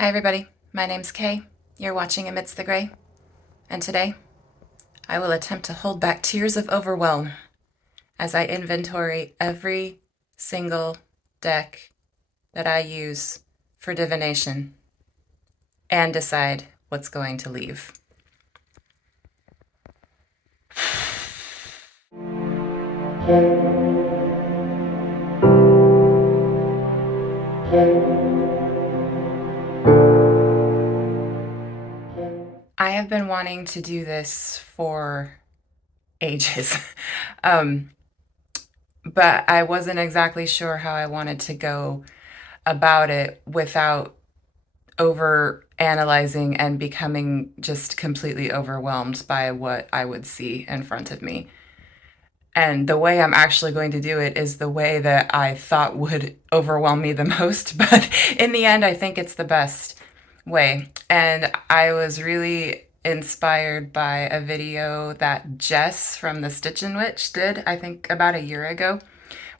Hi everybody, my name's Kay. You're watching Amidst the Gray, and today I will attempt to hold back tears of overwhelm as I inventory every single deck that I use for divination and decide what's going to leave. I have been wanting to do this for ages, um, but I wasn't exactly sure how I wanted to go about it without over analyzing and becoming just completely overwhelmed by what I would see in front of me. And the way I'm actually going to do it is the way that I thought would overwhelm me the most. But in the end, I think it's the best way. And I was really inspired by a video that Jess from the Stitchin' Witch did, I think about a year ago,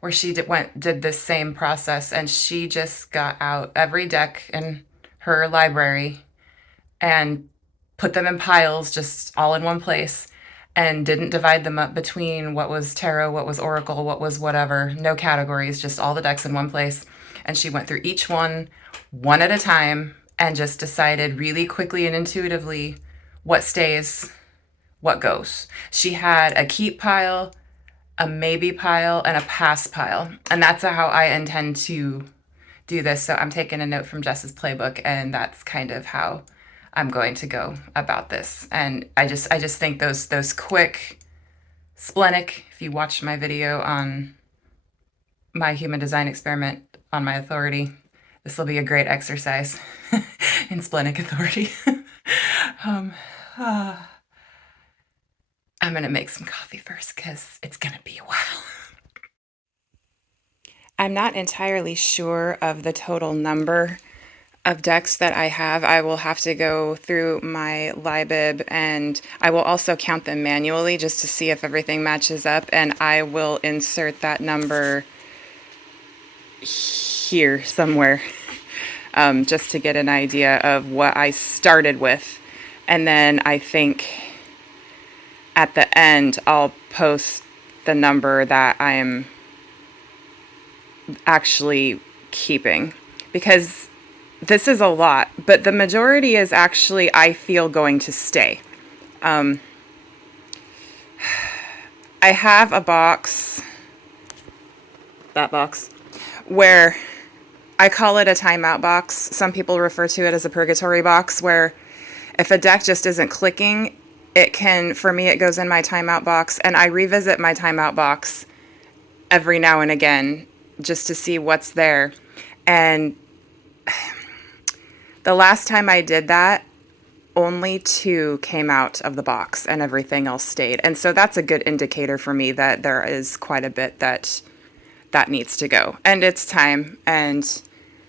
where she did this same process, and she just got out every deck in her library and put them in piles just all in one place and didn't divide them up between what was tarot, what was oracle, what was whatever, no categories, just all the decks in one place. And she went through each one at a time and just decided really quickly and intuitively what stays, what goes. She had a keep pile, a maybe pile, and a pass pile. And that's how I intend to do this. So I'm taking a note from Jess's playbook, and that's kind of how I'm going to go about this. And I just think those quick splenic, if you watch my video on my human design experiment on my authority, this will be a great exercise in splenic authority. um, ah. I'm gonna make some coffee first because it's gonna be a while. I'm not entirely sure of the total number of decks that I have. I will have to go through my libib, and I will also count them manually just to see if everything matches up, and I will insert that number here somewhere, just to get an idea of what I started with. And then I think at the end I'll post the number that I'm actually keeping, because this is a lot, but the majority is actually, I feel, going to stay. I have a box, that box, where I call it a timeout box. Some people refer to it as a purgatory box, where if a deck just isn't clicking, it can, for me, it goes in my timeout box, and I revisit my timeout box every now and again just to see what's there. And the last time I did that, only 2 came out of the box and everything else stayed. And so that's a good indicator for me that there is quite a bit that needs to go. And it's time. And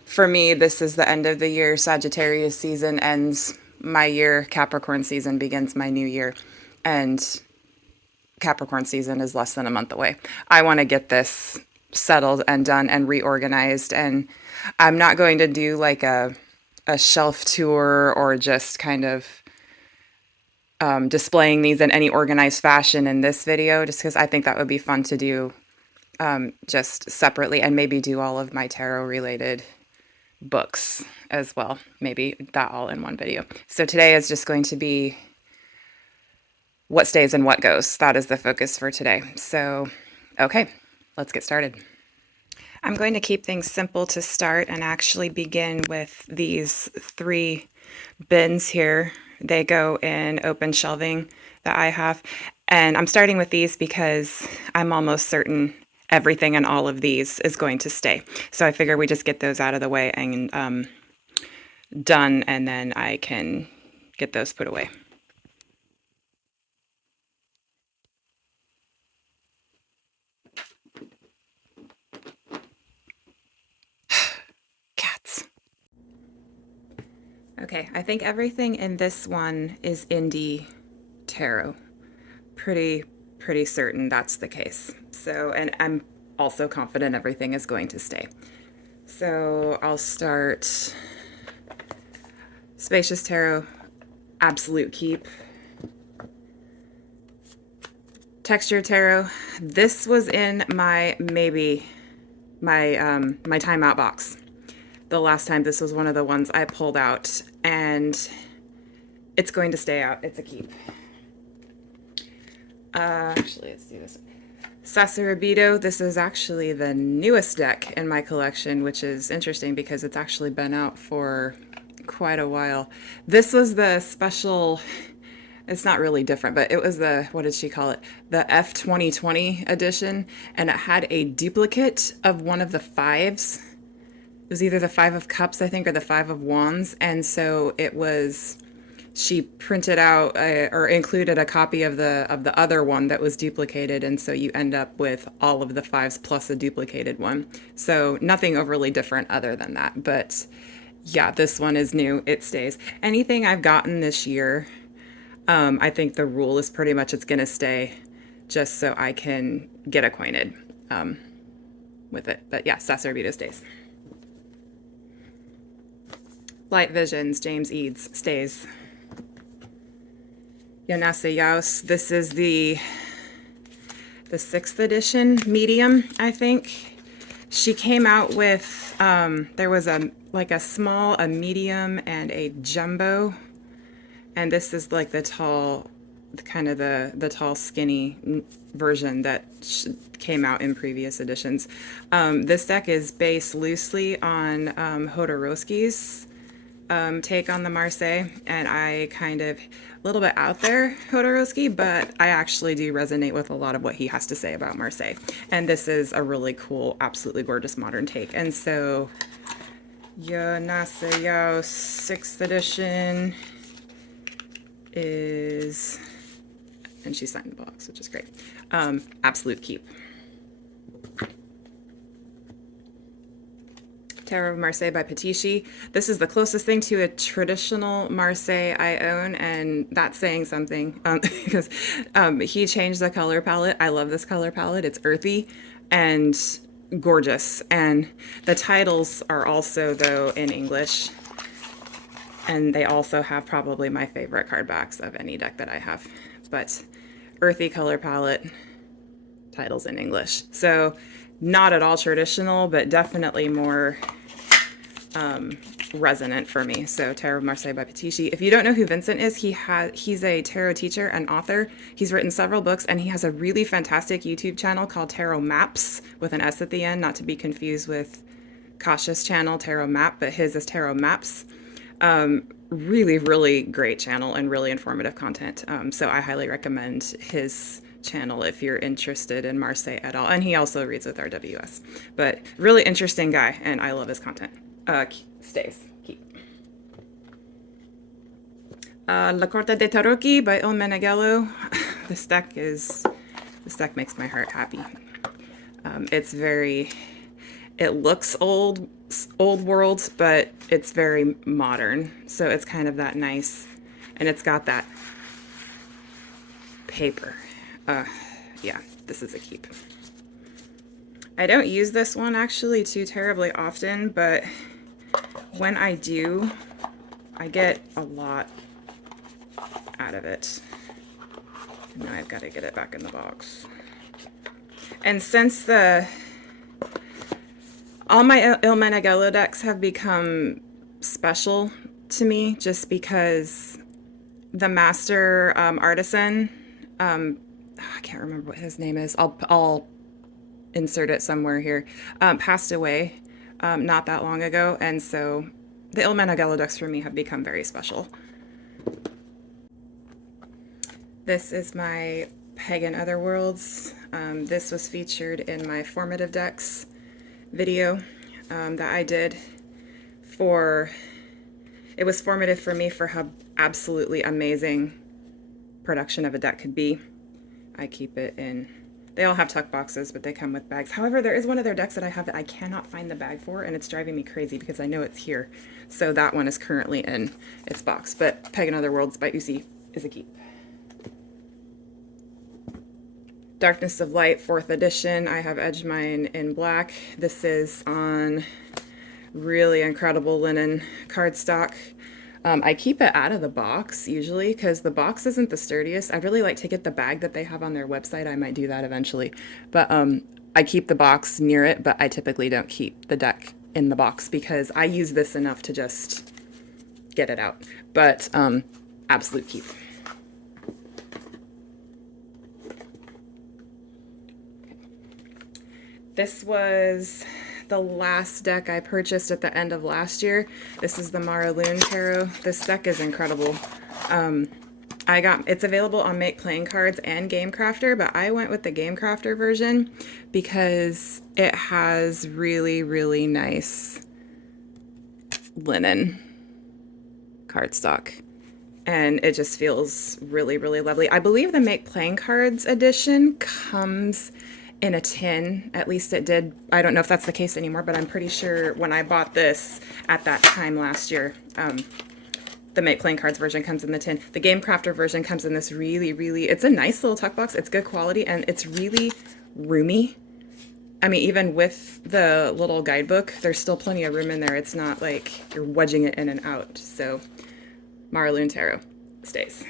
for me, this is the end of the year. Sagittarius season ends my year. Capricorn season begins my new year. And Capricorn season is less than a month away. I want to get this settled and done and reorganized. And I'm not going to do like a shelf tour or just kind of displaying these in any organized fashion in this video, just because I think that would be fun to do just separately, and maybe do all of my tarot related books as well. Maybe that all in one video. So today is just going to be what stays and what goes. That is the focus for today. So, okay, let's get started. I'm going to keep things simple to start and actually begin with these 3 bins here. They go in open shelving that I have. And I'm starting with these because I'm almost certain everything in all of these is going to stay. So I figure we just get those out of the way and done, and then I can get those put away. Cats. Okay, I think everything in this one is indie tarot. Pretty certain that's the case. So, and I'm also confident everything is going to stay. So I'll start Spacious Tarot, absolute keep. Texture Tarot, this was in my my timeout box. The last time, this was one of the ones I pulled out, and it's going to stay out. It's a keep. Actually, let's do this. Sacerabido, this is actually the newest deck in my collection, which is interesting because it's actually been out for quite a while. This was the special, it's not really different, but it was the, what did she call it? The F2020 edition, and it had a duplicate of one of the fives. It was either the Five of Cups, I think, or the Five of Wands, and so it was, she printed out or included a copy of the other one that was duplicated, and so you end up with all of the fives plus a duplicated one. So nothing overly different other than that. But yeah, this one is new. It stays. Anything I've gotten this year, I think the rule is pretty much it's going to stay, just so I can get acquainted with it. But yeah, Sacerabido stays. Light Visions, James Eads, stays. Yanase Yaos, this is the 6th edition medium, I think. She came out with, there was like a small, a medium, and a jumbo. And this is like the tall, kind of the tall, skinny version that came out in previous editions. This deck is based loosely on Hodorowski's take on the Marseille, and I kind of, a little bit out there, Hodorowski, but I actually do resonate with a lot of what he has to say about Marseille. And this is a really cool, absolutely gorgeous modern take. And so, Yanase Yaos 6th edition is, and she signed the box, which is great. Absolute keep. Tarot of Marseille by Patishi. This is the closest thing to a traditional Marseille I own, and that's saying something because he changed the color palette. I love this color palette. It's earthy and gorgeous, and the titles are also, though, in English, and they also have probably my favorite card backs of any deck that I have. But earthy color palette, titles in English. So not at all traditional, but definitely more resonant for me. So Tarot of Marseille by Patishi. If you don't know who Vincent is, he's a tarot teacher and author. He's written several books, and he has a really fantastic YouTube channel called Tarot Maps with an S at the end, not to be confused with Kasha's channel, Tarot Map, but his is Tarot Maps. Really, really great channel and really informative content. So I highly recommend his channel if you're interested in Marseille at all. And he also reads with RWS. But really interesting guy, and I love his content. Stays. Keep. La Corte de Tarocchi by Il Meneghello. This deck makes my heart happy. It's very, it looks old world, but it's very modern. So it's kind of that nice, and it's got that paper. Yeah, this is a keep. I don't use this one actually too terribly often, but when I do, I get a lot out of it. Now I've got to get it back in the box. And since all my Il Meneghello decks have become special to me just because the master artisan, I can't remember what his name is. I'll insert it somewhere here. Passed away not that long ago, and so the Il Meneghello decks for me have become very special. This is my Pagan Otherworlds. This was featured in my formative decks video that I did for, it was formative for me for how absolutely amazing production of a deck could be. I keep it in, they all have tuck boxes, but they come with bags. However, there is one of their decks that I have that I cannot find the bag for, and it's driving me crazy because I know it's here. So that one is currently in its box. But Pagan Otherworlds by Uzi is a keep. Darkness of Light, 4th edition. I have edged mine in black. This is on really incredible linen cardstock. I keep it out of the box usually because the box isn't the sturdiest. I'd really like to get the bag that they have on their website. I might do that eventually. But I keep the box near it, but I typically don't keep the deck in the box because I use this enough to just get it out. But absolute keep. This was the last deck I purchased at the end of last year. This is the Maraloon Tarot. This deck is incredible. It's available on Make Playing Cards and Game Crafter, but I went with the Game Crafter version because it has really, really nice linen cardstock. And it just feels really, really lovely. I believe the Make Playing Cards edition comes in a tin. At least it did. I don't know if that's the case anymore, but I'm pretty sure when I bought this at that time last year, the Make Playing Cards version comes in the tin. The Game Crafter version comes in this really, really, it's a nice little tuck box. It's good quality and it's really roomy. I mean, even with the little guidebook, there's still plenty of room in there. It's not like you're wedging it in and out. So Maraloon Tarot stays.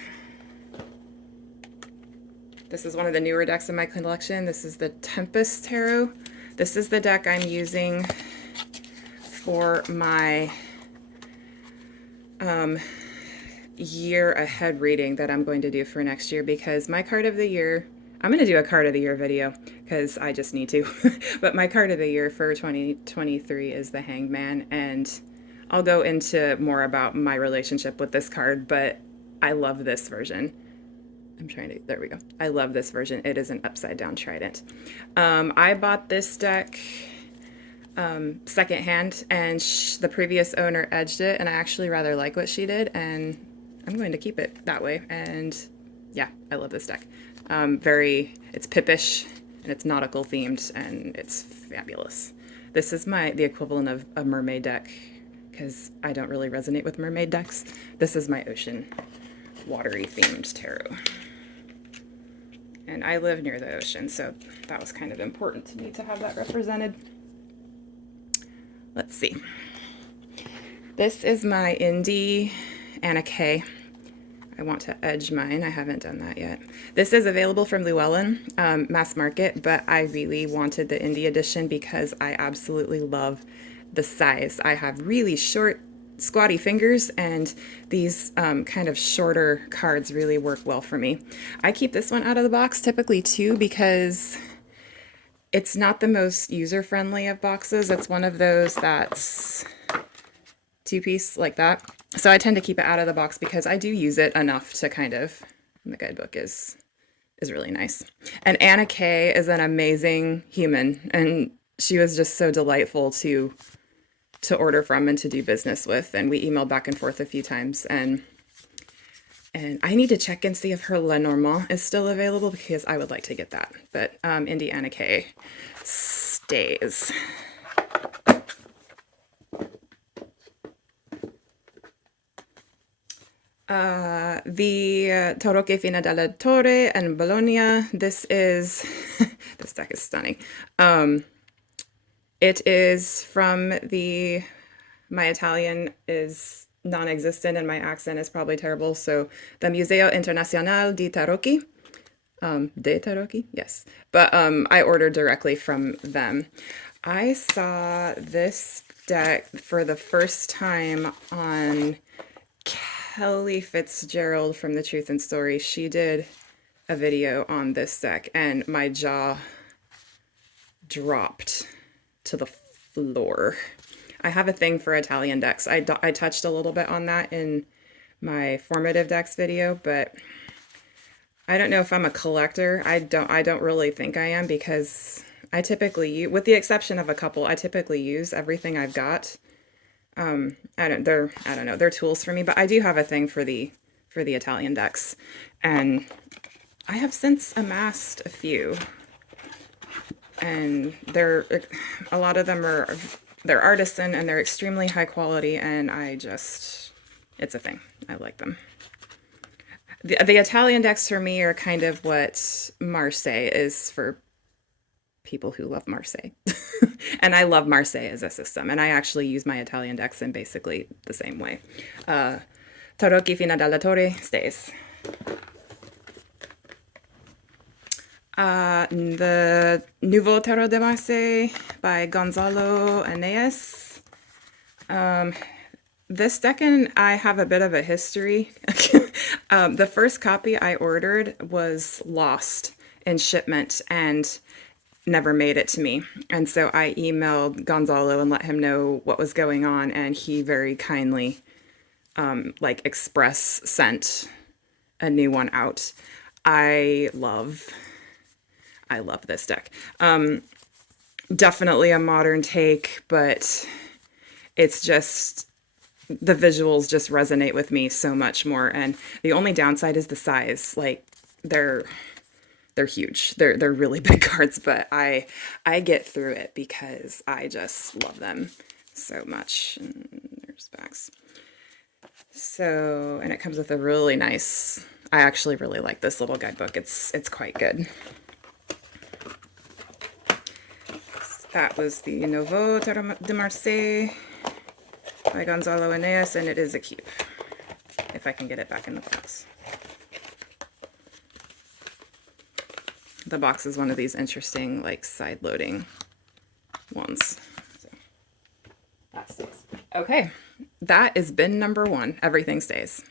This is one of the newer decks in my collection. This is the Tempest Tarot. This is the deck I'm using for my year ahead reading that I'm going to do for next year because my card of the year, I'm going to do a card of the year video because I just need to. But my card of the year for 2023 is the Hanged Man, and I'll go into more about my relationship with this card, but I love this version. There we go. I love this version. It is an upside down trident. I bought this deck secondhand, and the previous owner edged it, and I actually rather like what she did, and I'm going to keep it that way. And yeah, I love this deck. It's pippish, and it's nautical themed, and it's fabulous. This is the equivalent of a mermaid deck, because I don't really resonate with mermaid decks. This is my ocean, watery themed tarot. And I live near the ocean, so that was kind of important to me to have that represented. Let's see. This is my indie Anna Kay. I want to edge mine. I haven't done that yet. This is available from Llewellyn, mass market, but I really wanted the indie edition because I absolutely love the size. I have really short, squatty fingers, and these kind of shorter cards really work well for me. I keep this one out of the box typically too because it's not the most user-friendly of boxes. It's one of those that's two-piece like that. So I tend to keep it out of the box because I do use it enough to kind of, the guidebook is really nice. And Anna Kay is an amazing human, and she was just so delightful to order from and to do business with. And we emailed back and forth a few times, and I need to check and see if her Lenormand is still available because I would like to get that. But Indie Anna Kay stays. The Tarocche Fina della Torre and Bologna. This is, this deck is stunning. It is from my Italian is non-existent and my accent is probably terrible. So the Museo Internazionale di Tarocchi. De Tarocchi? Yes. But I ordered directly from them. I saw this deck for the first time on Kelly Fitzgerald from The Truth and Story. She did a video on this deck and my jaw dropped to the floor. I have a thing for Italian decks. I touched a little bit on that in my formative decks video, but I don't know if I'm a collector. I don't really think I am because I typically, with the exception of a couple, I typically use everything I've got. I don't know, they're tools for me, but I do have a thing for the Italian decks, and I have since amassed a few, and a lot of them they're artisan and they're extremely high quality, and it's a thing. I like them. The Italian decks for me are kind of what Marseille is for people who love Marseille. And I love Marseille as a system, and I actually use my Italian decks in basically the same way. Tarocchi Fina della Torre stays. The Nouveau Tarot de Marseille by Gonzalo Aeneas. This deck and I have a bit of a history. The first copy I ordered was lost in shipment and never made it to me. And so I emailed Gonzalo and let him know what was going on, and he very kindly like express sent a new one out. I love this deck. Definitely a modern take, but it's just the visuals just resonate with me so much more. And the only downside is the size. Like they're huge. They're really big cards, but I get through it because I just love them so much. And there's backs. So, and it comes with a really nice, I actually really like this little guidebook. It's quite good. That was the Nouveau Tarot de Marseille by Gonzalo Aeneas, and it is a keep, if I can get it back in the box. The box is one of these interesting, like, side-loading ones. So, that stays. Okay, that is bin number 1. Everything stays.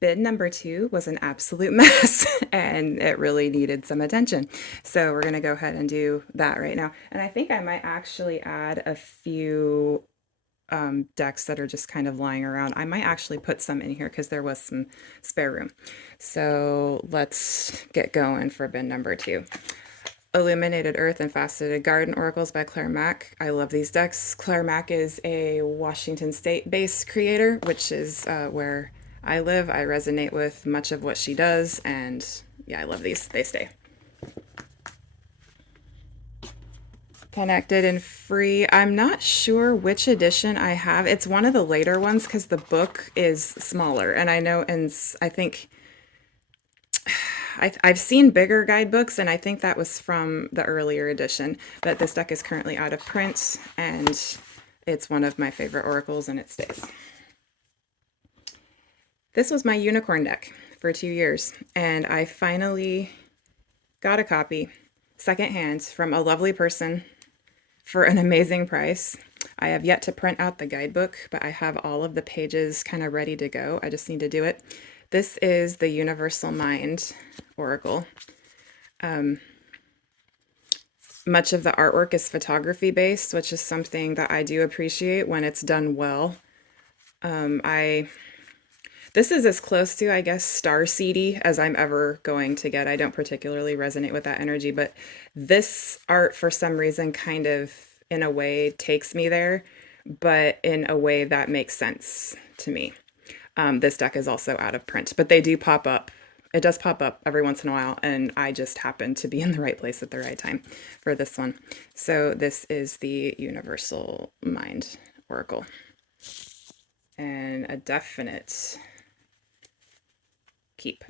Bin number 2 was an absolute mess, and it really needed some attention. So we're going to go ahead and do that right now. And I think I might actually add a few decks that are just kind of lying around. I might actually put some in here because there was some spare room. So let's get going for bin number 2. Illuminated Earth and Faceted Garden Oracles by Claire Mack. I love these decks. Claire Mack is a Washington State-based creator, which is where I live. I resonate with much of what she does, and yeah, I love these. They stay. Connected and Free. I'm not sure which edition I have. It's one of the later ones because the book is smaller, and I know, and I think I've seen bigger guidebooks, and I think that was from the earlier edition, but this deck is currently out of print, and it's one of my favorite oracles, and it stays. This was my unicorn deck for 2 years, and I finally got a copy secondhand from a lovely person for an amazing price. I have yet to print out the guidebook, but I have all of the pages kind of ready to go. I just need to do it. This is the Universal Mind Oracle. Much of the artwork is photography based, which is something that I do appreciate when it's done well. This is as close to, I guess, starseedy as I'm ever going to get. I don't particularly resonate with that energy, but this art, for some reason, kind of, in a way, takes me there, but in a way that makes sense to me. This deck is also out of print, but they do pop up. It does pop up every once in a while, and I just happen to be in the right place at the right time for this one. So this is the Universal Mind Oracle. And a definite keep.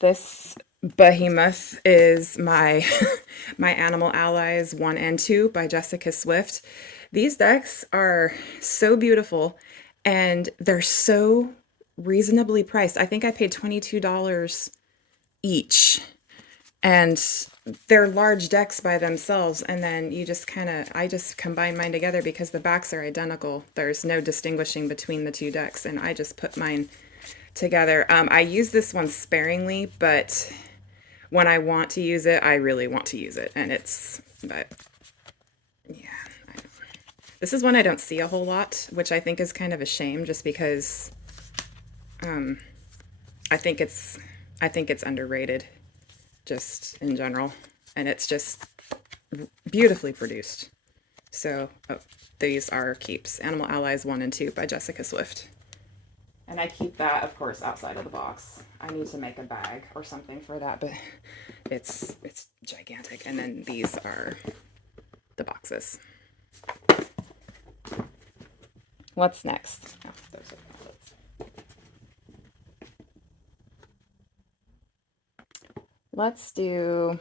This behemoth is my my Animal Allies 1 and 2 by Jessica Swift. These decks are so beautiful, and they're so reasonably priced. I think I paid $22 each, and they're large decks by themselves, and then you just I just combine mine together because the backs are identical. There's no distinguishing between the two decks, and I just put mine together. I use this one sparingly, but when I want to use it, I really want to use it, and but yeah, this is one I don't see a whole lot, which I think is kind of a shame, just because I think it's underrated just in general, and it's just beautifully produced. So these are keeps. Animal Allies 1 and 2 by Jessica Swift. And I keep that, of course, outside of the box. I need to make a bag or something for that, but it's gigantic. And then these are the boxes. What's next? Oh, those are pamphlets. Let's do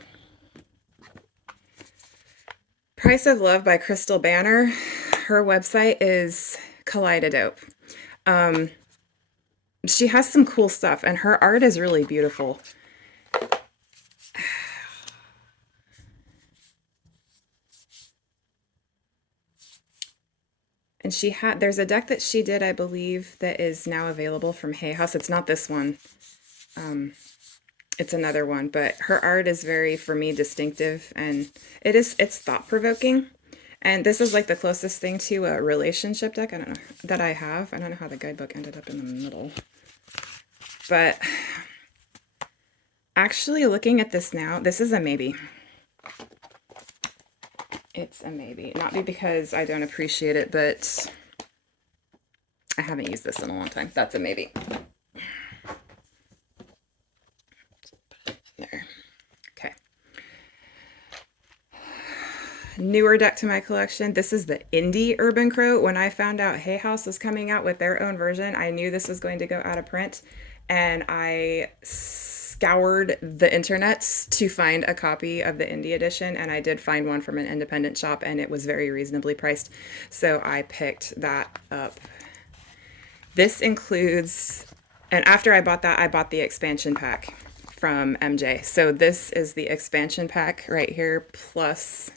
Price of Love by Crystal Banner. Her website is Kaleidodope. She has some cool stuff, and her art is really beautiful. And there's a deck that she did, I believe, that is now available from Hay House. It's not this one. It's another one, but her art is very, for me, distinctive, and it's thought-provoking. And this is like the closest thing to a relationship deck, I don't know, that I have. I don't know how the guidebook ended up in the middle. But actually looking at this now, this is a maybe. It's a maybe. Not because I don't appreciate it, but I haven't used this in a long time. That's a maybe. There. Okay. Newer deck to my collection. This is the Indie Urban Crow. When I found out Hay House was coming out with their own version, I knew this was going to go out of print, and I scoured the internets to find a copy of the indie edition, and I did find one from an independent shop, and it was very reasonably priced, so I picked that up. This includes, and after I bought that, I bought the expansion pack from MJ. So this is the expansion pack right here, plus,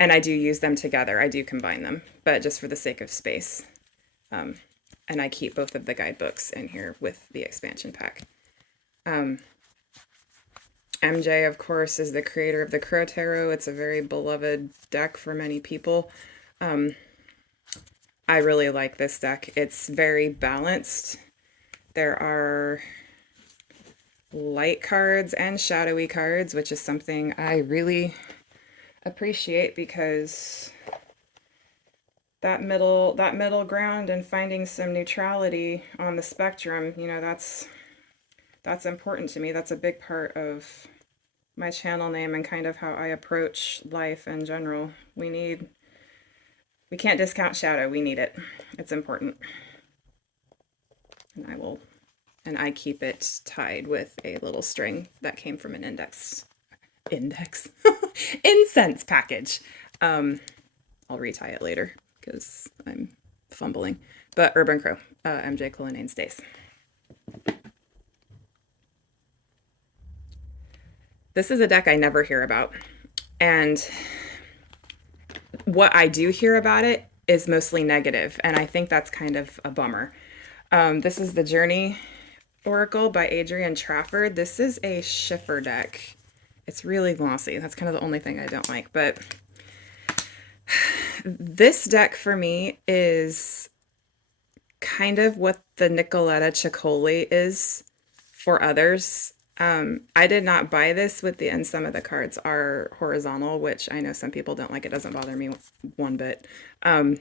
and I do use them together. I do combine them, but just for the sake of space. And I keep both of the guidebooks in here with the expansion pack. MJ, of course, is the creator of the Crow Tarot. It's a very beloved deck for many people. I really like this deck. It's very balanced. There are light cards and shadowy cards, which is something I really appreciate, because that middle ground and finding some neutrality on the spectrum, you know, that's important to me. That's a big part of my channel name and kind of how I approach life in general. We can't discount shadow. We need it. It's important. And I keep it tied with a little string that came from an incense package. I'll retie it later because I'm fumbling. But Urban Crow, MJ Cullinane Stace. This is a deck I never hear about, and what I do hear about it is mostly negative, and I think that's kind of a bummer. This is the Journey Oracle by Adrian Trafford. This is a Schiffer deck. It's really glossy. That's kind of the only thing I don't like, but this deck for me is kind of what the Nicoletta Ciccoli is for others. I did not buy this with and some of the cards are horizontal, which I know some people don't like. It doesn't bother me one bit. I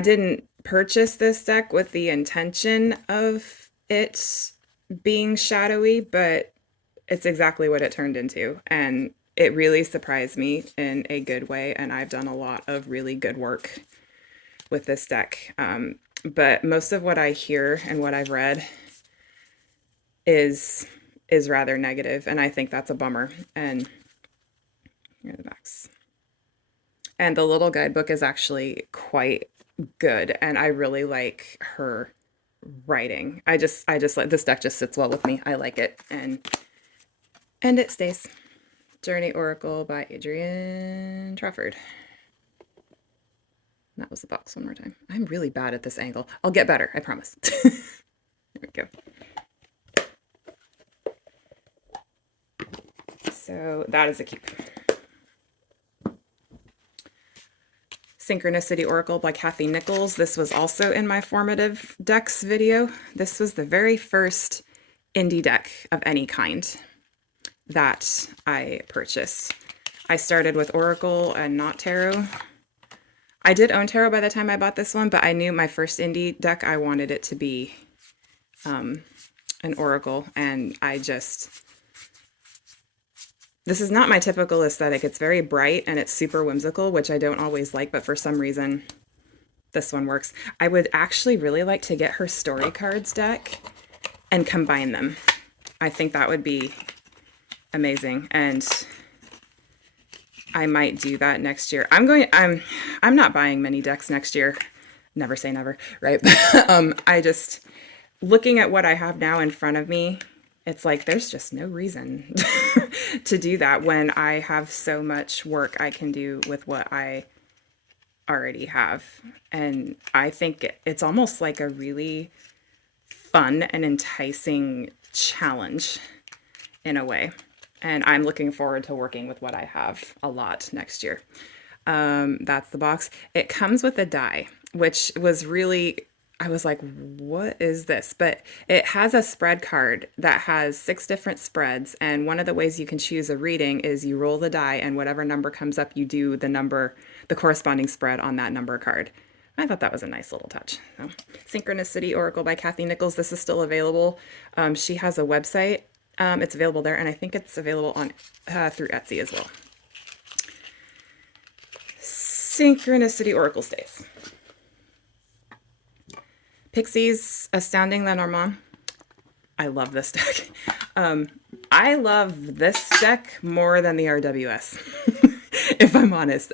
didn't purchase this deck with the intention of it being shadowy, but it's exactly what it turned into. And it really surprised me in a good way. And I've done a lot of really good work with this deck. But most of what I hear and what I've read is rather negative, and I think that's a bummer. And here are the backs. And the little guidebook is actually quite good, and I really like her writing. I just like this deck. Just sits well with me. I like it, and it stays. Journey Oracle by Adrian Trafford. That was the box one more time. I'm really bad at this angle. I'll get better, I promise. There we go. So that is a keep. Synchronicity Oracle by Kathy Nichols. This was also in my formative decks video. This was the very first indie deck of any kind that I purchased. I started with Oracle and not Tarot. I did own Tarot by the time I bought this one, but I knew my first indie deck, I wanted it to be an Oracle, and this is not my typical aesthetic. It's very bright and it's super whimsical, which I don't always like, but for some reason this one works. I would actually really like to get her story cards deck and combine them. I think that would be amazing. And I might do that next year. I'm not buying many decks next year. Never say never, right? I just, looking at what I have now in front of me, it's like there's just no reason to do that when I have so much work I can do with what I already have. And I think it's almost like a really fun and enticing challenge in a way. And I'm looking forward to working with what I have a lot next year. That's the box. It comes with a die, which was really, I was like, what is this? But it has a spread card that has 6 different spreads. And one of the ways you can choose a reading is you roll the die, and whatever number comes up, you do the number, the corresponding spread on that number card. I thought that was a nice little touch. So, Synchronicity Oracle by Kathy Nichols. This is still available. She has a website. It's available there, and I think it's available on through Etsy as well. Synchronicity Oracle Stays. Pixies Astounding Lenormand. I love this deck. I love this deck more than the RWS, if I'm honest.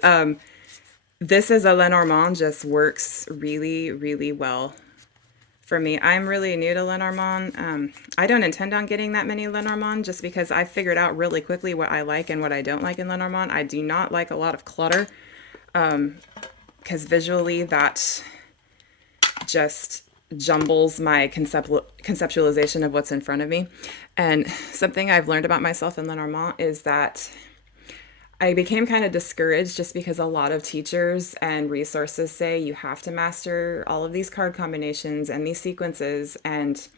This is a Lenormand, just works really, really well for me. I'm really new to Lenormand. I don't intend on getting that many Lenormand just because I figured out really quickly what I like and what I don't like in Lenormand. I do not like a lot of clutter because visually that just jumbles my conceptualization of what's in front of me. And something I've learned about myself in Lenormand is that I became kind of discouraged just because a lot of teachers and resources say you have to master all of these card combinations and these sequences. And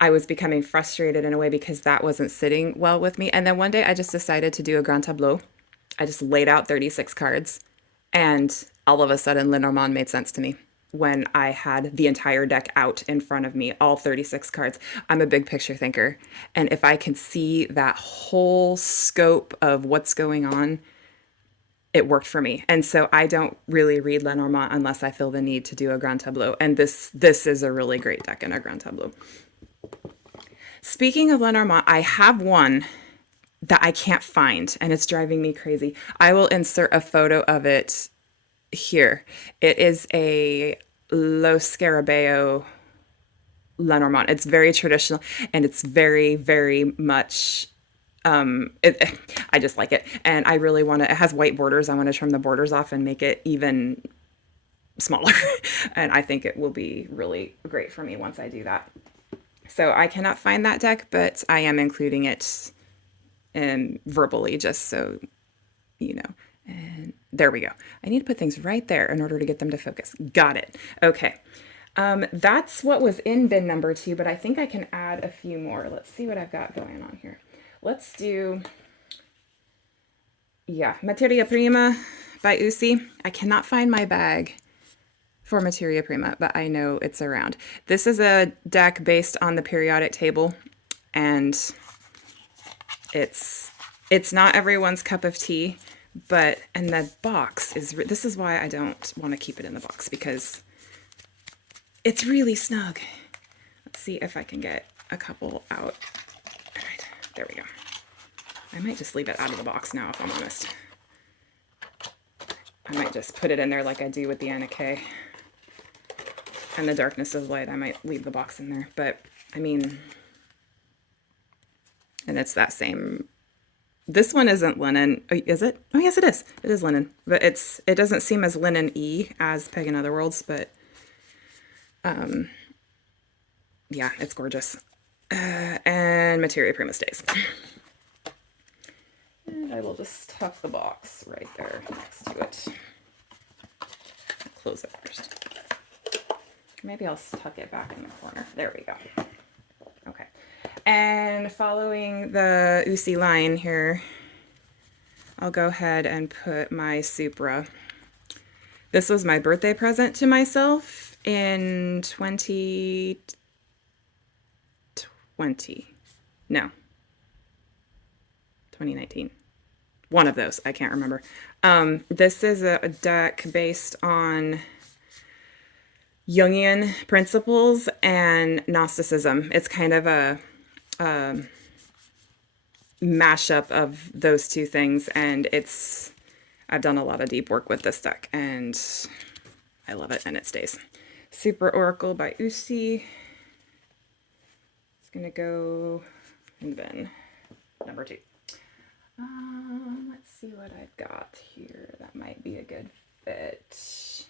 I was becoming frustrated in a way because that wasn't sitting well with me. And then one day I just decided to do a grand tableau. I just laid out 36 cards, and all of a sudden Lenormand made sense to me when I had the entire deck out in front of me, all 36 cards. I'm a big picture thinker. And if I can see that whole scope of what's going on, it worked for me. And so I don't really read Lenormand unless I feel the need to do a grand tableau. And this is a really great deck in a grand tableau. Speaking of Lenormand, I have one that I can't find, and it's driving me crazy. I will insert a photo of it here. It is a Lo Scarabeo Lenormand. It's very traditional, and it's very, very much, I just like it. And I really want to, it has white borders. I want to trim the borders off and make it even smaller. And I think it will be really great for me once I do that. So I cannot find that deck, but I am including it verbally just so you know. And there we go. I need to put things right there in order to get them to focus. Got it. Okay. That's what was in bin number 2, but I think I can add a few more. Let's see what I've got going on here. Let's do, Materia Prima by Usi. I cannot find my bag for Materia Prima, but I know it's around. This is a deck based on the periodic table, and it's not everyone's cup of tea. But, and the box is, this is why I don't want to keep it in the box, because it's really snug. Let's see if I can get a couple out. All right, there we go. I might just leave it out of the box now, if I'm honest. I might just put it in there like I do with the Anna K and the Darkness of Light. I might leave the box in there, but I mean, and it's that same. This one isn't linen. Oh, is it? Oh, yes, it is. It is linen, but it doesn't seem as linen-y as Pagan Otherworlds, but yeah, it's gorgeous. And Materia Prima stays. And I will just tuck the box right there next to it. I'll close it first. Maybe I'll tuck it back in the corner. There we go. Okay. And following the Usi line here, I'll go ahead and put my Supra. This was my birthday present to myself in 2020. No. 2019. One of those. I can't remember. This is a deck based on Jungian principles and Gnosticism. It's kind of a mashup of those two things, and I've done a lot of deep work with this deck, and I love it, and it stays. Super Oracle by Usi. It's gonna go in bin number 2. Let's see what I've got here. That might be a good fit.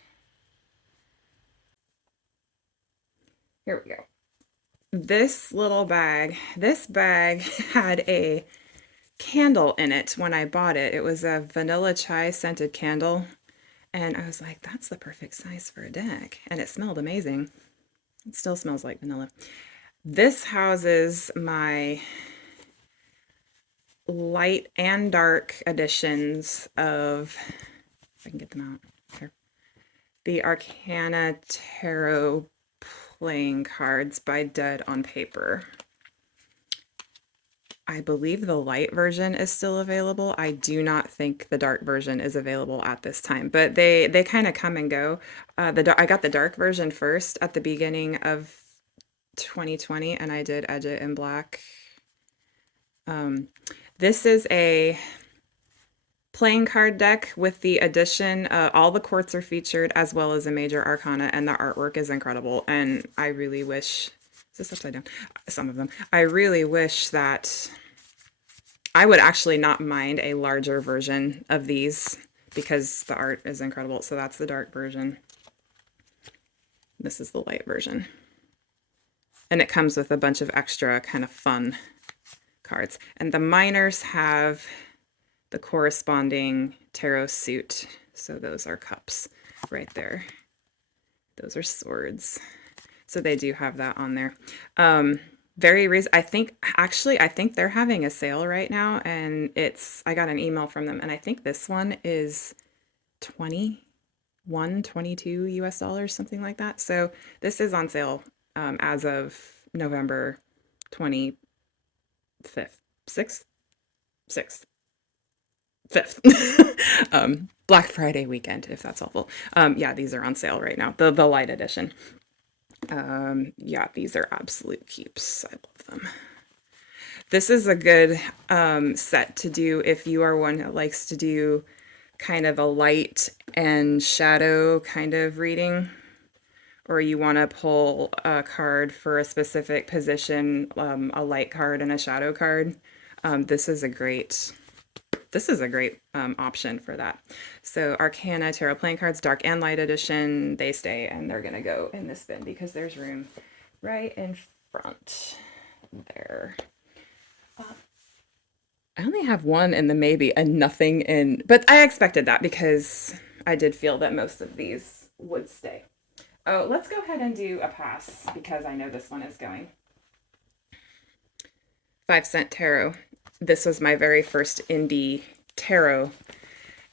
Here we go. This little bag, this bag had a candle in it when I bought it. It was a vanilla chai scented candle. And I was like, that's the perfect size for a deck. And it smelled amazing. It still smells like vanilla. This houses my light and dark editions of, if I can get them out here, the Arcana Tarot playing cards by Dead on Paper. I believe the light version is still available. I do not think the dark version is available at this time, but they kind of come and go. I got the dark version first at the beginning of 2020, and I did edge it in black. This is a playing card deck with the addition, all the courts are featured as well as a major arcana, and the artwork is incredible. And I really wish, is this upside down? Some of them. I really wish that I would actually not mind a larger version of these because the art is incredible. So that's the dark version. This is the light version. And it comes with a bunch of extra kind of fun cards. And the minors have the corresponding tarot suit. So those are cups right there. Those are swords. So they do have that on there. Very reason. I think they're having a sale right now, and I got an email from them, and I think this one is 22 US dollars, something like that. So this is on sale as of November 25th, 6th, 5th. Black Friday weekend, if that's helpful. Yeah, these are on sale right now. The light edition. Yeah, these are absolute keeps. I love them. This is a good set to do if you are one that likes to do kind of a light and shadow kind of reading, or you want to pull a card for a specific position, a light card and a shadow card. This is a great option for that. So Arcana Tarot Playing Cards, Dark and Light Edition, they stay, and they're going to go in this bin because there's room right in front there. I only have one in the maybe and nothing in, but I expected that because I did feel that most of these would stay. Oh, let's go ahead and do a pass because I know this one is going. 5 Cent Tarot. This was my very first indie tarot,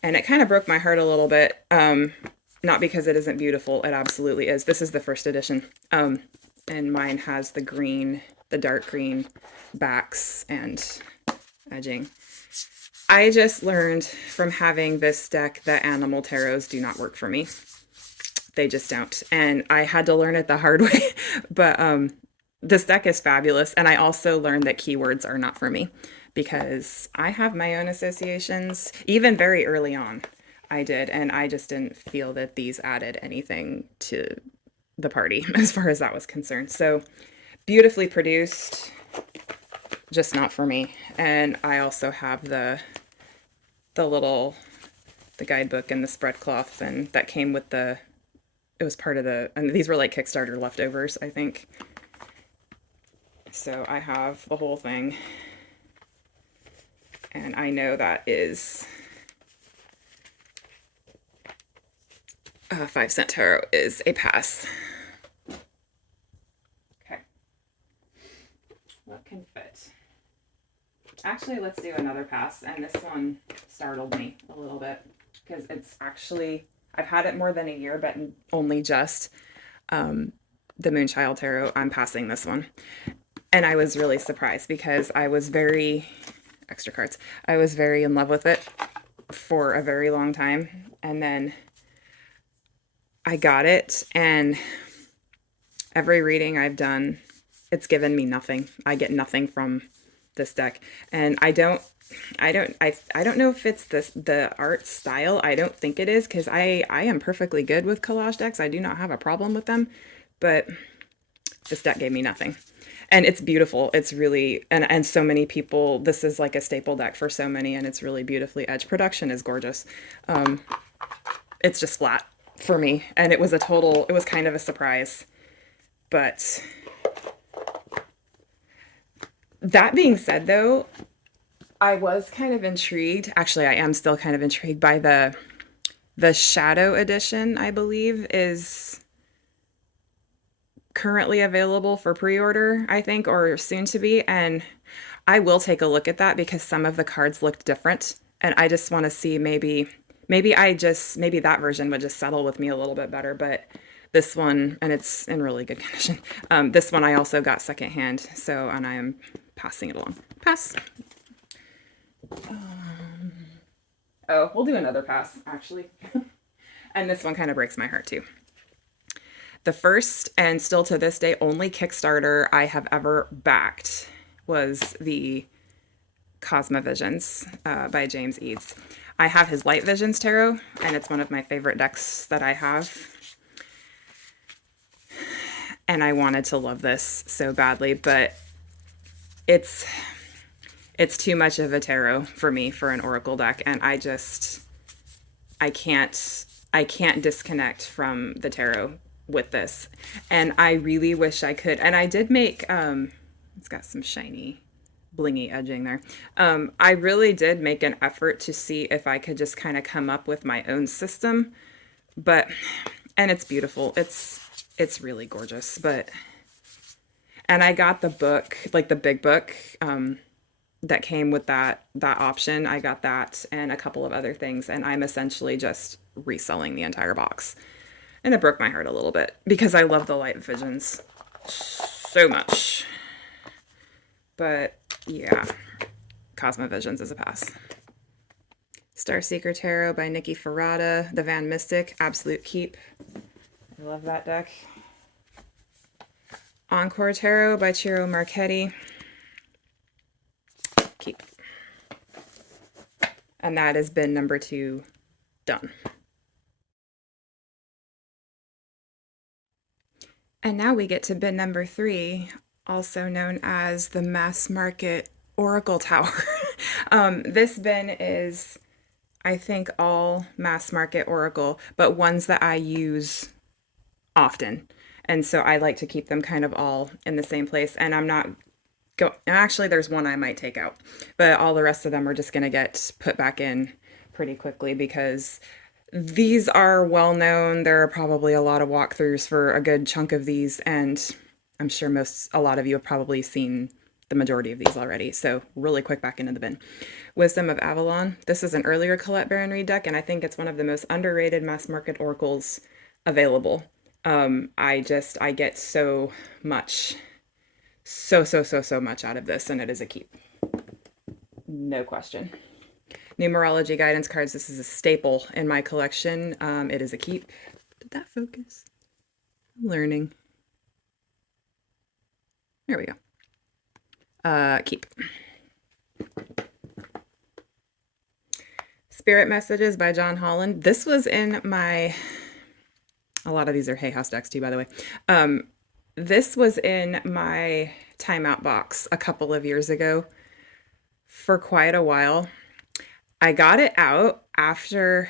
and it kind of broke my heart a little bit. Not because it isn't beautiful, it absolutely is. This is the first edition, and mine has the green, the dark green backs and edging. I just learned from having this deck that animal tarots do not work for me. They just don't, and I had to learn it the hard way, but this deck is fabulous, and I also learned that keywords are not for me because I have my own associations. Even very early on, I did, and I just didn't feel that these added anything to the party as far as that was concerned. So beautifully produced, just not for me. And I also have the guidebook and the spread cloth, and that came with it was part of and these were like Kickstarter leftovers, I think. So I have the whole thing, and I know that is 5 Cent Tarot is a pass. Okay. What can fit? Actually, let's do another pass, and this one startled me a little bit because it's actually, I've had it more than a year, but only just the Moonchild Tarot. I'm passing this one. And I was really surprised because I was extra cards, I was very in love with it for a very long time. And then I got it, and every reading I've done, it's given me nothing. I get nothing from this deck. And I don't know if it's the art style. I don't think it is, because I am perfectly good with collage decks. I do not have a problem with them, but this deck gave me nothing. And it's beautiful. It's really, and so many people, this is like a staple deck for so many, and it's really beautifully edged. Production is gorgeous. It's just flat for me. And it was it was kind of a surprise. But that being said, though, I was kind of intrigued. Actually, I am still kind of intrigued by the Shadow Edition, I believe, is currently available for pre-order, I think, or soon to be. And I will take a look at that because some of the cards looked different. And I just want to see maybe that version would just settle with me a little bit better. But this one, and it's in really good condition. This one I also got secondhand. So, and I am passing it along. Pass. Oh, we'll do another pass, actually. And this one kind of breaks my heart, too. The first, and still to this day, only Kickstarter I have ever backed was the Cosmovisions by James Eads. I have his Light Visions Tarot, and it's one of my favorite decks that I have. And I wanted to love this so badly, but it's too much of a tarot for me for an oracle deck, and I can't disconnect from the tarot with this. And I really wish I could. And I did make it's got some shiny blingy edging there. I really did make an effort to see if I could just kind of come up with my own system, and it's beautiful. It's really gorgeous, and I got the book, like the big book, that came with that option. I got that and a couple of other things, and I'm essentially just reselling the entire box. And it broke my heart a little bit because I love the Light Visions so much. But yeah, Cosmovisions is a pass. Starseeker Tarot by Nikki Ferrata, the Van Mystic, absolute keep. I love that deck. Encore Tarot by Ciro Marchetti. Keep. And that has been number 2 done. And now we get to bin number 3, also known as the Mass Market Oracle Tower. This bin is, I think, all mass market oracle, but ones that I use often. And so I like to keep them kind of all in the same place. And I'm not actually, there's one I might take out, but all the rest of them are just going to get put back in pretty quickly because these are well known. There are probably a lot of walkthroughs for a good chunk of these, and I'm sure a lot of you have probably seen the majority of these already. So really quick, back into the bin. Wisdom of Avalon. This is an earlier Colette Baron Reid deck, and I think it's one of the most underrated mass market oracles available. I get so much much out of this, and it is a keep. No question. Numerology guidance cards. This is a staple in my collection. It is a keep. Did that focus? I'm learning. There we go. Keep. Spirit Messages by John Holland. This was in my... A lot of these are Hay House decks too, by the way. This was in my timeout box a couple of years ago for quite a while. I got it out after,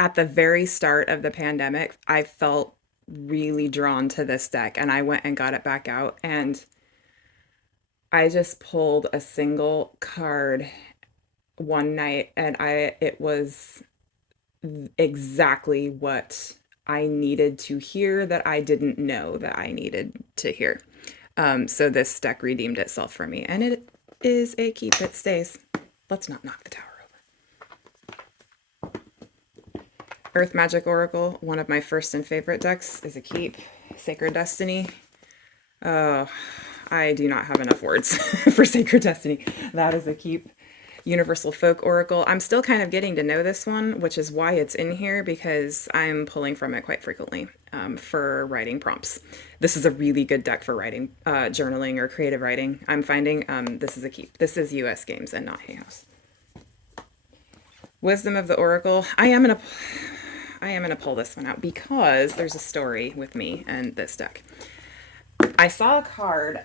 at the very start of the pandemic, I felt really drawn to this deck, and I went and got it back out, and I just pulled a single card one night, and it was exactly what I needed to hear that I didn't know that I needed to hear. So this deck redeemed itself for me, and it is a keep. It stays. Let's not knock the tower over. Earth Magic Oracle, one of my first and favorite decks, is a keep. Sacred Destiny. Oh, I do not have enough words for Sacred Destiny. That is a keep. Universal Folk Oracle. I'm still kind of getting to know this one, which is why it's in here because I'm pulling from it quite frequently for writing prompts. This is a really good deck for writing, journaling, or creative writing. I'm finding this is a keep. This is U.S. Games and not Hay House. Wisdom of the Oracle. I am gonna pull this one out because there's a story with me and this deck. I saw a card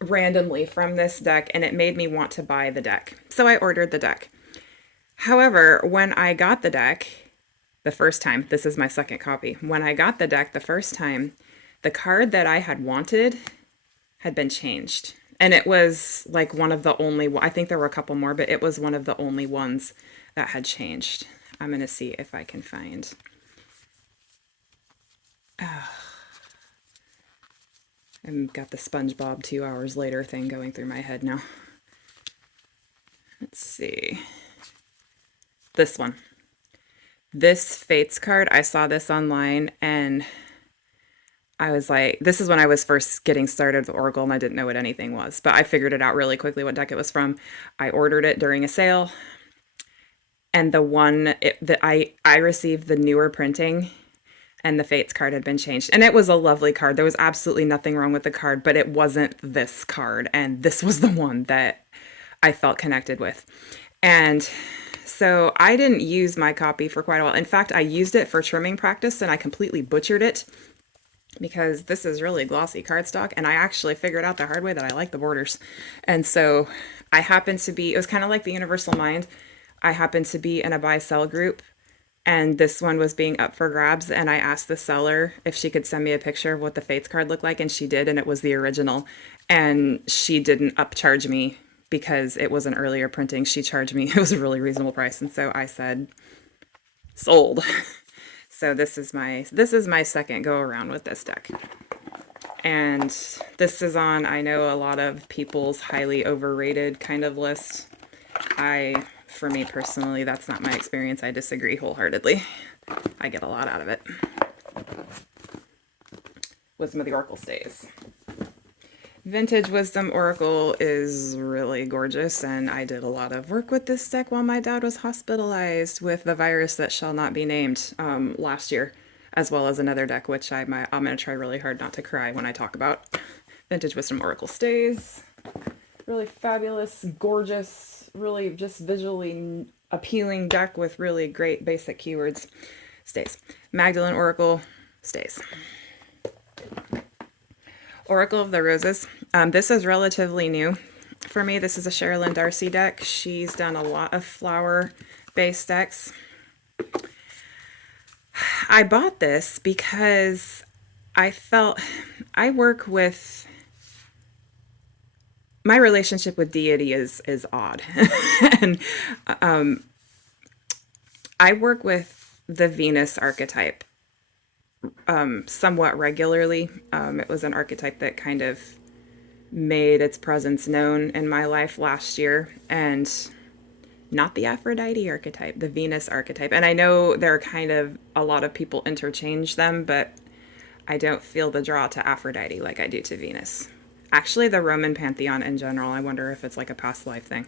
randomly from this deck and it made me want to buy the deck. So I ordered the deck. However, when I got the deck the first time, this is my second copy. When I got the deck the first time, the card that I had wanted had been changed. And it was like one of the only, I think there were a couple more, but it was one of the only ones that had changed. I'm going to see if I can find. I've got the SpongeBob 2 hours later thing going through my head now. Let's see. This one. This Fates card, I saw this online and I was like, this is when I was first getting started with Oracle and I didn't know what anything was, but I figured it out really quickly what deck it was from. I ordered it during a sale and the one that I received the newer printing and the Fates card had been changed. And it was a lovely card. There was absolutely nothing wrong with the card, but it wasn't this card. And this was the one that I felt connected with. And so I didn't use my copy for quite a while. In fact, I used it for trimming practice and I completely butchered it because this is really glossy cardstock. And I actually figured out the hard way that I like the borders. And so I happened to be, it was kind of like the Universal Mind. I happened to be in a buy sell group and this one was being up for grabs and I asked the seller if she could send me a picture of what the Fates card looked like and she did and it was the original and she didn't upcharge me because it was an earlier printing. She charged me, it was a really reasonable price, and so I said sold. So this is my second go around with this deck. And this is on, I know, a lot of people's highly overrated kind of list. For me personally, that's not my experience. I disagree wholeheartedly. I get a lot out of it. Wisdom of the Oracle stays. Vintage Wisdom Oracle is really gorgeous, and I did a lot of work with this deck while my dad was hospitalized with the virus that shall not be named last year, as well as another deck, which I'm going to try really hard not to cry when I talk about. Vintage Wisdom Oracle stays. Really fabulous, gorgeous, really just visually appealing deck with really great basic keywords. Stays. Magdalene Oracle stays. Oracle of the Roses. This is relatively new for me. This is a Sherilyn Darcy deck. She's done a lot of flower-based decks. I bought this because I felt I work with my relationship with deity is odd, and I work with the Venus archetype somewhat regularly. It was an archetype that kind of made its presence known in my life last year, and not the Aphrodite archetype, the Venus archetype. And I know there are kind of a lot of people interchange them, but I don't feel the draw to Aphrodite like I do to Venus. Actually, the Roman pantheon in general, I wonder if it's like a past life thing.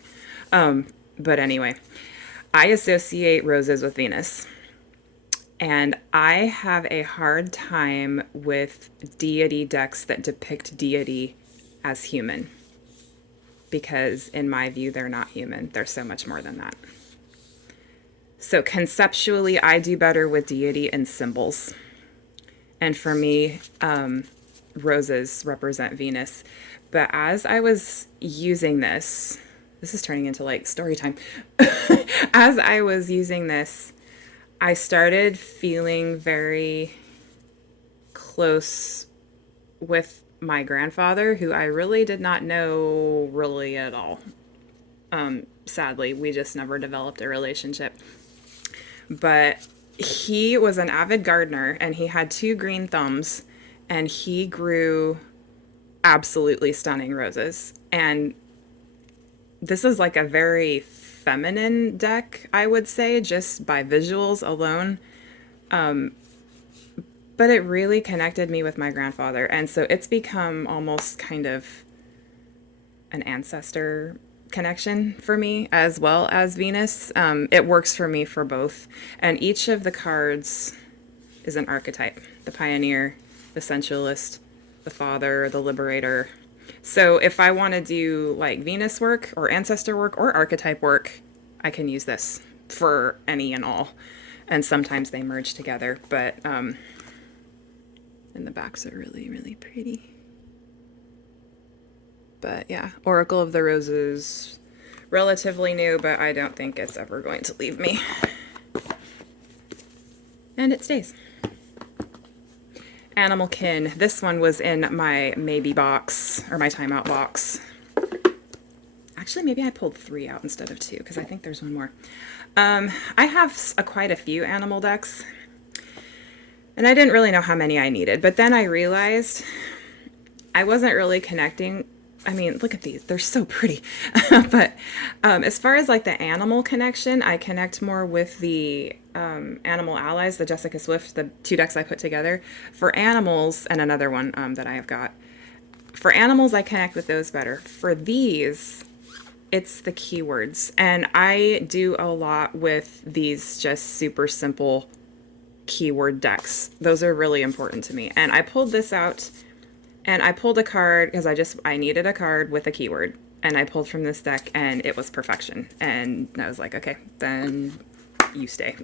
But anyway, I associate roses with Venus. And I have a hard time with deity decks that depict deity as human. Because in my view, they're not human. They're so much more than that. So conceptually, I do better with deity and symbols. And for me, roses represent Venus. But as I was using this is turning into like story time. As I was using this, I started feeling very close with my grandfather, who I really did not know really at all. Sadly, we just never developed a relationship. But he was an avid gardener and he had two green thumbs and he grew absolutely stunning roses. And this is like a very feminine deck, I would say, just by visuals alone. But it really connected me with my grandfather. And so it's become almost kind of an ancestor connection for me as well as Venus. It works for me for both. And each of the cards is an archetype: the pioneer, the sensualist, the father, the liberator. So if I want to do like Venus work or ancestor work or archetype work, I can use this for any and all. And sometimes they merge together, but and the backs are really, really pretty. But yeah, Oracle of the Roses, relatively new, but I don't think it's ever going to leave me. And it stays. Animal Kin. This one was in my maybe box, or my timeout box. Actually, maybe I pulled 3 out instead of 2, because I think there's one more. I have quite a few animal decks, and I didn't really know how many I needed, but then I realized I wasn't really connecting. I mean, look at these. They're so pretty. But as far as like the animal connection, I connect more with the Animal Allies, the Jessica Swift, the 2 decks I put together. For animals, and another one that I have got. For animals, I connect with those better. For these, it's the keywords. And I do a lot with these just super simple keyword decks. Those are really important to me. And I pulled this out. And I pulled a card because I needed a card with a keyword. And I pulled from this deck and it was perfection. And I was like, okay, then you stay.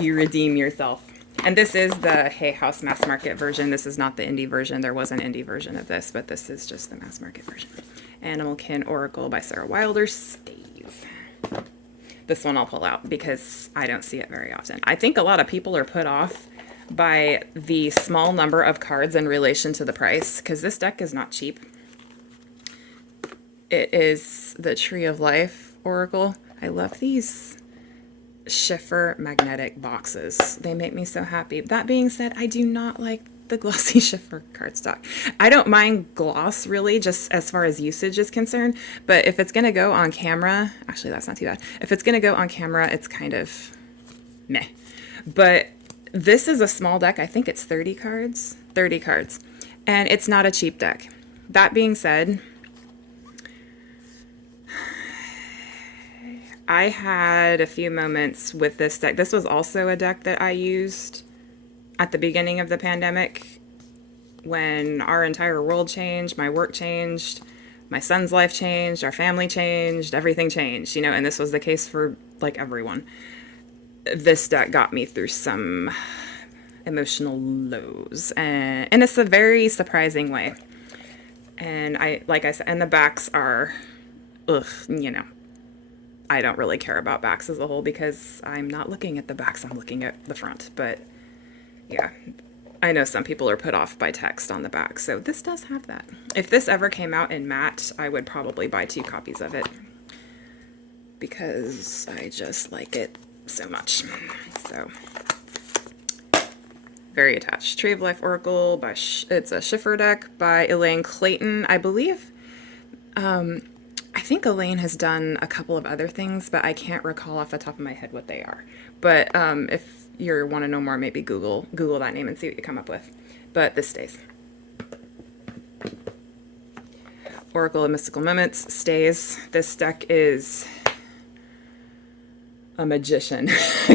You redeem yourself. And this is the Hay House mass market version. This is not the indie version. There was an indie version of this, but this is just the mass market version. Animal Kin Oracle by Sarah Wilder stays. This one I'll pull out because I don't see it very often. I think a lot of people are put off by the small number of cards in relation to the price, because this deck is not cheap. It is the Tree of Life Oracle. I love these Schiffer magnetic boxes. They make me so happy. That being said, I do not like the glossy Schiffer cardstock. I don't mind gloss really, just as far as usage is concerned, but if it's gonna go on camera, actually that's not too bad. If it's gonna go on camera, it's kind of meh. But this is a small deck. I think it's 30 cards. 30 cards. And it's not a cheap deck. That being said, I had a few moments with this deck. This was also a deck that I used at the beginning of the pandemic when our entire world changed, my work changed, my son's life changed, our family changed, everything changed, and this was the case for like everyone. This deck got me through some emotional lows, and in a very surprising way. And like I said, and the backs are, I don't really care about backs as a whole because I'm not looking at the backs, I'm looking at the front. But yeah, I know some people are put off by text on the back, so this does have that. If this ever came out in matte, I would probably buy 2 copies of it because I just like it so much. So very attached. Tree of Life Oracle by it's a Schiffer deck by Elaine Clayton, I believe. I think Elaine has done a couple of other things, but I can't recall off the top of my head what they are. But if you want to know more, maybe Google that name and see what you come up with. But this stays. Oracle of Mystical Moments stays. This deck is a magician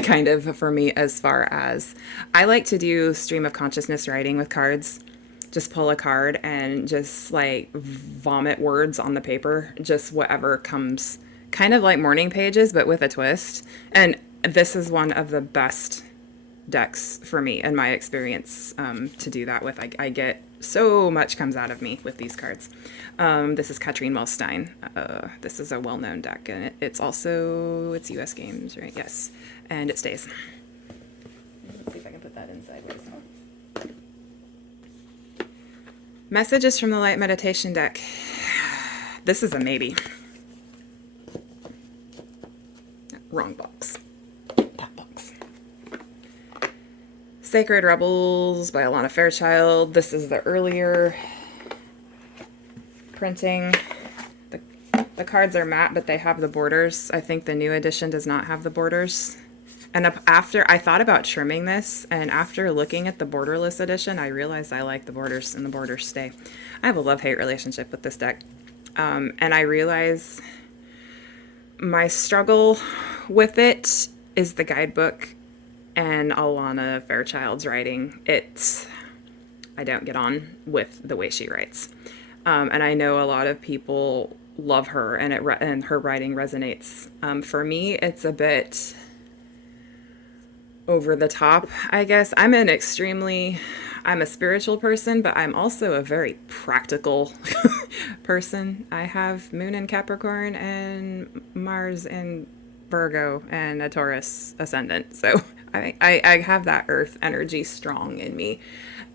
kind of for me, as far as I like to do stream of consciousness writing with cards. Just pull a card and just like vomit words on the paper, just whatever comes, kind of like morning pages but with a twist. And this is one of the best decks for me in my experience to do that with. I get so much comes out of me with these cards. This is Katrine Wellstein. This is a well-known deck, and it's US Games, right? Yes, and it stays. Let's see if I can put that in sideways. Messages from the Light Meditation deck. This is a maybe. Wrong box. That box. Sacred Rebels by Alana Fairchild. This is the earlier printing. The cards are matte, but they have the borders. I think the new edition does not have the borders. And after I thought about trimming this, and after looking at the borderless edition, I realized I like the borders, and the borders stay. I have a love-hate relationship with this deck. And I realize my struggle with it is the guidebook and Alana Fairchild's writing. I don't get on with the way she writes. And I know a lot of people love her and her writing resonates. For me, it's a bit over the top, I guess. I'm a spiritual person, but I'm also a very practical person. I have Moon in Capricorn and Mars in Virgo and a Taurus ascendant. So I have that earth energy strong in me.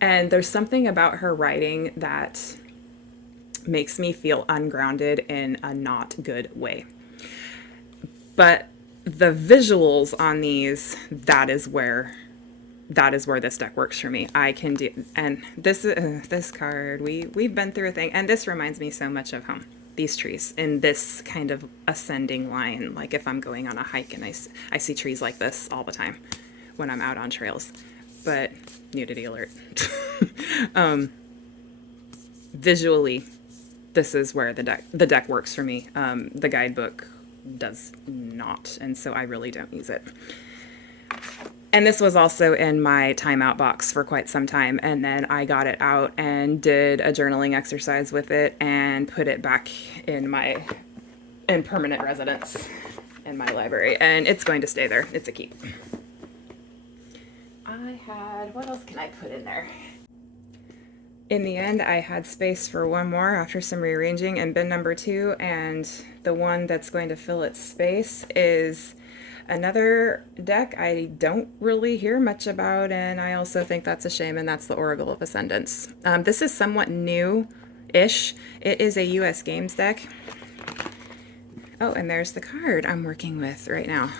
And there's something about her writing that makes me feel ungrounded in a not good way. But the visuals on these, that is where this deck works for me. I can do, and this card, we've been through a thing, and this reminds me so much of home. These trees in this kind of ascending line, like if I'm going on a hike and I see trees like this all the time when I'm out on trails. But nudity alert. Visually, this is where the deck works for me. The guidebook does not, and so I really don't use it. And this was also in my timeout box for quite some time, and then I got it out and did a journaling exercise with it and put it back in permanent residence in my library, and it's going to stay there. It's a keep. What else can I put in there? In the end, I had space for one more after some rearranging in bin number 2, and the one that's going to fill its space is another deck I don't really hear much about, and I also think that's a shame, and that's the Oracle of Ascendance. This is somewhat new-ish. It is a US Games deck. Oh, and there's the card I'm working with right now,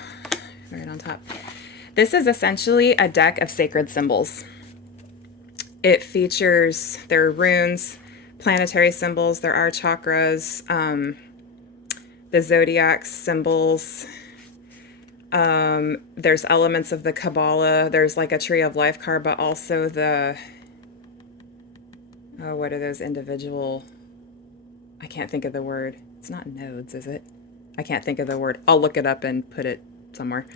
right on top. This is essentially a deck of sacred symbols. It features their runes, planetary symbols, there are chakras, the zodiac symbols. There's elements of the Kabbalah. There's like a Tree of Life card, but also what are those individual? I can't think of the word. It's not nodes, is it? I can't think of the word. I'll look it up and put it somewhere.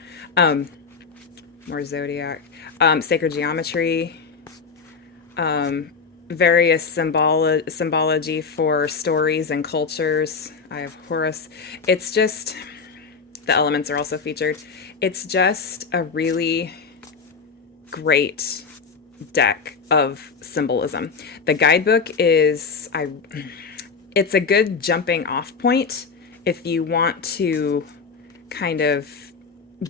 More zodiac, sacred geometry. Various symbology for stories and cultures. I have Horus. It's just, the elements are also featured. It's just a really great deck of symbolism. The guidebook it's a good jumping off point if you want to kind of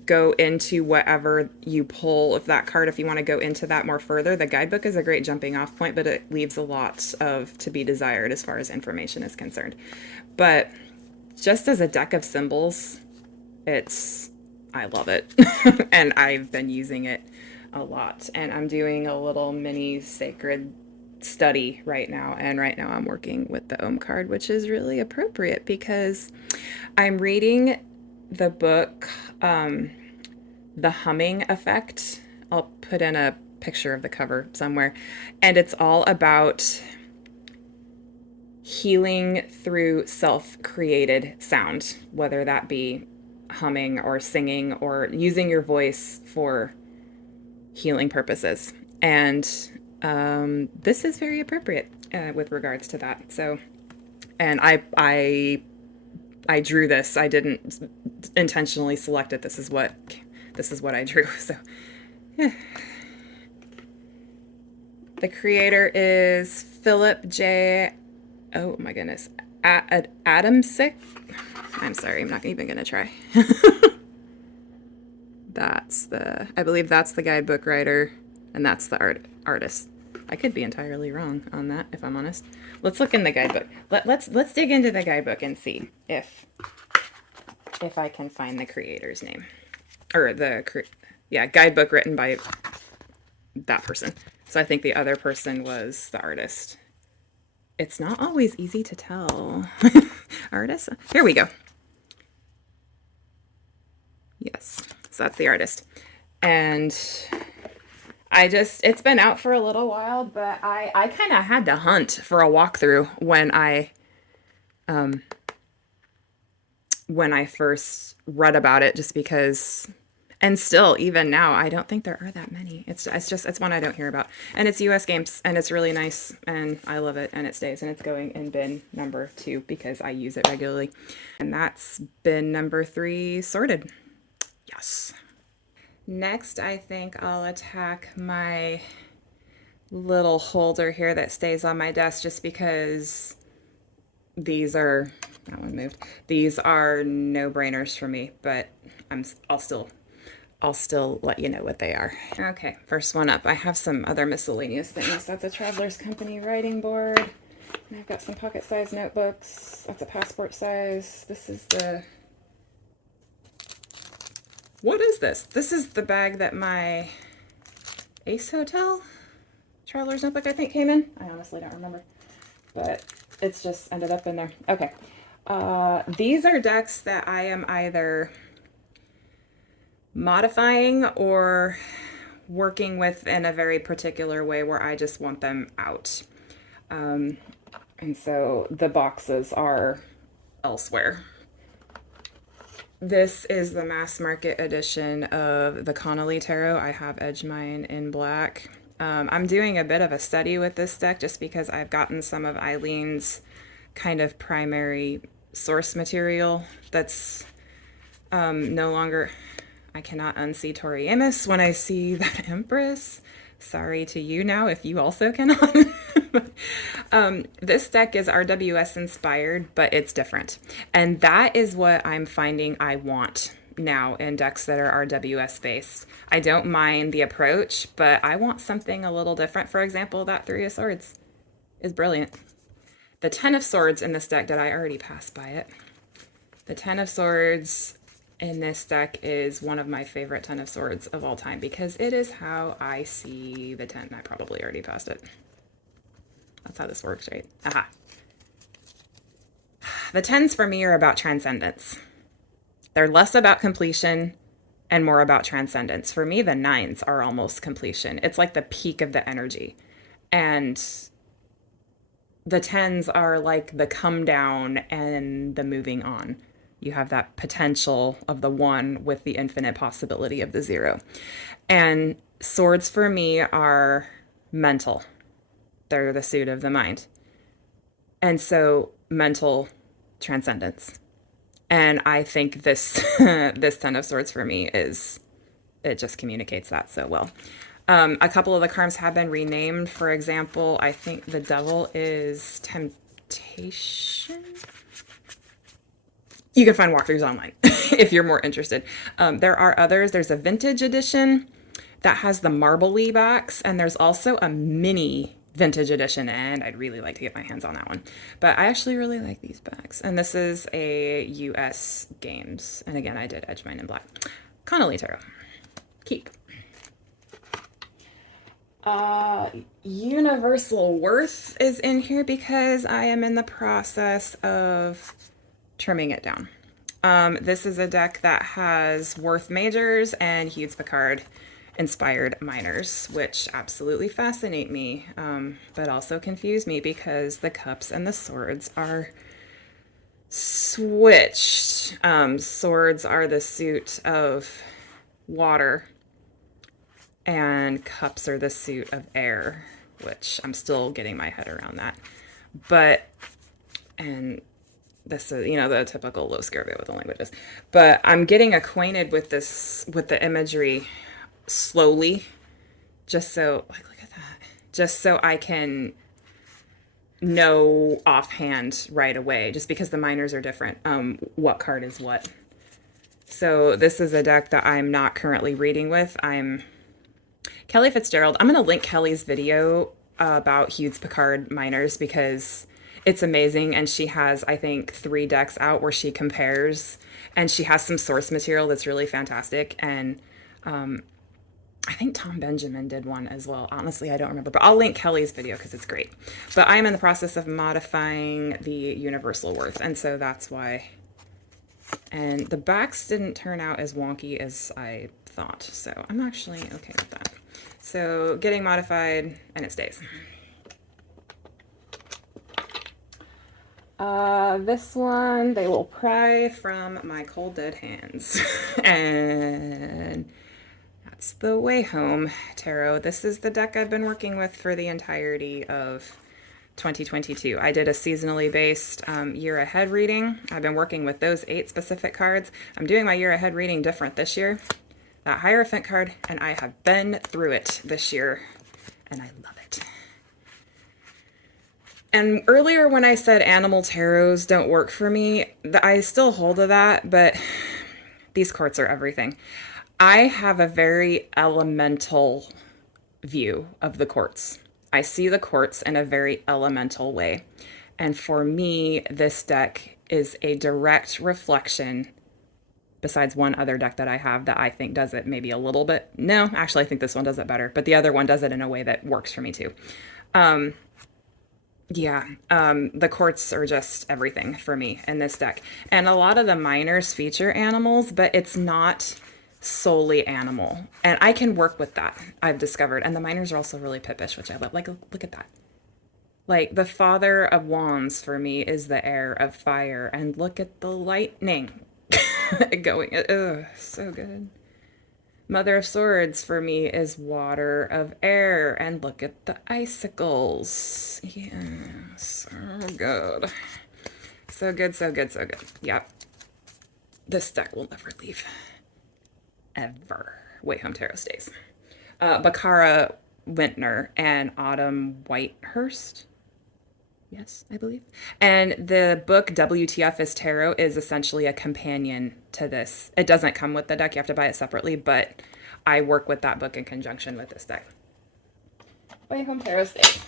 go into whatever you pull. If you want to go into that more further, the guidebook is a great jumping off point, but it leaves a lot of to be desired as far as information is concerned. But just as a deck of symbols, I love it. And I've been using it a lot, and I'm doing a little mini sacred study right now, and right now I'm working with the Om card, which is really appropriate because I'm reading the book The Humming Effect. I'll put in a picture of the cover somewhere, and it's all about healing through self-created sound, whether that be humming or singing or using your voice for healing purposes. And this is very appropriate with regards to that. So, and I drew this. I didn't intentionally select it. This is what I drew. So, yeah. The creator is Philip J. Oh my goodness, Adamsick. I'm sorry, I'm not even gonna try. I believe that's the guidebook writer, and that's the artist. I could be entirely wrong on that, if I'm honest. Let's look in the guidebook. Let's dig into the guidebook and see if I can find the creator's name, or guidebook written by that person. So I think the other person was the artist. It's not always easy to tell. Artist? Here we go. Yes, so that's the artist. And it's been out for a little while, but I kind of had to hunt for a walkthrough when I when I first read about it, just because, and still even now I don't think there are that many. It's one I don't hear about, and it's US games, and it's really nice, and I love it, and it stays, and it's going in bin number 2 because I use it regularly. And that's bin number 3 sorted. Yes. Next, I think I'll attack my little holder here that stays on my desk, just because these are, that one moved. These are no brainers for me, but I'll still let you know what they are. Okay, first one up. I have some other miscellaneous things. That's a Traveler's Company writing board. And I've got some pocket-sized notebooks. That's a passport size. This is the... What is this? This is the bag that my Ace Hotel Traveler's Notebook, I think, came in. I honestly don't remember. But it's just ended up in there. Okay. These are decks that I am either modifying or working with in a very particular way where I just want them out. And so the boxes are elsewhere. This is the mass market edition of the Connolly Tarot. I have edged mine in black. I'm doing a bit of a study with this deck just because I've gotten some of Eileen's kind of primary source material that's no longer... I cannot unsee Tori Amos when I see that Empress. Sorry to you now if you also cannot. This deck is RWS inspired, but it's different. And that is what I'm finding I want now in decks that are RWS based. I don't mind the approach, but I want something a little different. For example, that 3 of Swords is brilliant. The 10 of Swords in this deck, did I already pass by it? The 10 of Swords in this deck is one of my favorite 10 of Swords of all time because it is how I see the 10. I probably already passed it. That's how this works, right? Aha. The 10s for me are about transcendence. They're less about completion and more about transcendence. For me, the 9s are almost completion. It's like the peak of the energy. And the 10s are like the come down and the moving on. You have that potential of the 1 with the infinite possibility of the 0. And swords for me are mental. They're the suit of the mind. And so mental transcendence. And I think this this 10 of Swords for me is, it just communicates that so well. A couple of the cards have been renamed. For example, I think the Devil is Temptation. You can find walkthroughs online if you're more interested. There are others. There's a vintage edition that has the marbly backs, and there's also a mini vintage edition, and I'd really like to get my hands on that one. But I actually really like these backs. And this is a US Games. And again, I did edge mine in black. Connolly Tarot. Keep. Universal Worth is in here because I am in the process of trimming it down. This is a deck that has Worth Majors and Hughes Picard inspired minors, which absolutely fascinate me, but also confuse me because the cups and the swords are switched. Swords are the suit of water, and cups are the suit of air, which I'm still getting my head around that. But, and this is, you know, the typical low scare bit with the languages. But I'm getting acquainted with this, with the imagery slowly, just so, like, look at that. Just so I can know offhand right away, just because the minors are different, what card is what. So this is a deck that I'm not currently reading with. I'm Kelly Fitzgerald. I'm going to link Kelly's video about Hughes Picard minors because it's amazing. And she has, I think, 3 decks out where she compares, and she has some source material that's really fantastic. And I think Tom Benjamin did one as well. Honestly, I don't remember, but I'll link Kelly's video because it's great. But I'm in the process of modifying the Universal Worth, and so that's why. And the backs didn't turn out as wonky as I thought, so I'm actually okay with that. So getting modified, and it stays. This one, they will pry from my cold dead hands. And that's the Way Home Tarot. This is the deck I've been working with for the entirety of 2022. I did a seasonally based year ahead reading. I've been working with those 8 specific cards. I'm doing my year ahead reading different this year. That Hierophant card, and I have been through it this year, and I love it. And earlier when I said animal tarots don't work for me, I still hold to that, but these courts are everything. I have a very elemental view of the courts. I see the courts in a very elemental way. And for me, this deck is a direct reflection, besides one other deck that I have that I think does it maybe a little bit. No, actually, I think this one does it better, but the other one does it in a way that works for me too. The courts are just everything for me in this deck. And a lot of the minors feature animals, but it's not solely animal. And I can work with that, I've discovered. And the minors are also really pippish, which I love. Like, look at that. Like, the Father of Wands for me is the heir of fire. And look at the lightning going. Ugh, so good. Mother of Swords for me is water of air, and look at the icicles. Yeah, so good. So good, so good, so good. Yep. This deck will never leave. Ever. Way Home Tarot stays. Bakara Wintner and Autumn Whitehurst. Yes, I believe. And the book WTF is Tarot is essentially a companion to this. It doesn't come with the deck, you have to buy it separately, but I work with that book in conjunction with this deck. Way Home Tarot stays.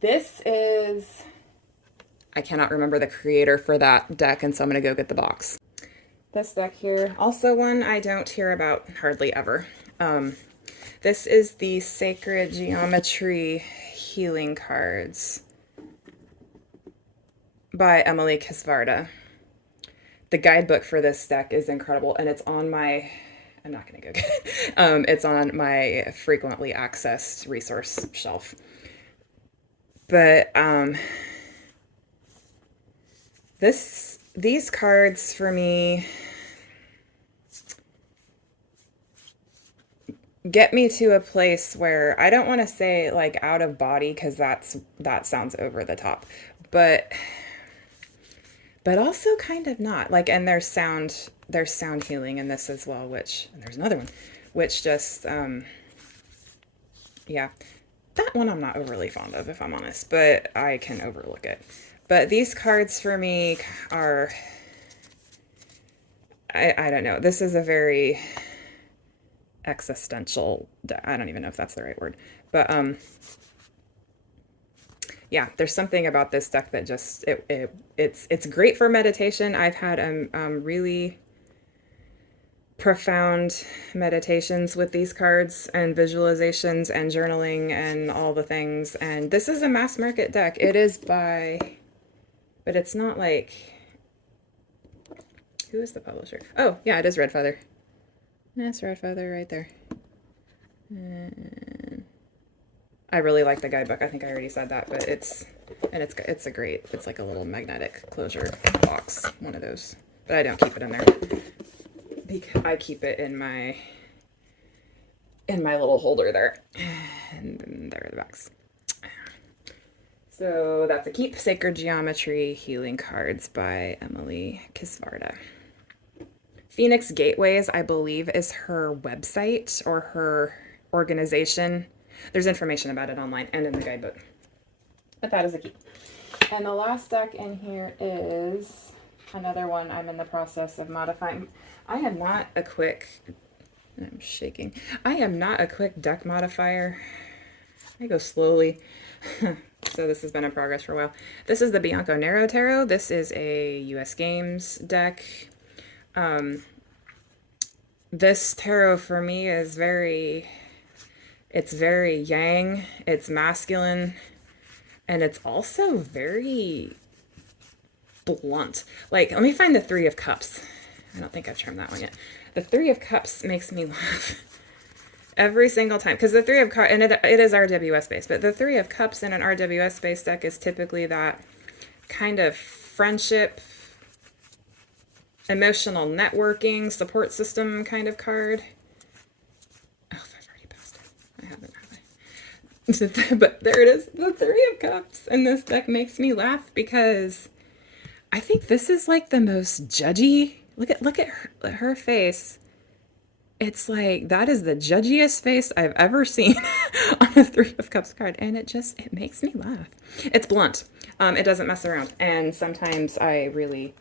This is, I cannot remember the creator for that deck, and so I'm going to go get the box. This deck here, also one I don't hear about hardly ever. This is the Sacred Geometry Healing Cards by Emily Kisvarda. The guidebook for this deck is incredible, and it's on my, I'm not going to go get it. It's on my frequently accessed resource shelf. But these cards for me get me to a place where I don't want to say like out of body, because that sounds over the top, but also kind of not like. And there's sound healing in this as well, which, and there's another one which just yeah, that one I'm not overly fond of, if I'm honest, but I can overlook it. But these cards for me are, I don't know, this is a very existential, I don't even know if that's the right word, but yeah, there's something about this deck that just it's great for meditation. I've had really profound meditations with these cards and visualizations and journaling and all the things. And this is a mass market deck. It is by, but it's not like, who is the publisher? Oh yeah, it is Red Feather. That's Red Feather right there. And I really like the guidebook. I think I already said that, but it's a great, it's like a little magnetic closure box, one of those. But I don't keep it in there. I keep it in my little holder there. And then there are the backs. So that's a keep. Sacred Geometry Healing Cards by Emily Kisvarda. Phoenix Gateways, I believe, is her website or her organization. There's information about it online and in the guidebook. But that is a keep. And the last deck in here is another one I'm in the process of modifying. I am not a quick, I'm shaking. I am not a quick deck modifier. I go slowly. So this has been in progress for a while. This is the Bianco Nero Tarot. This is a US Games deck. This tarot for me is it's very yang, it's masculine, and it's also very blunt. Like, let me find the Three of Cups. I don't think I've trimmed that one yet. The Three of Cups makes me laugh. Every single time, because the Three of Cups, and it is RWS based, but the Three of Cups in an RWS based deck is typically that kind of friendship, emotional networking, support system kind of card. Oh, I've already passed it. I haven't, have I? But there it is, the Three of Cups. And this deck makes me laugh because I think this is like the most judgy. Look at her face. It's like that is the judgiest face I've ever seen on a Three of Cups card, and it makes me laugh. It's blunt. It doesn't mess around, and sometimes I really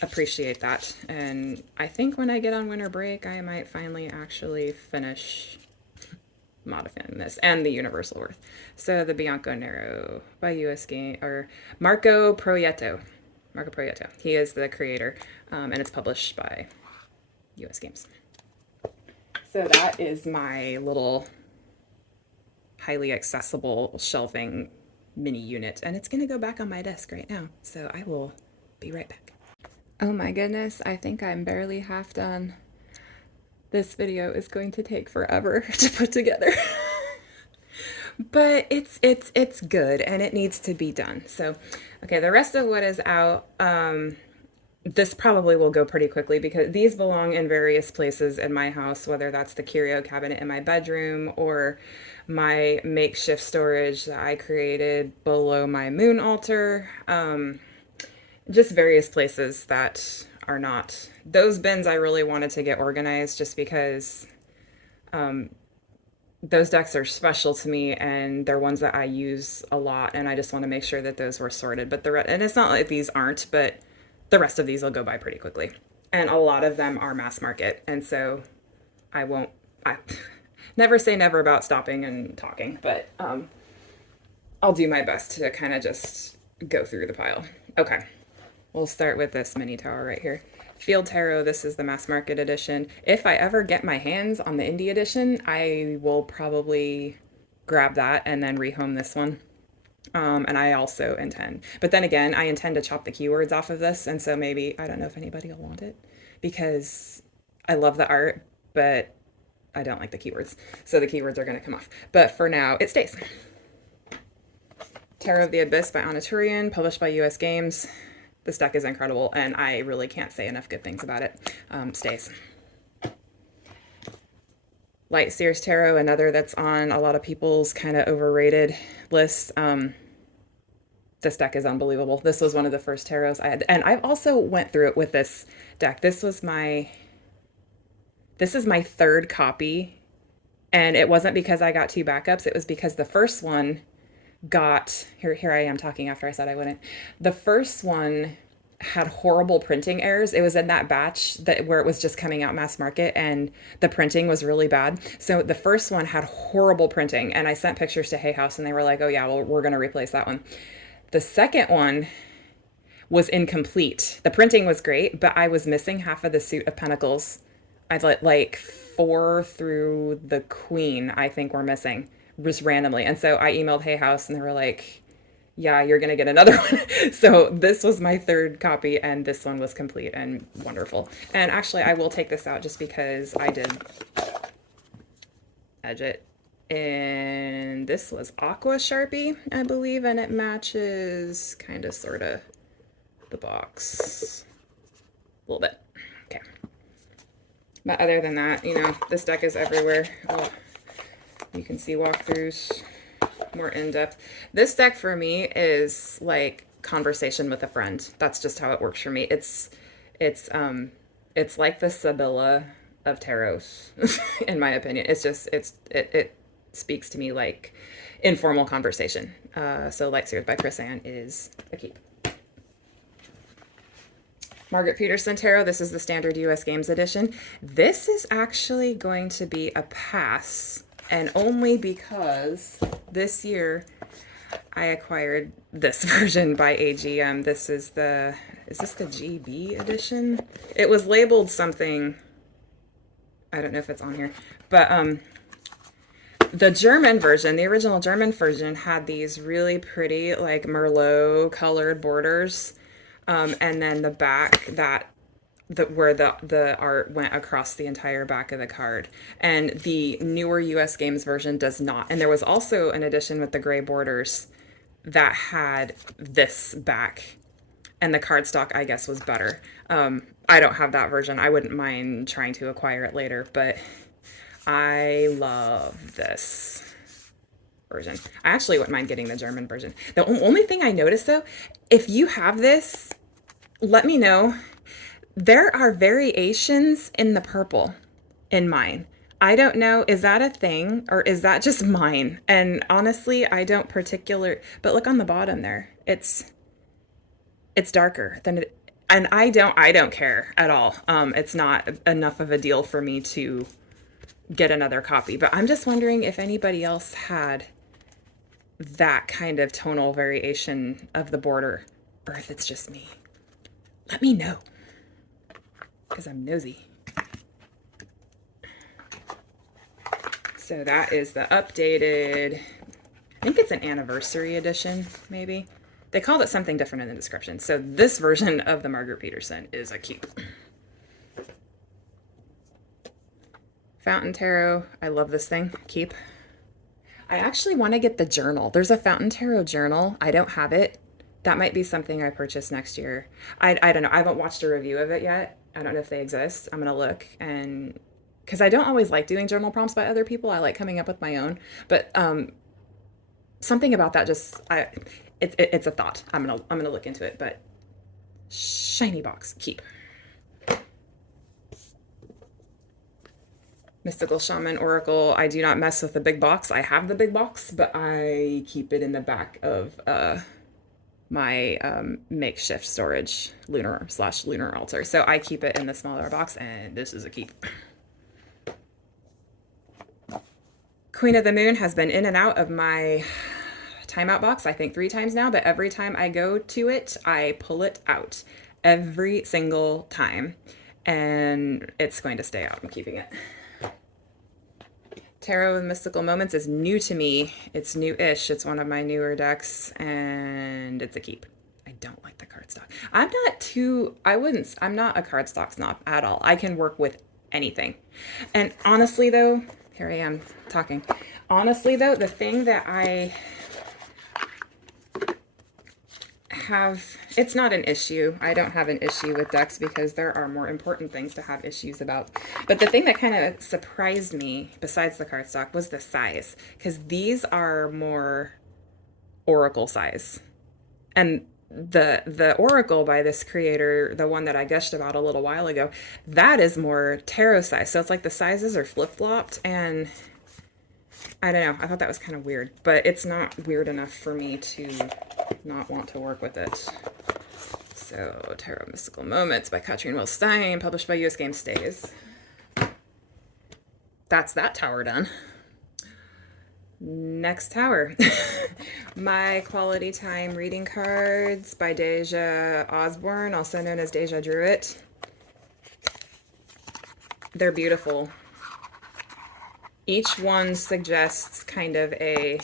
appreciate that. And I think when I get on winter break, I might finally actually finish modifying this and the Universal Worth. So the Bianco Nero by US Game or Marco Proietto. Marco Proietto. He is the creator, and it's published by US Games. So that is my little highly accessible shelving mini unit, and it's going to go back on my desk right now. So I will be right back. Oh my goodness, I think I'm barely half done. This video is going to take forever to put together. But it's good and it needs to be done. So, okay, the rest of what is out, this probably will go pretty quickly because these belong in various places in my house, whether that's the curio cabinet in my bedroom or my makeshift storage that I created below my moon altar. Just various places that are not. Those bins I really wanted to get organized just because those decks are special to me and they're ones that I use a lot, and I just want to make sure that those were sorted. But and it's not like these aren't, but the rest of these will go by pretty quickly. And a lot of them are mass market, and so I never say never about stopping and talking, but I'll do my best to kind of just go through the pile. Okay, we'll start with this mini tower right here. Field Tarot, this is the mass market edition. If I ever get my hands on the indie edition, I will probably grab that and then rehome this one. And I also intend, but then again, I intend to chop the keywords off of this. And so maybe, I don't know if anybody will want it because I love the art, but I don't like the keywords. So the keywords are going to come off. But for now, it stays. Tarot of the Abyss by Anaturian, published by US Games. This deck is incredible, and I really can't say enough good things about it. Stays. Light Sears Tarot, another that's on a lot of people's kind of overrated lists. This deck is unbelievable. This was one of the first tarots I had, and I've also went through it with this deck. This is my third copy, and it wasn't because I got two backups. It was because the first one got here I am talking after I said I wouldn't. The first one had horrible printing errors. It was in that batch where it was just coming out mass market and the printing was really bad. So the first one had horrible printing, and I sent pictures to Hay House and they were like, "Oh yeah, well we're going to replace that one." The second one was incomplete. The printing was great, but I was missing half of the suit of pentacles. I like 4 through the queen, I think, were missing just randomly. And so I emailed Hay House and they were like, "Yeah, you're going to get another one." So this was my third copy, and this one was complete and wonderful. And actually, I will take this out just because I did edge it. And this was Aqua Sharpie, I believe, and it matches kind of sort of the box a little bit. Okay. But other than that, you know, this deck is everywhere. Oh, you can see walkthroughs more in depth. This deck for me is like conversation with a friend. That's just how it works for me. It's like the Sibylla of tarots, in my opinion. It speaks to me like informal conversation. So Light Sears by Chris Ann is a keep. Margaret Peterson Tarot, this is the standard US Games edition. This is actually going to be a pass, and only because this year I acquired this version by AGM. Is this the GB edition? It was labeled something, I don't know if it's on here, but the German version, the original German version, had these really pretty like Merlot colored borders. And then the back, that where the art went across the entire back of the card, and the newer US games version does not. And there was also an edition with the gray borders that had this back, and the cardstock I guess was better. I don't have that version. I wouldn't mind trying to acquire it later, but I love this version. I actually wouldn't mind getting the German version. The only thing I noticed though, if you have this, let me know. There are variations in the purple in mine. I don't know, is that a thing or is that just mine? And honestly, I don't particular, but look on the bottom there. It's darker than it, and I don't care at all. It's not enough of a deal for me to get another copy, but I'm just wondering if anybody else had that kind of tonal variation of the border or if it's just me. Let me know because I'm nosy. So that is the updated, I think it's an anniversary edition, maybe. They called it something different in the description. So this version of the Margaret Peterson is a keep. Fountain Tarot, I love this thing, keep. I actually want to get the journal. There's a Fountain Tarot journal. I don't have it. That might be something I purchase next year. I don't know. I haven't watched a review of it yet. I don't know if they exist. I'm going to look, and because I don't always like doing journal prompts by other people. I like coming up with my own. But something about that just it's a thought. I'm gonna look into it. But shiny box, keep. Mystical Shaman Oracle. I do not mess with the big box. I have the big box, but I keep it in the back of my makeshift storage lunar altar. So I keep it in the smaller box, and this is a keep. Queen of the Moon has been in and out of my timeout box, I think 3 times now, but every time I go to it, I pull it out every single time, and it's going to stay out. I'm keeping it. Tarot with Mystical Moments is new to me. It's new-ish. It's one of my newer decks, and it's a keep. I don't like the cardstock. I'm not a cardstock snob at all. I can work with anything. And honestly, though, here I am talking. Honestly, though, the thing that I have, it's not an issue. I don't have an issue with decks because there are more important things to have issues about. But the thing that kind of surprised me, besides the cardstock, was the size. Because these are more oracle size. And the oracle by this creator, the one that I gushed about a little while ago, that is more tarot size. So it's like the sizes are flip-flopped, and I don't know. I thought that was kind of weird, but it's not weird enough for me to not want to work with it. So, Tarot Mystical Moments by Katrine Will Stein, published by US Game Stays. That's that tower done. Next tower. My Quality Time reading cards by Deja Osborne, also known as Deja Druitt. They're beautiful. Each one suggests kind of a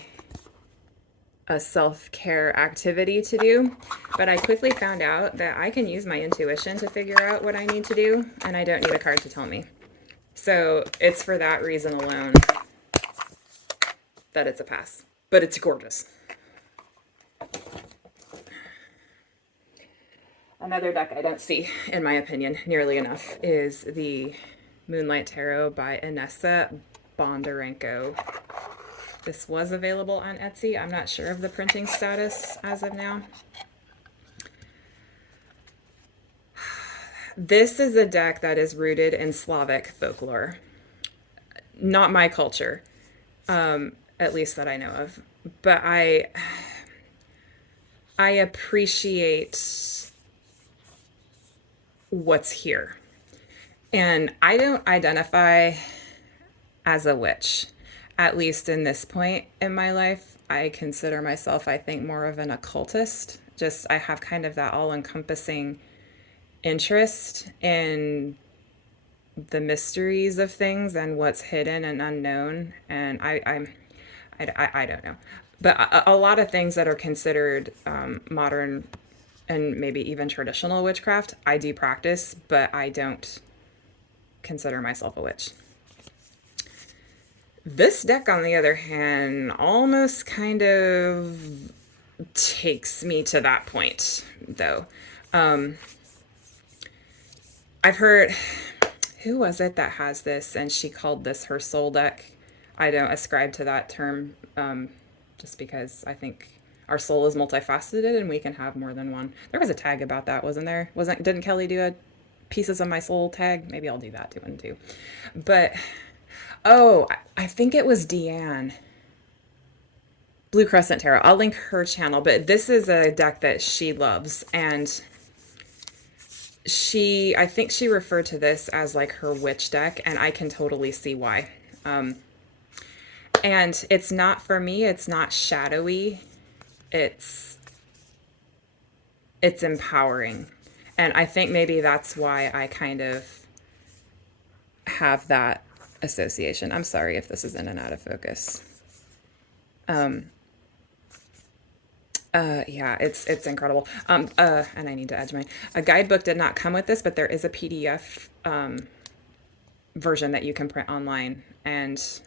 self-care activity to do, but I quickly found out that I can use my intuition to figure out what I need to do, and I don't need a card to tell me. So it's for that reason alone that it's a pass, but it's gorgeous. Another deck I don't see, in my opinion, nearly enough is the Moonlight Tarot by Inessa Bondarenko. This was available on Etsy. I'm not sure of the printing status as of now. This is a deck that is rooted in Slavic folklore. Not my culture, at least that I know of. But I appreciate what's here. And I don't identify as a witch, at least in this point in my life. I consider myself, I think, more of an occultist. Just, I have kind of that all-encompassing interest in the mysteries of things and what's hidden and unknown. And I don't know. But a lot of things that are considered modern and maybe even traditional witchcraft. I do practice, but I don't consider myself a witch. This deck, on the other hand, almost kind of takes me to that point, though. I've heard, who was it that has this, and she called this her soul deck? I don't ascribe to that term, just because I think our soul is multifaceted and we can have more than one. There was a tag about that, wasn't there? Didn't Kelly do a pieces of my soul tag? Maybe I'll do that one too. But oh, I think it was Deanne. Blue Crescent Tarot. I'll link her channel, but this is a deck that she loves, and I think she referred to this as like her witch deck, and I can totally see why. And it's not, for me, it's not shadowy. It's empowering. And I think maybe that's why I kind of have that association. I'm sorry if this is in and out of focus. Yeah, it's incredible. And I need to edge mine. A guidebook did not come with this, but there is a PDF version that you can print online, and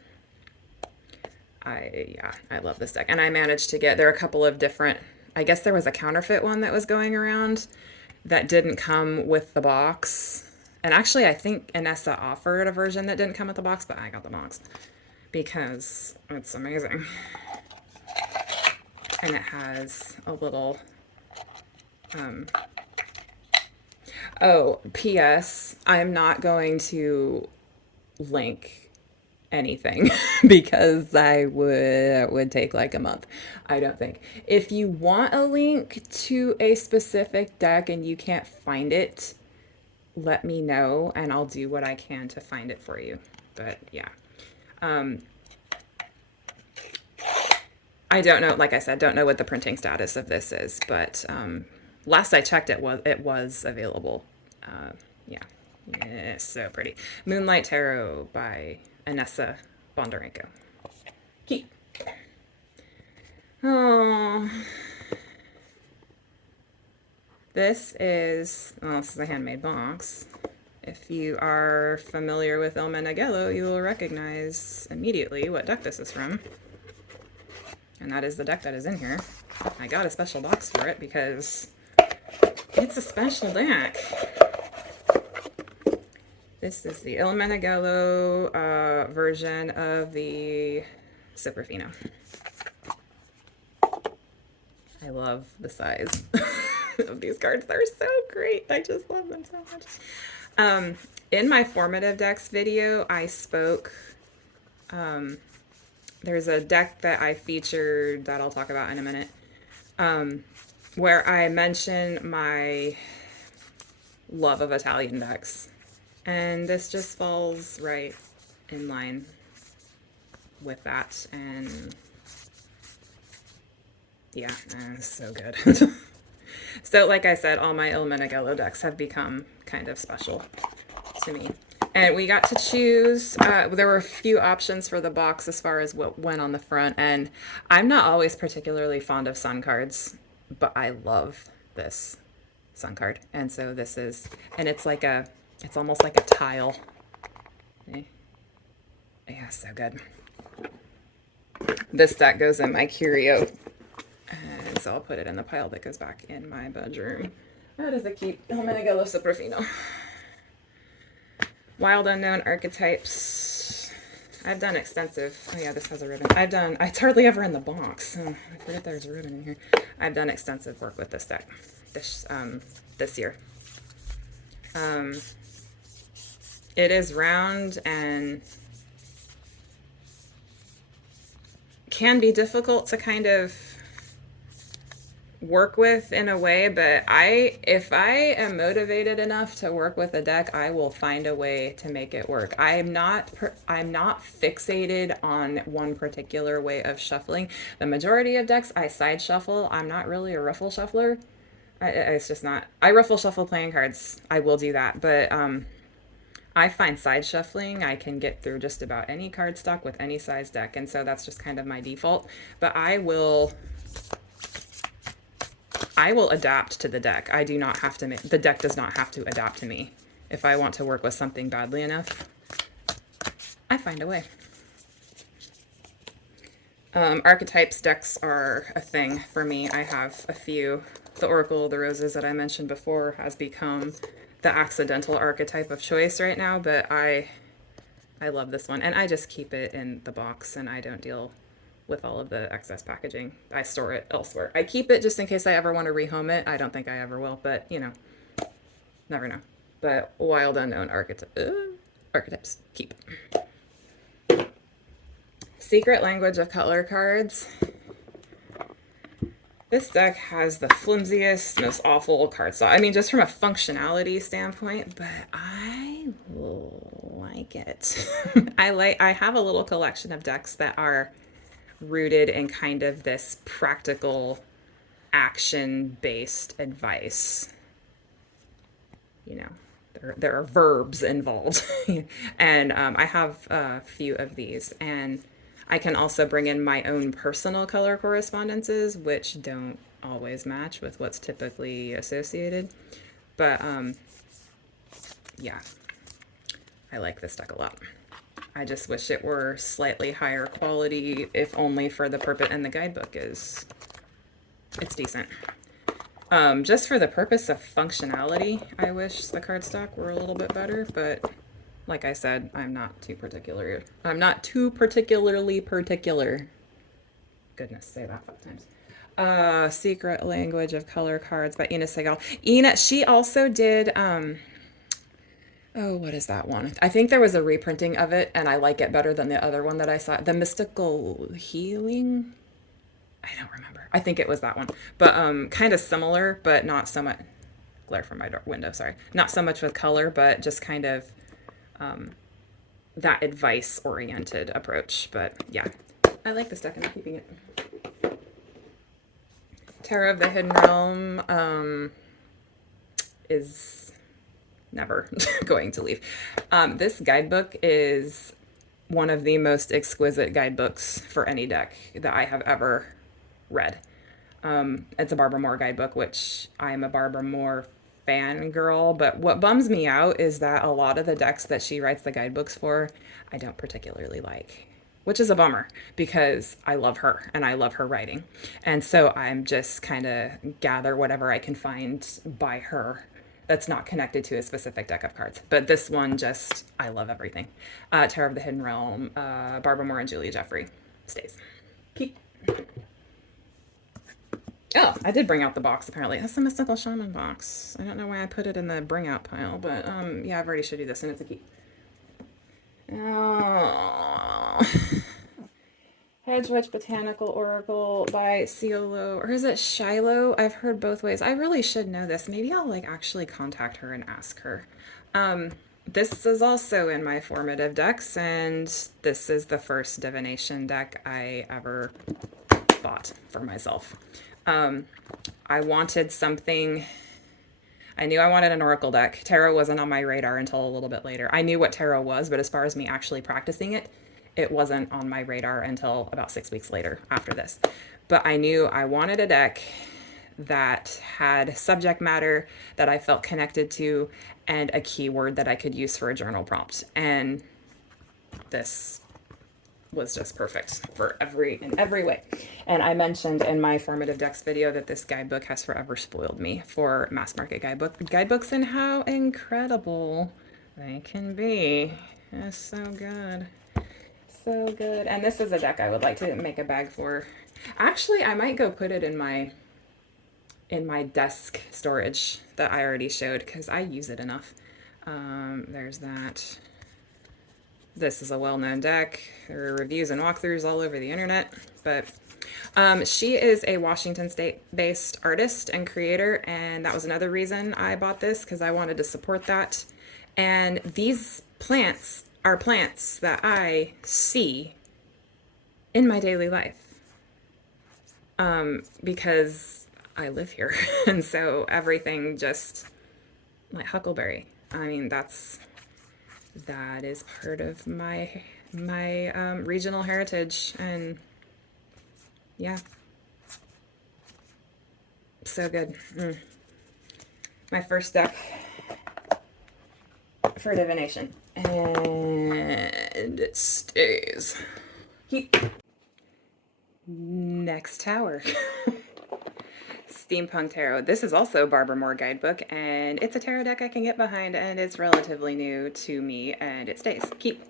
I love this deck. And I managed to get, there are a couple of different, I guess there was a counterfeit one that was going around that didn't come with the box. And actually, I think Inessa offered a version that didn't come with the box, but I got the box because it's amazing. And it has a little, oh, P.S. I'm not going to link anything because I would take like a month. I don't think. If you want a link to a specific deck and you can't find it, let me know and I'll do what I can to find it for you. But yeah. I don't know, like I said, don't know what the printing status of this is, but last I checked, it was available. Yeah, it's so pretty. Moonlight Tarot by Inessa Bondarenko. Key. Oh, this is a handmade box. If you are familiar with Il Meneghello, you will recognize immediately what deck this is from. And that is the deck that is in here. I got a special box for it because it's a special deck. This is the Il Meneghello version of the Soprafino. I love the size of these cards. They're so great. I just love them so much. In my formative decks video, I spoke... there's a deck that I featured that I'll talk about in a minute, where I mention my love of Italian decks. And this just falls right in line with that. And yeah, it's so good. So like I said, all my Il Meneghello decks have become kind of special to me. And we got to choose, there were a few options for the box as far as what went on the front. And I'm not always particularly fond of sun cards, but I love this sun card. And so this is, and it's like it's almost like a tile. Yeah, so good. This deck goes in my curio. And so I'll put it in the pile that goes back in my bedroom. That is a cute Il Meneghello Soprafino. Wild Unknown Archetypes. I've done extensive, oh yeah, this has a ribbon. It's hardly ever in the box. Oh, I forget there's a ribbon in here. I've done extensive work with this deck this year. It is round and can be difficult to kind of work with in a way, but if I am motivated enough to work with a deck, I will find a way to make it work. I'm not fixated on one particular way of shuffling. The majority of decks I side shuffle. I'm not really a ruffle shuffler. It's just not. I ruffle shuffle playing cards. I will do that, but I find side shuffling, I can get through just about any card stock with any size deck, and so that's just kind of my default. But I I will adapt to the deck. I do not have to make, the deck does not have to adapt to me. If I want to work with something badly enough, I find a way. Archetypes decks are a thing for me. I have a few. The Oracle of the Roses that I mentioned before has become the accidental archetype of choice right now, but I love this one, and I just keep it in the box, and I don't deal with all of the excess packaging. I store it elsewhere. I keep it just in case I ever want to rehome it. I don't think I ever will, but you know, never know. But wild unknown archetypes, keep. Secret language of color cards. This deck has the flimsiest, most awful card stock. I mean, just from a functionality standpoint, but I like it. I have a little collection of decks that are rooted in kind of this practical action-based advice. You know, there are verbs involved. And I have a few of these, and I can also bring in my own personal color correspondences, which don't always match with what's typically associated. But yeah, I like this deck a lot. I just wish it were slightly higher quality, if only for the purpose, and the guidebook is, it's decent. Just for the purpose of functionality, I wish the cardstock were a little bit better, but like I said, I'm not too particular. I'm not too particularly particular. Goodness, say that 5 times. Secret Language of Color Cards by Ina Segal. Ina, she also did, oh, what is that one? I think there was a reprinting of it, and I like it better than the other one that I saw. The Mystical Healing? I don't remember. I think it was that one. But kind of similar, but not so much. Glare from my window, sorry. Not so much with color, but just kind of that advice-oriented approach. But yeah, I like this deck and I'm keeping it. Tarot of the Hidden Realm is never going to leave. This guidebook is one of the most exquisite guidebooks for any deck that I have ever read. It's a Barbara Moore guidebook, which I'm a Barbara Moore fangirl, but what bums me out is that a lot of the decks that she writes the guidebooks for, I don't particularly like, which is a bummer because I love her and I love her writing. And so I'm just kind of gather whatever I can find by her that's not connected to a specific deck of cards. But this one just, I love everything. Tarot of the Hidden Realm, Barbara Moore and Julia Jeffrey stays. Keep. Oh, I did bring out the box apparently. That's the Mystical Shaman box. I don't know why I put it in the bring out pile, but yeah, I've already showed you this and it's a key. Oh. Hedgewitch Botanical Oracle by Ciolo, or is it Shiloh? I've heard both ways. I really should know this. Maybe I'll like actually contact her and ask her. This is also in my formative decks, and this is the first divination deck I ever bought for myself. I wanted something. I knew I wanted an oracle deck. Tarot wasn't on my radar until a little bit later. I knew what tarot was, but as far as me actually practicing it, it wasn't on my radar until about 6 weeks later after this. But I knew I wanted a deck that had subject matter that I felt connected to and a keyword that I could use for a journal prompt. And this was just perfect for in every way. And I mentioned in my formative decks video that this guidebook has forever spoiled me for mass market guidebooks and how incredible they can be. It's so good. So good. And this is a deck I would like to make a bag for. Actually, I might go put it in my desk storage that I already showed because I use it enough. There's that. This is a well-known deck. There are reviews and walkthroughs all over the internet, but she is a Washington State-based artist and creator, and that was another reason I bought this because I wanted to support that. And these plants are plants that I see in my daily life because I live here, and so everything just like huckleberry. I mean, that is part of my regional heritage, and yeah, so good. My first deck for divination. And it stays. Next tower. Steampunk Tarot. This is also Barbara Moore guidebook, and it's a tarot deck I can get behind, and it's relatively new to me, and it stays. Keep.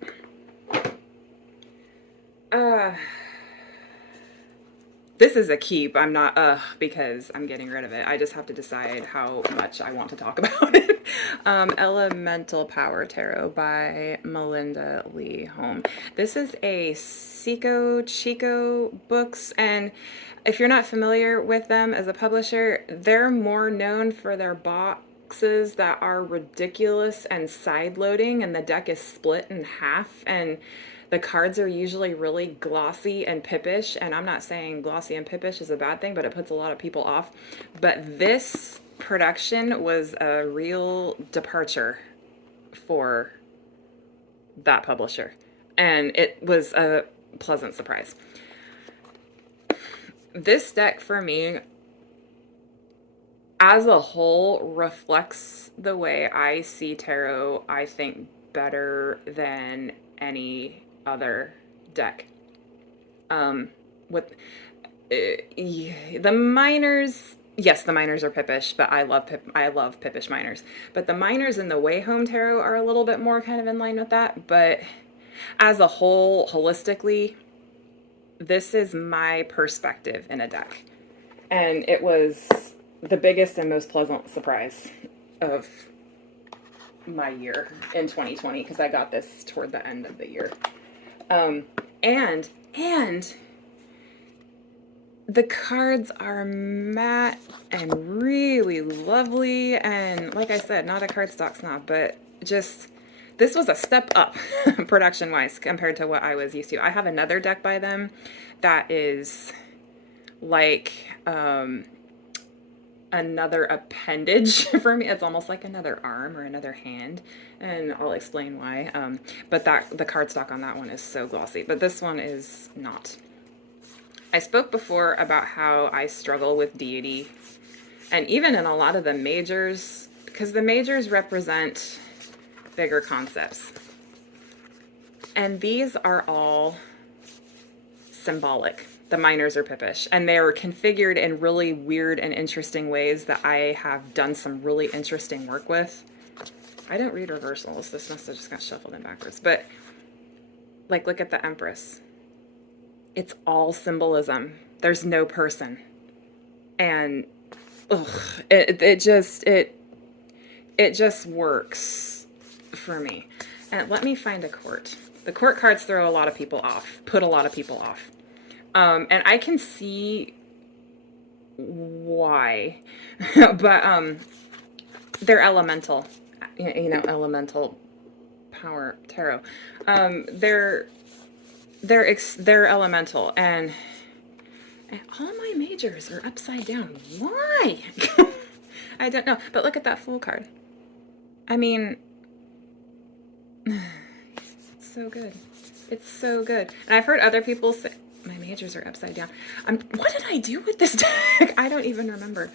This is a keep. I'm not because I'm getting rid of it. I just have to decide how much I want to talk about it. Elemental Power Tarot by Melinda Lee Holm. This is a Seiko Chico books, and if you're not familiar with them as a publisher, they're more known for their boxes that are ridiculous and side-loading, and the deck is split in half, and the cards are usually really glossy and pippish, and I'm not saying glossy and pippish is a bad thing, but it puts a lot of people off. But this production was a real departure for that publisher, and it was a pleasant surprise. This deck for me as a whole reflects the way I see tarot, I think, better than any other deck. With the minors, yes, the minors are pippish, but I love pippish minors. But the minors in the Way Home Tarot are a little bit more kind of in line with that. But as a whole, holistically, this is my perspective in a deck, and it was the biggest and most pleasant surprise of my year in 2020 because I got this toward the end of the year. And the cards are matte and really lovely, and like I said, not a cardstock snob, but just this was a step up production wise compared to what I was used to. I have another deck by them that is like another appendage for me. It's almost like another arm or another hand, and I'll explain why. But the cardstock on that one is so glossy, but this one is not. I spoke before about how I struggle with deity, and even in a lot of the majors, because the majors represent bigger concepts, and these are all symbolic. The minors are pippish, and they are configured in really weird and interesting ways that I have done some really interesting work with. I don't read reversals. This must have just got shuffled in backwards. But, like, look at the Empress. It's all symbolism. There's no person. And, it just works for me. And let me find a court. The court cards throw a lot of people off, put a lot of people off. And I can see why, but they're elemental, elemental power tarot. They're elemental, and all my majors are upside down. Why? I don't know. But look at that Fool card. I mean, it's so good. It's so good. And I've heard other people say my majors are upside down. What did I do with this deck? I don't even remember.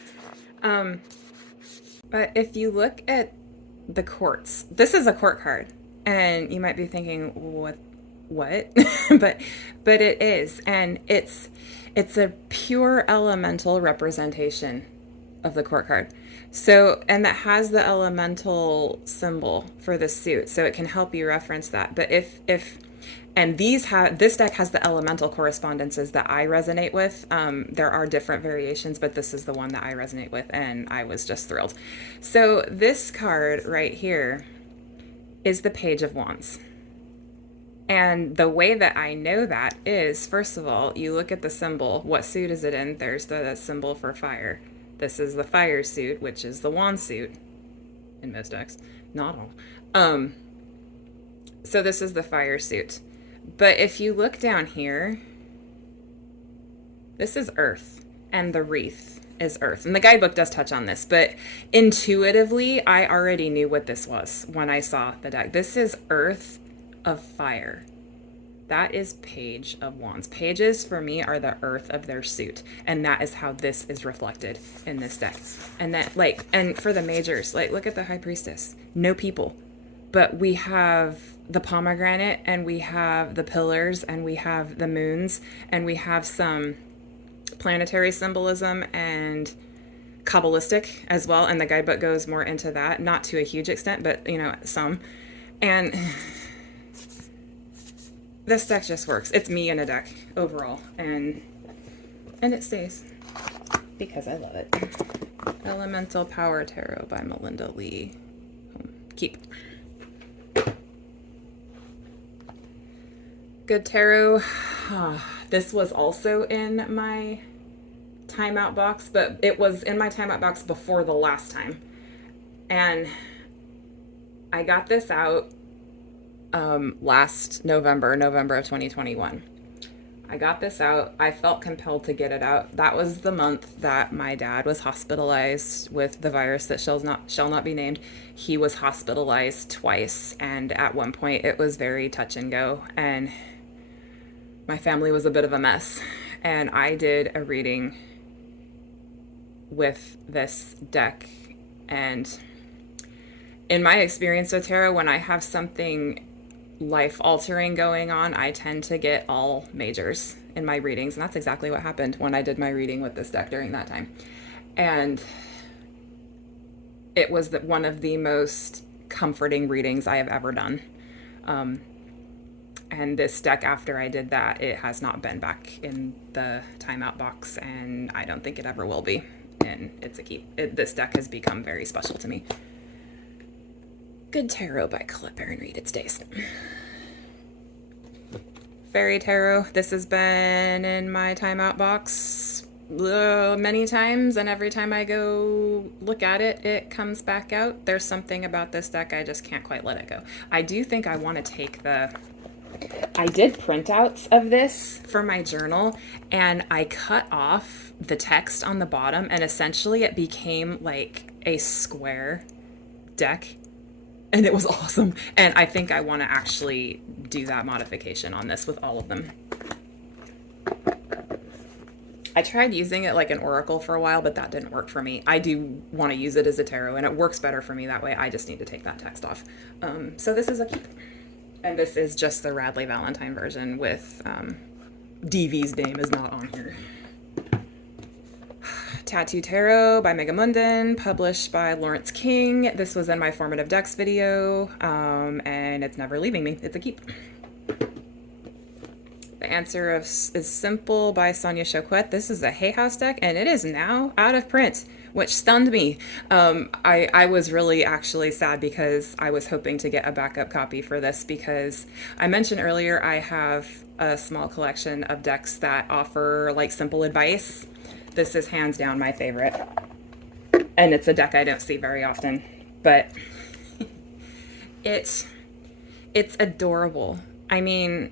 But if you look at the courts, this is a court card, and you might be thinking, what? but it is, and it's a pure elemental representation of the court card. So, and that has the elemental symbol for the suit, so it can help you reference that. But and this deck has the elemental correspondences that I resonate with. There are different variations, but this is the one that I resonate with, and I was just thrilled. So this card right here is the Page of Wands. And the way that I know that is, first of all, you look at the symbol. What suit is it in? There's the symbol for fire. This is the fire suit, which is the wand suit in most decks. Not all. So this is the fire suit. But if you look down here, this is earth, and the wreath is earth. And the guidebook does touch on this, but intuitively, I already knew what this was when I saw the deck. This is earth of fire. That is Page of Wands. Pages for me are the earth of their suit, and that is how this is reflected in this deck. And that, like, and for the majors, like, look at the High Priestess. No people, but we have the pomegranate, and we have the pillars, and we have the moons, and we have some planetary symbolism and Kabbalistic as well. And the guidebook goes more into that, not to a huge extent, but some. And this deck just works. It's me in a deck overall, and it stays because I love it. Elemental Power Tarot by Melinda Lee. Keep. Good tarot. This was also in my timeout box, but it was in my timeout box before the last time. And I got this out last November of 2021. I got this out. I felt compelled to get it out. That was the month that my dad was hospitalized with the virus that shall not be named. He was hospitalized twice, and at one point it was very touch and go, and my family was a bit of a mess. And I did a reading with this deck, and in my experience with tarot, when I have something life-altering going on, I tend to get all majors in my readings, and that's exactly what happened when I did my reading with this deck during that time. And it was one of the most comforting readings I have ever done. And this deck, after I did that, it has not been back in the timeout box, and I don't think it ever will be. And it's a keep. This deck has become very special to me. Good Tarot by Colette Baron Reed. It stays. Fairy Tarot. This has been in my timeout box many times, and every time I go look at it, it comes back out. There's something about this deck, I just can't quite let it go. I do think I want to take I did printouts of this for my journal, and I cut off the text on the bottom, and essentially it became like a square deck, and it was awesome. And I think I want to actually do that modification on this with all of them. I tried using it like an oracle for a while, but that didn't work for me. I do want to use it as a tarot, and it works better for me that way. I just need to take that text off. So this is a keep. And this is just the Radley Valentine version with DV's name is not on here. Tattoo Tarot by Megamundan, published by Lawrence King. This was in my Formative Decks video, and it's never leaving me. It's a keep. The Answer is Simple by Sonia Choquette. This is a Hay House deck, and it is now out of print, which stunned me. I was really actually sad because I was hoping to get a backup copy for this, because I mentioned earlier I have a small collection of decks that offer like simple advice. This is hands down my favorite, and it's a deck I don't see very often, but it's adorable. I mean,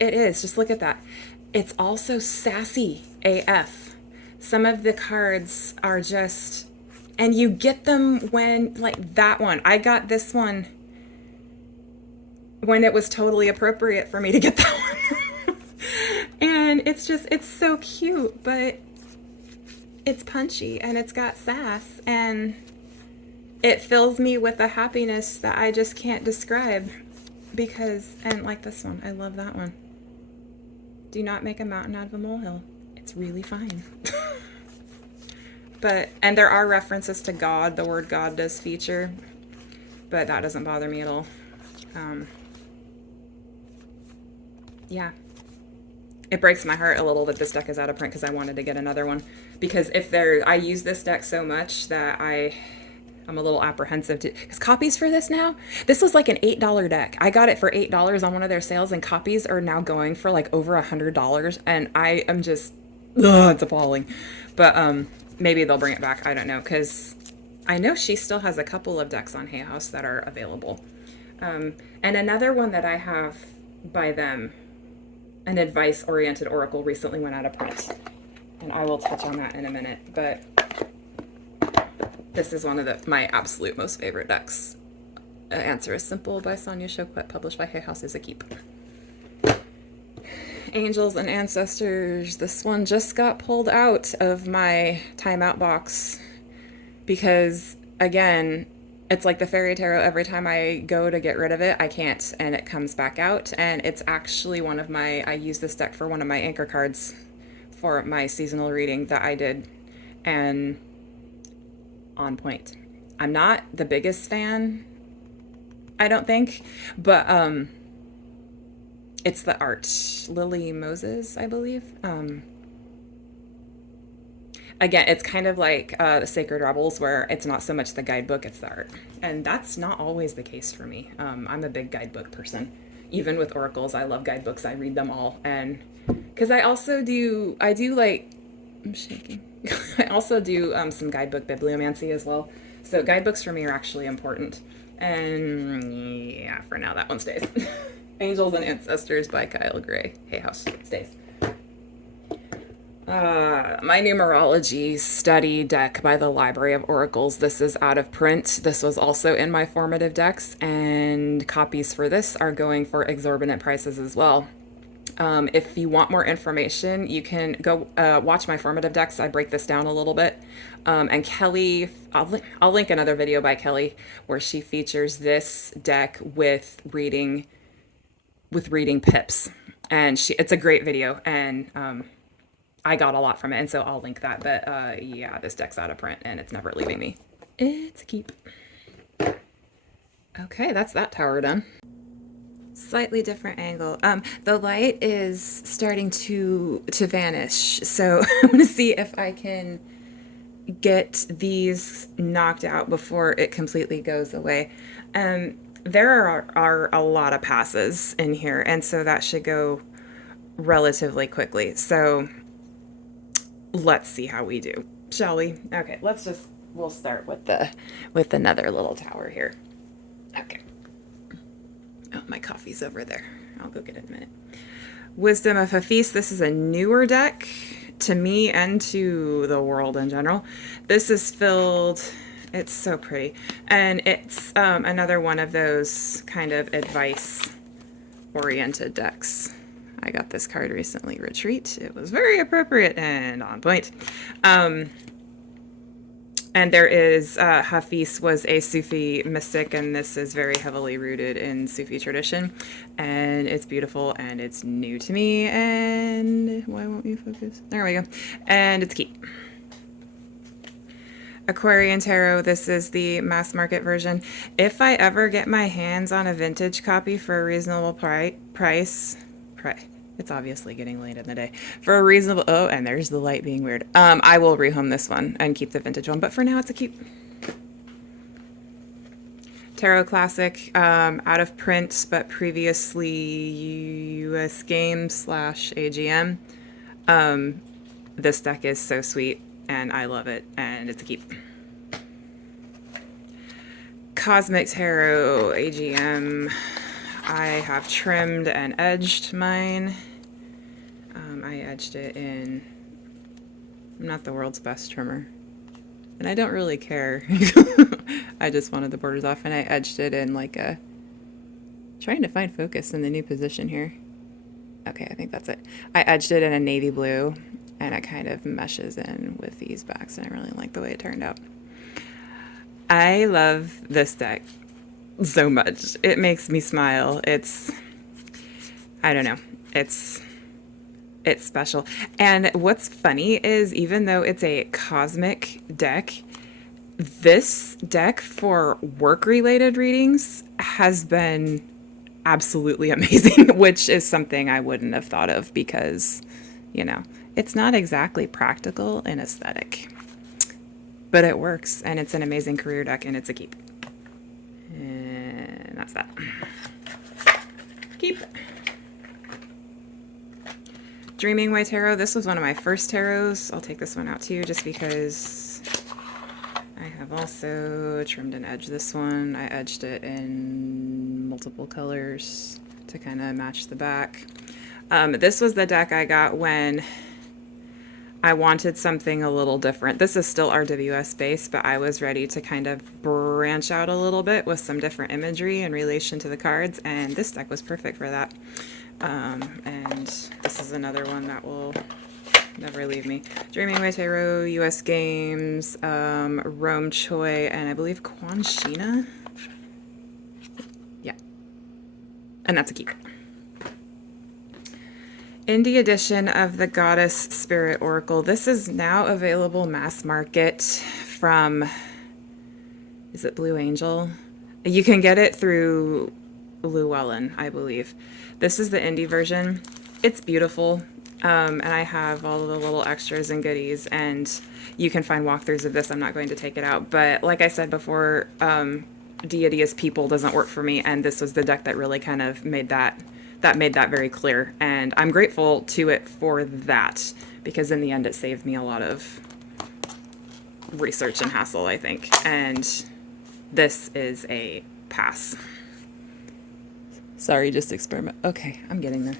it is. Just look at that. It's also sassy AF. Some of the cards are just, and you get them when, like that one. I got this one when it was totally appropriate for me to get that one. And it's so cute, but it's punchy and it's got sass, and it fills me with a happiness that I just can't describe. Because, and like this one, I love that one. Do not make a mountain out of a molehill. It's really fine. And there are references to God. The word God does feature, but that doesn't bother me at all. Yeah. It breaks my heart a little that this deck is out of print, because I wanted to get another one. Because I use this deck so much that I'm a little apprehensive because copies for this now, this was like an $8 deck. I got it for $8 on one of their sales, and copies are now going for like over $100, and I am just, it's appalling. But maybe they'll bring it back. I don't know, because I know she still has a couple of decks on Hay House that are available. And another one that I have by them, an advice-oriented oracle, recently went out of print, and I will touch on that in a minute. But this is one of my absolute most favorite decks Answer is Simple by Sonia Choquette, published by Hay House, is a keep. Angels and Ancestors. This one just got pulled out of my timeout box because, again, it's like the fairy tarot. Every time I go to get rid of it, I can't, and it comes back out. And it's actually one of my, I use this deck for one of my anchor cards for my seasonal reading that I did, and on point. I'm not the biggest fan, I don't think, but it's the art. Lily Moses, I believe. Again, it's kind of like the Sacred Rebels, where it's not so much the guidebook, it's the art. And that's not always the case for me. I'm a big guidebook person. Even with oracles, I love guidebooks. I read them all. And because I do like, I'm shaking. I also do some guidebook bibliomancy as well. So guidebooks for me are actually important. And yeah, for now, that one stays. Angels and Ancestors by Kyle Gray. Hay House stays. My numerology study deck by the Library of Oracles. This is out of print. This was also in my formative decks, and copies for this are going for exorbitant prices as well. If you want more information, you can go watch my formative decks. I break this down a little bit. And Kelly, I'll link another video by Kelly where she features this deck with reading pips, and it's a great video, and I got a lot from it, and so I'll link that. But yeah, this deck's out of print, and it's never leaving me. It's a keep. Okay, that's that tower done. Slightly different angle. The light is starting to vanish, so I'm gonna see if I can get these knocked out before it completely goes away. There are a lot of passes in here, and so that should go relatively quickly. So let's see how we do, shall we? Okay, we'll start with another little tower here. Okay. Oh, my coffee's over there. I'll go get it in a minute. Wisdom of Hafiz. This is a newer deck to me and to the world in general. This is filled, it's so pretty. And it's another one of those kind of advice-oriented decks. I got this card recently, Retreat. It was very appropriate and on point. And there is, Hafiz was a Sufi mystic, and this is very heavily rooted in Sufi tradition. And it's beautiful, and it's new to me, and why won't you focus? There we go. And it's keep. Aquarian Tarot, this is the mass market version. If I ever get my hands on a vintage copy for a reasonable price, it's obviously getting late in the day. For a reasonable, oh, and there's the light being weird. I will rehome this one and keep the vintage one, but for now it's a keep. Tarot Classic, out of print, but previously US Games / AGM. This deck is so sweet, and I love it, and it's a keep. Cosmic Tarot, AGM. I have trimmed and edged mine. I edged it in, I'm not the world's best trimmer, and I don't really care. I just wanted the borders off, and I edged it in like a, trying to find focus in the new position here. Okay, I think that's it. I edged it in a navy blue, and it kind of meshes in with these backs, and I really like the way it turned out. I love this deck so much. It makes me smile. I don't know. It's special. And what's funny is, even though it's a cosmic deck, this deck for work-related readings has been absolutely amazing, which is something I wouldn't have thought of because, it's not exactly practical in aesthetic. But it works, and it's an amazing career deck, and it's a keep. And that's that. Keep. Dreaming Way Tarot. This was one of my first tarots. I'll take this one out too, just because I have also trimmed and edged this one. I edged it in multiple colors to kind of match the back. This was the deck I got when I wanted something a little different. This is still RWS based, but I was ready to kind of branch out a little bit with some different imagery in relation to the cards, and this deck was perfect for that. And this is another one that will never leave me. Dreaming Way Tarot, US Games, Rome Choi, and I believe Quan Shina. Yeah. And that's a keep. Indie edition of the Goddess Spirit Oracle. This is now available mass market from, is it Blue Angel? You can get it through Llewellyn, I believe. This is the indie version. It's beautiful. And I have all the little extras and goodies, and you can find walkthroughs of this. I'm not going to take it out. But like I said before, Deity as People doesn't work for me, and this was the deck that really kind of made that very clear. And I'm grateful to it for that, because in the end it saved me a lot of research and hassle, I think. And this is a pass. Sorry, just experiment. Okay, I'm getting there.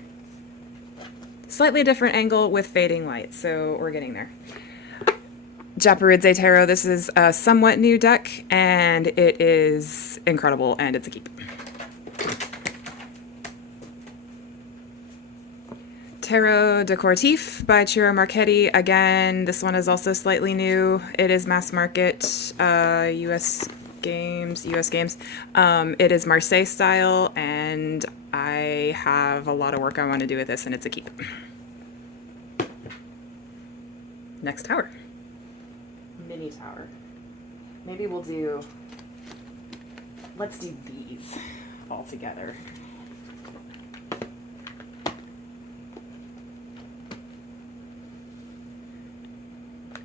Slightly different angle with fading light, so we're getting there. Japaridze Tarot, this is a somewhat new deck, and it is incredible, and it's a keep. Tarot de Cortif by Ciro Marchetti. Again, this one is also slightly new. It is mass market, US Games. It is Marseille style, and I have a lot of work I want to do with this, and it's a keep. Next tower. Mini tower. Maybe we'll do, let's do these all together.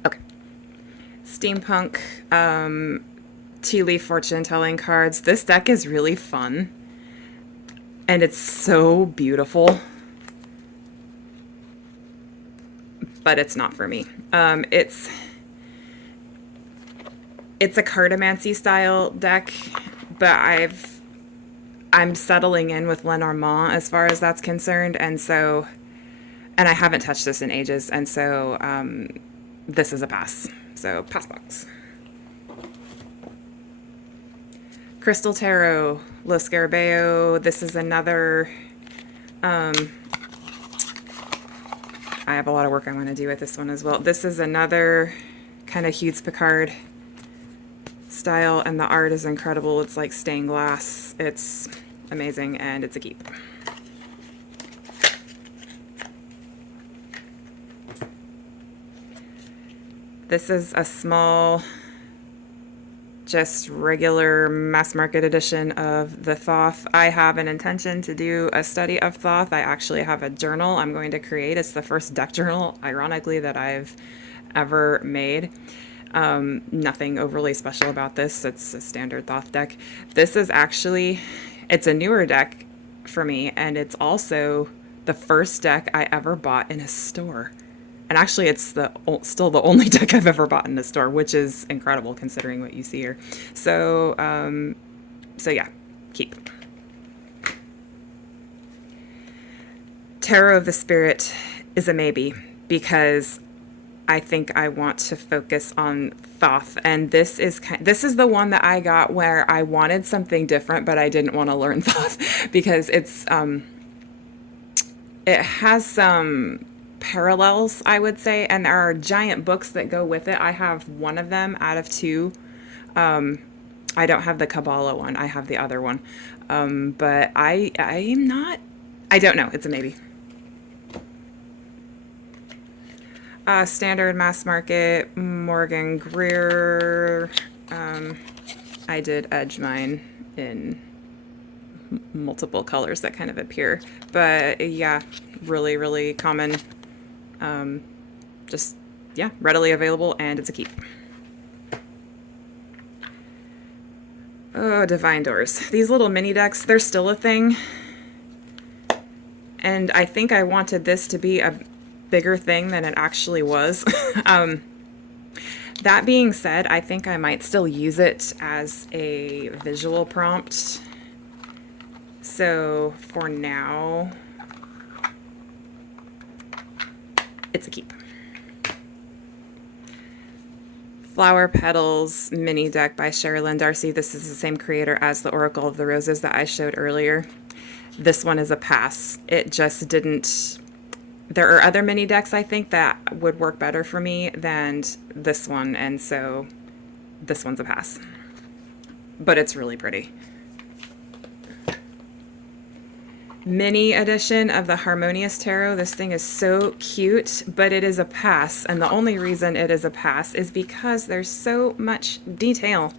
Okay. Steampunk, tea leaf fortune telling cards. This deck is really fun, and it's so beautiful, but it's not for me. It's a cartomancy style deck, but I'm settling in with Lenormand as far as that's concerned, and I haven't touched this in ages, and so this is a pass. So pass box. Crystal Tarot, Lo Scarabeo. This is another. I have a lot of work I want to do with this one as well. This is another kind of Hughes Picard style, and the art is incredible. It's like stained glass. It's amazing, and it's a keep. This is a small, just regular mass market edition of the Thoth. I have an intention to do a study of Thoth. I actually have a journal I'm going to create. It's the first deck journal, ironically, that I've ever made. Nothing overly special about this. It's a standard Thoth deck. This is actually, it's a newer deck for me, and it's also the first deck I ever bought in a store. And actually, it's still the only deck I've ever bought in a store, which is incredible considering what you see here. So yeah, keep. Tarot of the Spirit is a maybe, because I think I want to focus on Thoth, and this is the one that I got where I wanted something different, but I didn't want to learn Thoth because it has some parallels, I would say, and there are giant books that go with it. I have one of them out of two. I don't have the Kabbalah one. I have the other one. But I'm not, I don't know. It's a maybe. Standard mass market, Morgan Greer. I did edge mine in multiple colors that kind of appear. But yeah, really, really common. Just, yeah, readily available, and it's a keep. Oh, Divine Doors. These little mini decks, they're still a thing. And I think I wanted this to be a bigger thing than it actually was. That being said, I think I might still use it as a visual prompt. So for now, it's a keep. Flower Petals mini deck by Sherilyn Darcy. This is the same creator as the Oracle of the Roses that I showed earlier. This one is a pass. It just didn't... There are other mini decks I think that would work better for me than this one, and so this one's a pass. But it's really pretty. Mini edition of the Harmonious Tarot. This thing is so cute, but it is a pass. And the only reason it is a pass is because there's so much detail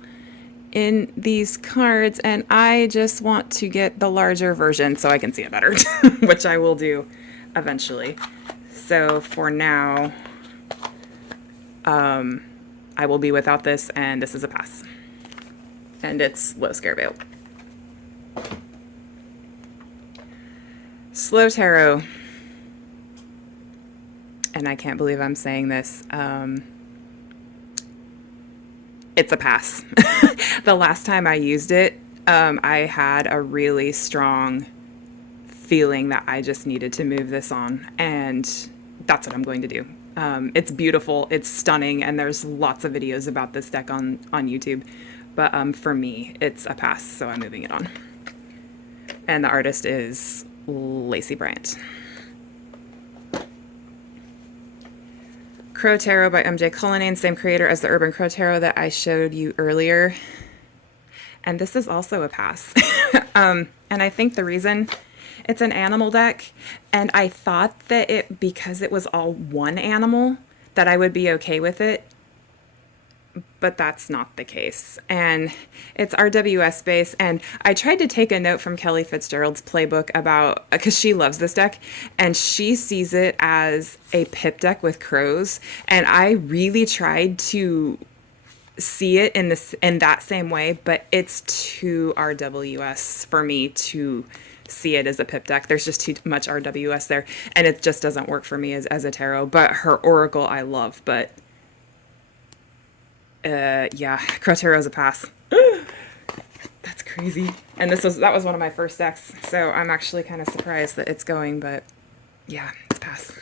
in these cards, and I just want to get the larger version so I can see it better, which I will do eventually. So for now, I will be without this, and this is a pass. And it's low scare veil. Slow Tarot. And I can't believe I'm saying this. It's a pass. The last time I used it, I had a really strong feeling that I just needed to move this on, and that's what I'm going to do. It's beautiful, it's stunning, and there's lots of videos about this deck on YouTube. But for me, it's a pass, so I'm moving it on. And the artist is Lacey Bryant. Crow Tarot by MJ Cullinane, same creator as the Urban Crow Tarot that I showed you earlier. And this is also a pass. And I think the reason, it's an animal deck, and I thought that because it was all one animal, that I would be okay with it. But that's not the case. And it's RWS based. And I tried to take a note from Kelly Fitzgerald's playbook about, because she loves this deck, and she sees it as a pip deck with crows. And I really tried to see it in that same way, but it's too RWS for me to see it as a pip deck. There's just too much RWS there, and it just doesn't work for me as a tarot. But her Oracle I love, but yeah, Crow Tarot's a pass. That's crazy. And that was one of my first decks, so I'm actually kind of surprised that it's going, but yeah, it's a pass.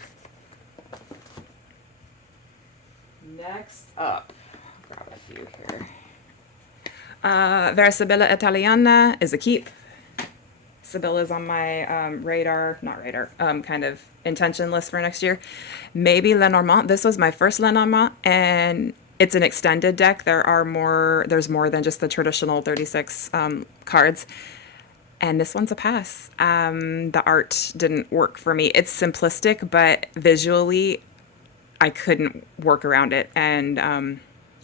Next up, I'll grab a few here. Vera Sibilla Italiana is a keep. Sibylla's on my kind of intention list for next year. Maybe Lenormand. This was my first Lenormand, and it's an extended deck. There's more than just the traditional 36 cards. And this one's a pass. The art didn't work for me. It's simplistic, but visually, I couldn't work around it. And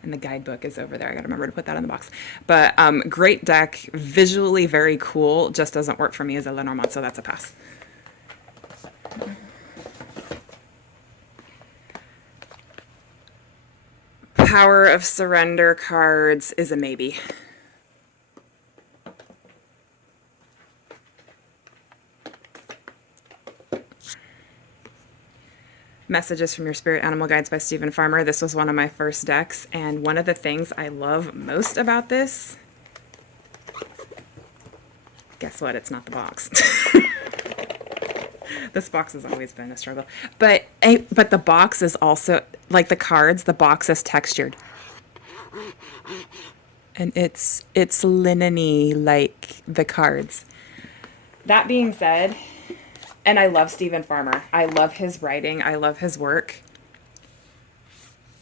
the guidebook is over there. I gotta remember to put that in the box. But great deck, visually very cool. Just doesn't work for me as a Lenormand, so that's a pass. Power of Surrender cards is a maybe. Messages from Your Spirit Animal Guides by Stephen Farmer. This was one of my first decks, and one of the things I love most about this, guess what? It's not the box. This box has always been a struggle. But the box is also, like the cards, the box is textured. And it's linen-y like the cards. That being said, and I love Stephen Farmer. I love his writing. I love his work.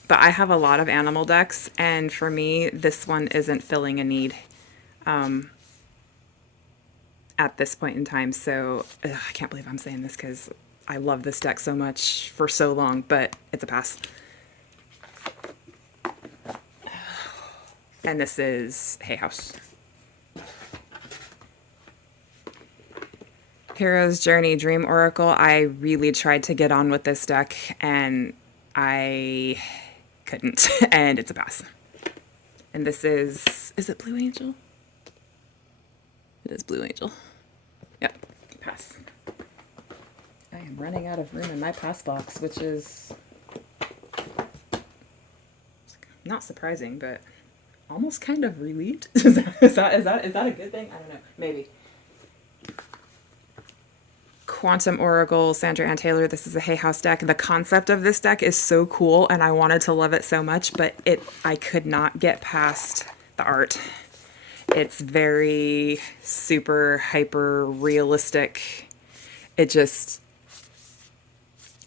But I have a lot of animal decks, and for me, this one isn't filling a need. At this point in time, so I can't believe I'm saying this because I love this deck so much for so long, but it's a pass. And this is Hay House. Hero's Journey Dream Oracle. I really tried to get on with this deck, and I couldn't, and it's a pass. And this is it Blue Angel? It is Blue Angel. Yep, pass. I am running out of room in my pass box, which is not surprising, but almost kind of relieved. Is that a good thing? I don't know. Maybe. Quantum Oracle, Sandra Ann Taylor. This is a Hay House deck. The concept of this deck is so cool, and I wanted to love it so much, but I could not get past the art. It's very super hyper realistic. It just,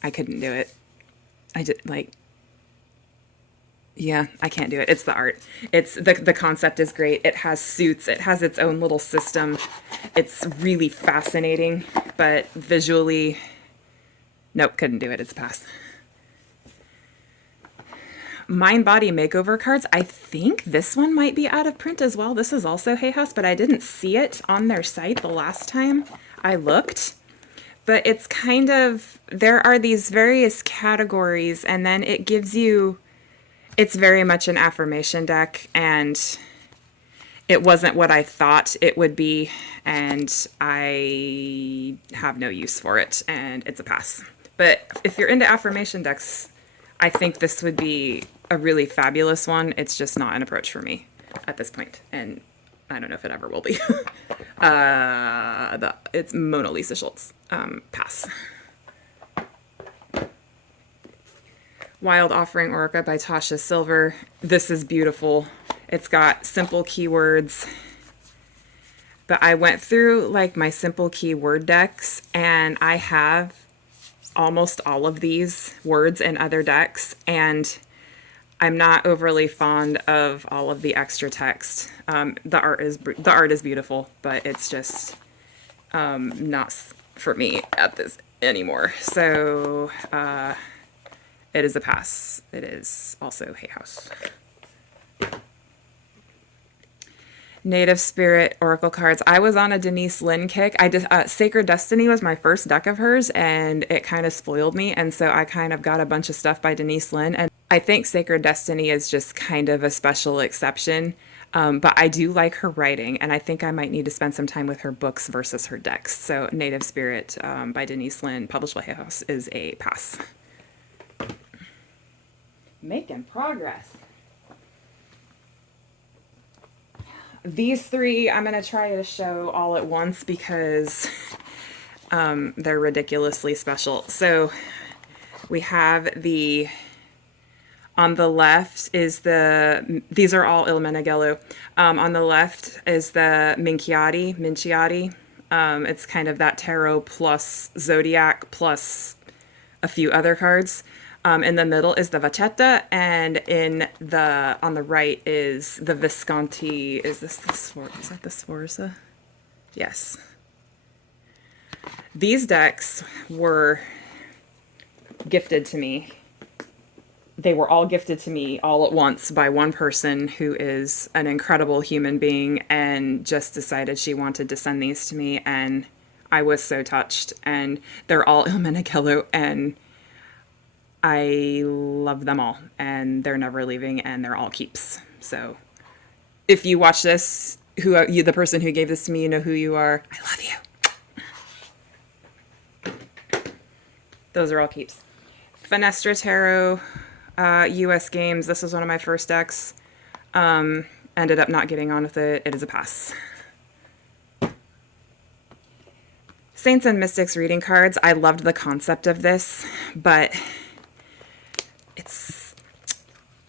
I couldn't do it. I did like, yeah, I can't do it. It's the art. It's the concept is great. It has suits. It has its own little system. It's really fascinating, but visually, nope, couldn't do it. It's a pass. Mind Body Makeover cards. I think this one might be out of print as well. This is also Hay House, but I didn't see it on their site the last time I looked. But it's kind of, there are these various categories, and then it gives you, it's very much an affirmation deck, and it wasn't what I thought it would be, and I have no use for it, and it's a pass. But if you're into affirmation decks, I think this would be a really fabulous one. It's just not an approach for me at this point, and I don't know if it ever will be. It's Mona Lisa Schultz. Pass. Wild Offering Orca by Tasha Silver. This is beautiful. It's got simple keywords. But I went through like my simple keyword decks, and I have almost all of these words in other decks, and I'm not overly fond of all of the extra text. The art is beautiful, but it's just not for me at this anymore. So it is a pass. It is also Hay House. Native Spirit Oracle cards. I was on a Denise Lynn kick. Sacred Destiny was my first deck of hers, and it kind of spoiled me. And so I kind of got a bunch of stuff by Denise Lynn. And I think Sacred Destiny is just kind of a special exception. But I do like her writing, and I think I might need to spend some time with her books versus her decks. So Native Spirit by Denise Lynn, published by Hay House, is a pass. Making progress. These three I'm going to try to show all at once because they're ridiculously special. So we have on the left is these are all Il Meneghello. On the left is the Minciati. It's kind of that tarot plus zodiac plus a few other cards. In the middle is the Vachetta, and on the right is the Visconti. Is that the Sforza? Yes. These decks were gifted to me. They were all gifted to me all at once by one person who is an incredible human being and just decided she wanted to send these to me, and I was so touched. And they're all Il Meneghello, and I love them all, and they're never leaving, and they're all keeps. So if you watch this, the person who gave this to me, you know who you are. I love you. Those are all keeps. Fenestra Tarot, US Games. This was one of my first decks. Ended up not getting on with it. It is a pass. Saints and Mystics reading cards. I loved the concept of this, but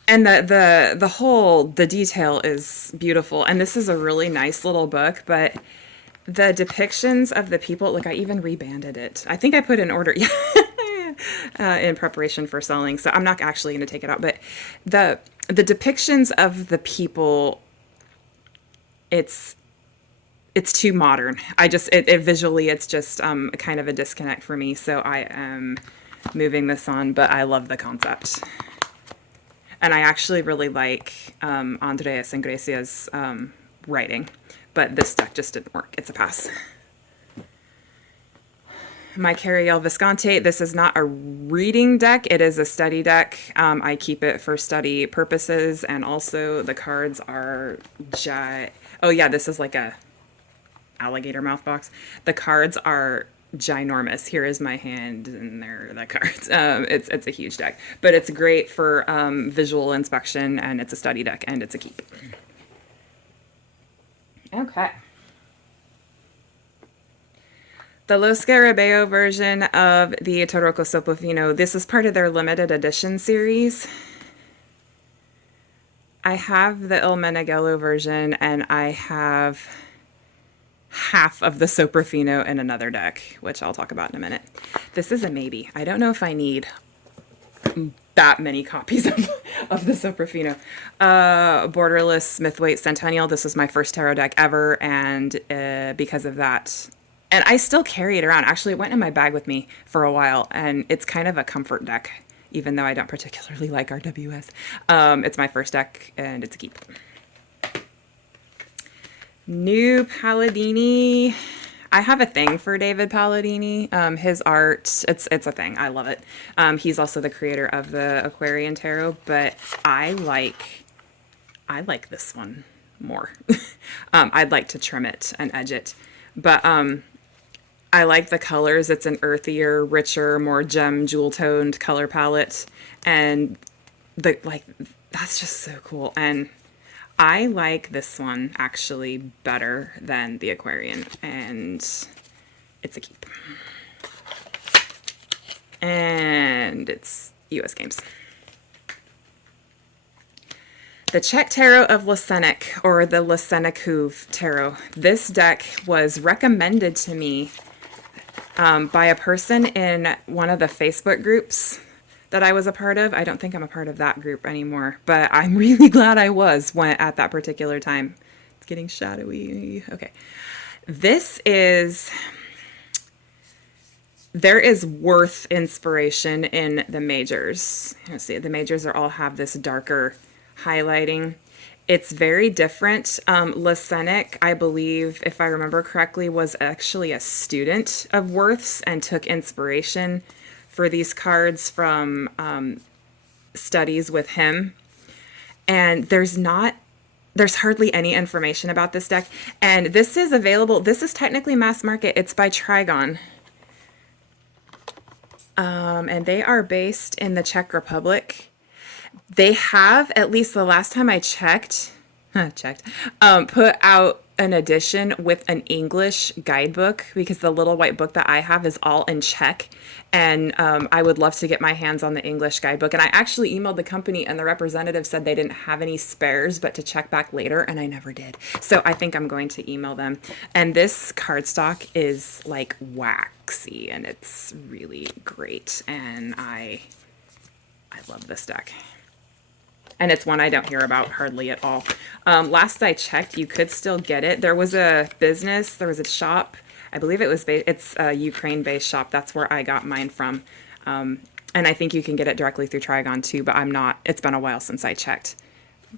the detail is beautiful, and this is a really nice little book, but the depictions of the people, like I even rebanded it. I think I put an order in preparation for selling, so I'm not actually going to take it out, but the depictions of the people, it's too modern. Visually it's just kind of a disconnect for me, so I am moving this on, but I love the concept. And I actually really like Andreas and Grecia's writing, but this deck just didn't work. It's a pass. My Cariel Visconti. This is not a reading deck. It is a study deck. I keep it for study purposes, and also the cards are oh yeah, this is like a alligator mouth box. The cards are ginormous. Here is my hand, and there are the cards. It's a huge deck, but it's great for visual inspection, and it's a study deck, and it's a keep. Okay. The Lo Scarabeo version of the Tarocco Sopofino, this is part of their limited edition series. I have the Il Meneghello version, and I have half of the Soprofino in another deck, which I'll talk about in a minute. This is a maybe. I don't know if I need that many copies of the Soprofino. Borderless Smithwaite Centennial. This was my first tarot deck ever, and because of that, and I still carry it around. Actually, it went in my bag with me for a while, and it's kind of a comfort deck, even though I don't particularly like RWS. It's my first deck, and it's a keep. New Palladini. I have a thing for David Palladini. His art, it's a thing. I love it. He's also the creator of the Aquarian Tarot, but I like this one more. I'd like to trim it and edge it, but I like the colors. It's an earthier, richer, more gem jewel toned color palette, and that's just so cool. And I like this one actually better than the Aquarian, and it's a keep. And it's US Games. The Czech Tarot of Lesenek, or the Lesenekův Tarot. This deck was recommended to me by a person in one of the Facebook groups that I was a part of. I don't think I'm a part of that group anymore, but I'm really glad I was at that particular time. It's getting shadowy. Okay. There is worth inspiration in the majors. Let's see, the majors all have this darker highlighting. It's very different. Lesenek, I believe, if I remember correctly, was actually a student of Worth's and took inspiration for these cards from studies with him. And there's hardly any information about this deck. And this is available. This is technically mass market. It's by Trigon. And they are based in the Czech Republic. They have, at least the last time I checked, put out an edition with an English guidebook, because the little white book that I have is all in Czech, and I would love to get my hands on the English guidebook. And I actually emailed the company, and the representative said they didn't have any spares, but to check back later, and I never did. So I think I'm going to email them. And this cardstock is like waxy, and it's really great, and I love this deck. And it's one I don't hear about hardly at all. Last I checked, you could still get it. There was a shop. I believe it's a Ukraine-based shop. That's where I got mine from. And I think you can get it directly through Trigon too, but it's been a while since I checked.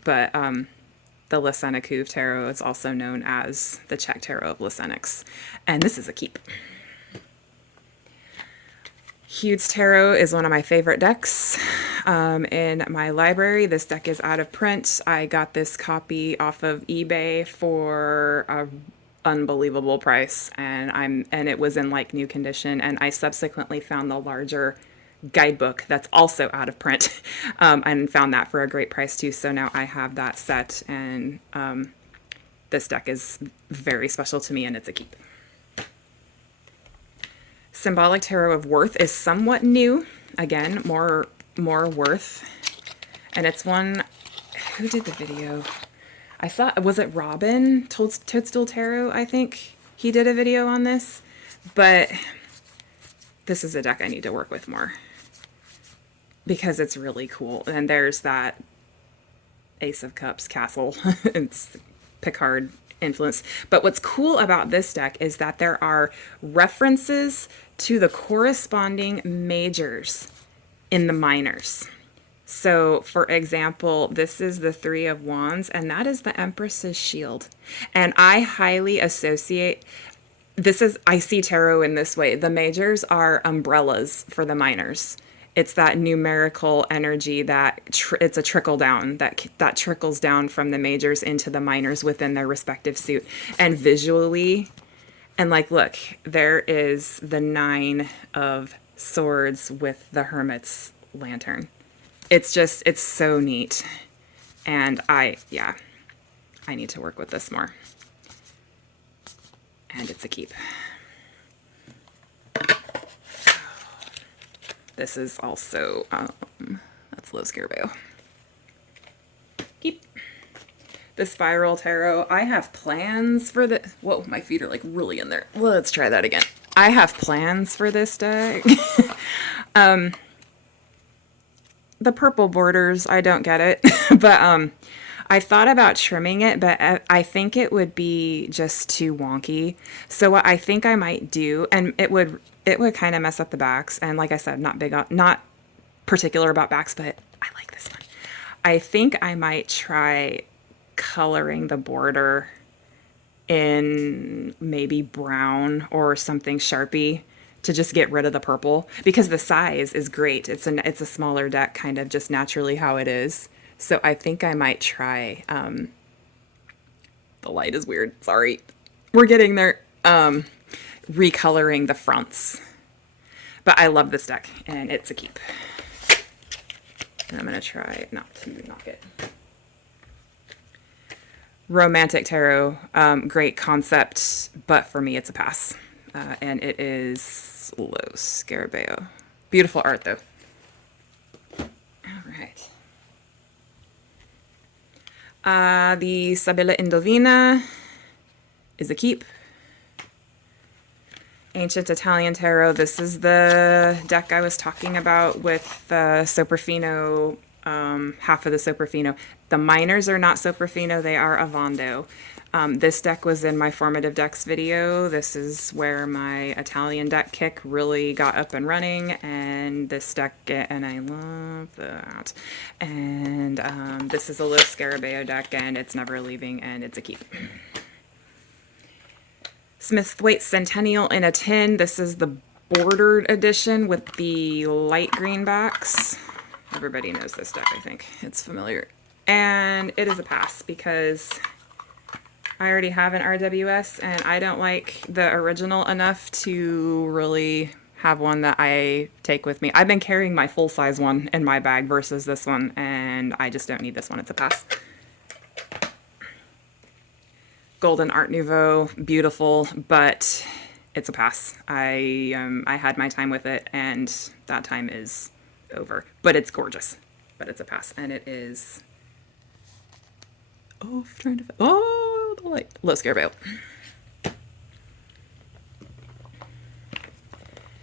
But the Lesenekův Tarot is also known as the Czech Tarot of Lesenex. And this is a keep. Hugh's Tarot is one of my favorite decks in my library. This deck is out of print. I got this copy off of eBay for an unbelievable price, and it was in like new condition. And I subsequently found the larger guidebook that's also out of print, and found that for a great price too. So now I have that set, and this deck is very special to me, and it's a keep. Symbolic Tarot of Worth is somewhat new. Again, more Worth. And it's one, who did the video? I saw, was it Robin? Toadstool Tarot, I think. He did a video on this. But this is a deck I need to work with more, because it's really cool. And there's that Ace of Cups castle. It's Picard influence. But what's cool about this deck is that there are references to the corresponding majors in the minors. So, for example, this is the Three of Wands, and that is the Empress's shield. And I highly associate I see tarot in this way. The majors are umbrellas for the minors. It's that numerical energy that it's a trickle down that trickles down from the majors into the minors within their respective suit. And visually, and like, look, there is the Nine of Swords with the Hermit's lantern. It's so neat. And I need to work with this more. And it's a keep. This is also, that's Low Scarabeo. Keep. The Spiral Tarot. I have plans for the, whoa, my feet are like really in there. Let's try that again. I have plans for this deck. The purple borders, I don't get it. But I thought about trimming it, but I think it would be just too wonky. So what I think I might do, and it would kind of mess up the backs. And like I said, not particular about backs, but I like this one. I think I might try coloring the border in maybe brown or something Sharpie to just get rid of the purple, because the size is great. It's a smaller deck, kind of just naturally how it is. So I think I might try. The light is weird. Sorry, we're getting there. Recoloring the fronts, but I love this deck and it's a keep. And I'm gonna try not to knock it. Romantic Tarot, great concept, but for me it's a pass. And it is Low Scarabeo. Beautiful art though. All right. The Sabella Indovina is a keep. Ancient Italian Tarot. This is the deck I was talking about with the Soprafino, half of the Soprafino. The minors are not Soprafino, they are Avando. This deck was in my formative decks video. This is where my Italian deck kick really got up and running, and this deck, and I love that. And this is a Low Scarabeo deck, and it's never leaving, and it's a keep. Smith-Thwaite Centennial in a tin. This is the bordered edition with the light green backs. Everybody knows this deck, I think. It's familiar. And it is a pass because I already have an RWS and I don't like the original enough to really have one that I take with me. I've been carrying my full-size one in my bag versus this one, and I just don't need this one. It's a pass. Golden Art Nouveau, beautiful, but it's a pass. I had my time with it, and that time is over. But it's gorgeous. But it's a pass, and it is. Oh, I'm trying to. Oh, the light. Low Scarabeo.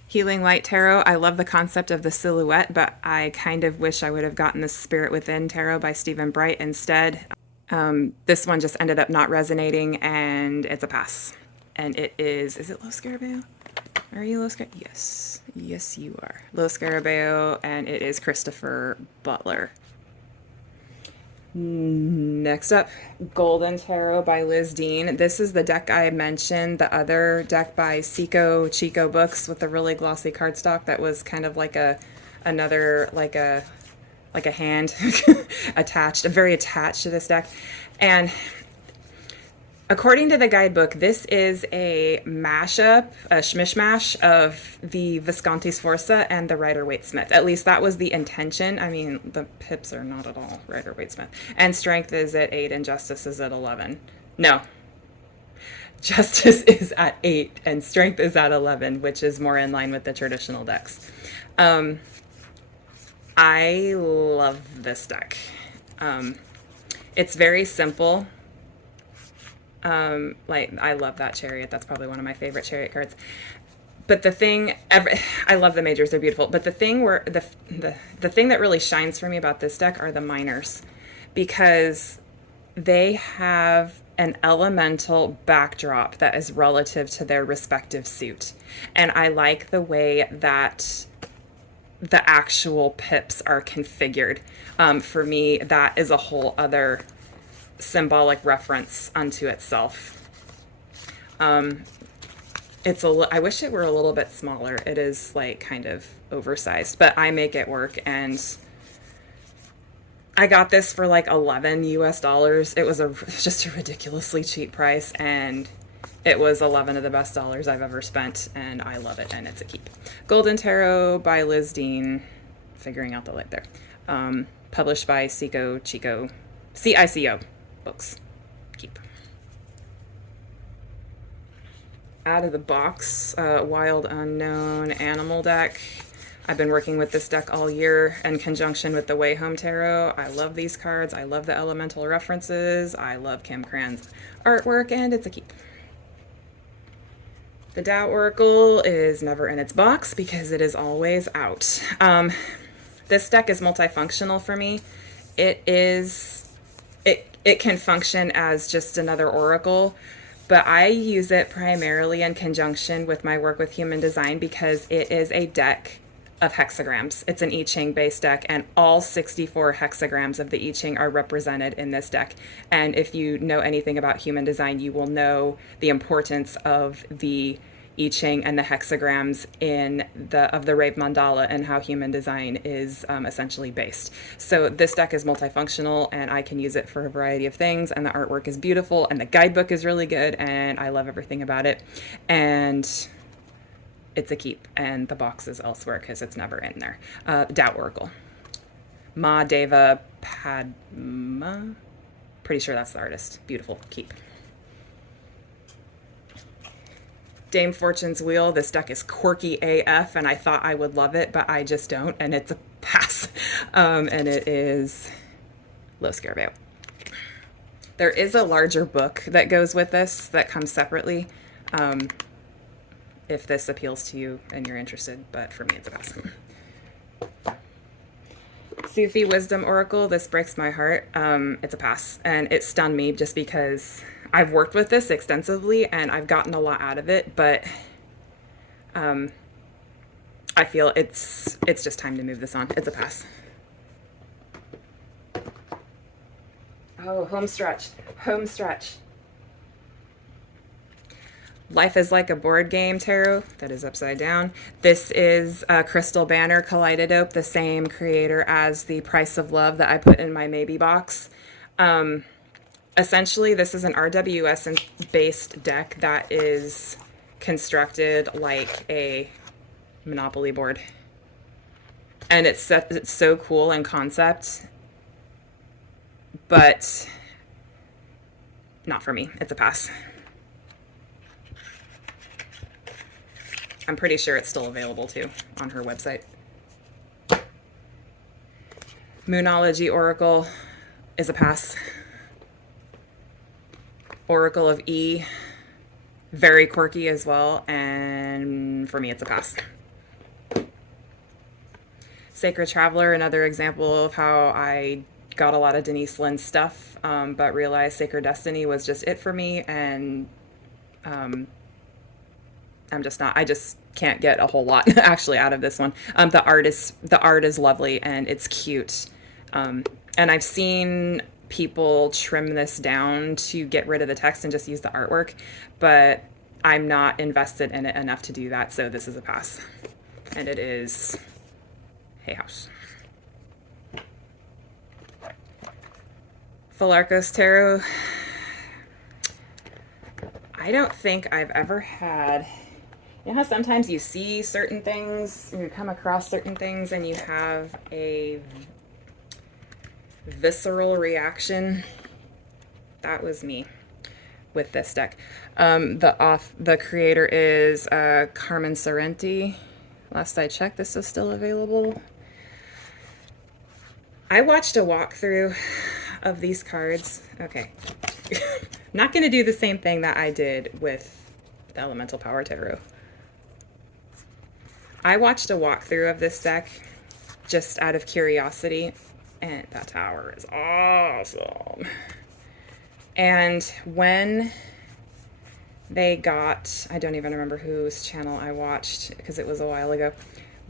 Healing Light Tarot. I love the concept of the silhouette, but I kind of wish I would have gotten the Spirit Within Tarot by Stephen Bright instead. This one just ended up not resonating, and it's a pass. And it is it Low Scarabeo? Are you Low Scarabeo? Yes. Yes, you are. Low Scarabeo, and it is Christopher Butler. Next up, Golden Tarot by Liz Dean. This is the deck I mentioned, the other deck by Seiko Chico Books with the really glossy cardstock that was kind of like another hand attached, very attached to this deck. And according to the guidebook, this is a mashup, a shmishmash of the Visconti Sforza and the Rider-Waite Smith. At least that was the intention. I mean, the pips are not at all Rider-Waite Smith. And strength is at 8 and justice is at 11. No. Justice is at 8 and strength is at 11, which is more in line with the traditional decks. I love this deck. It's very simple. I love that chariot. That's probably one of my favorite chariot cards. But the thing, I love the majors. They're beautiful. But the thing the thing that really shines for me about this deck are the minors, because they have an elemental backdrop that is relative to their respective suit. And I like the way that the actual pips are configured. For me, that is a whole other symbolic reference unto itself. I wish it were a little bit smaller. It is like kind of oversized, but I make it work, and I got this for like $11 US. It was just a ridiculously cheap price, and it was 11 of the best dollars I've ever spent, and I love it, and it's a keep. Golden Tarot by Liz Dean, figuring out the light there. Published by CICO Books. Keep. Out of the box, Wild Unknown Animal deck. I've been working with this deck all year in conjunction with the Way Home Tarot. I love these cards. I love the elemental references. I love Kim Cran's artwork, and it's a keep. The Tao Oracle is never in its box because it is always out. This deck is multifunctional for me. It can function as just another oracle, but I use it primarily in conjunction with my work with human design because it is a deck of hexagrams. It's an I Ching based deck, and all 64 hexagrams of the I Ching are represented in this deck. And if you know anything about human design, you will know the importance of the I Ching and the hexagrams in the Rave Mandala and how human design is essentially based. So this deck is multifunctional, and I can use it for a variety of things. And the artwork is beautiful, and the guidebook is really good, and I love everything about it. And it's a keep, and the box is elsewhere because it's never in there. Tao Oracle, Ma Deva Padma. Pretty sure that's the artist. Beautiful keep. Dame Fortune's Wheel. This deck is quirky AF, and I thought I would love it, but I just don't, and it's a pass. And it is low Scarabeo. There is a larger book that goes with this that comes separately. If this appeals to you and you're interested, but for me, it's a pass. Sufi Wisdom Oracle. This breaks my heart. It's a pass, and it stunned me just because I've worked with this extensively and I've gotten a lot out of it, but I feel it's just time to move this on. It's a pass. Oh, home stretch. Home stretch. Life is Like a Board Game Tarot. That is upside down. This is Crystal Banner Kaleidodope, the same creator as the Price of Love that I put in my maybe box. Essentially, this is an RWS based deck that is constructed like a Monopoly board. And it's so cool in concept, but not for me. It's a pass. I'm pretty sure it's still available too on her website. Moonology Oracle is a pass. Oracle of E, very quirky as well, and for me it's a pass. Sacred Traveler, another example of how I got a lot of Denise Linn's stuff, but realized Sacred Destiny was just it for me, and I just can't get a whole lot actually out of this one. The art is lovely and it's cute. And I've seen people trim this down to get rid of the text and just use the artwork, but I'm not invested in it enough to do that, so this is a pass. And it is Hay House. Philarcos Tarot. I don't think I've ever had... You know how sometimes you see certain things, you come across certain things, and you have a visceral reaction? That was me with this deck. The creator is Carmen Sorrenti. Last I checked, this is still available. I watched a walkthrough of these cards. Okay. Not going to do the same thing that I did with the Elemental Power Tarot. I watched a walkthrough of this deck just out of curiosity, and that tower is awesome. And when they got, I don't even remember whose channel I watched because it was a while ago.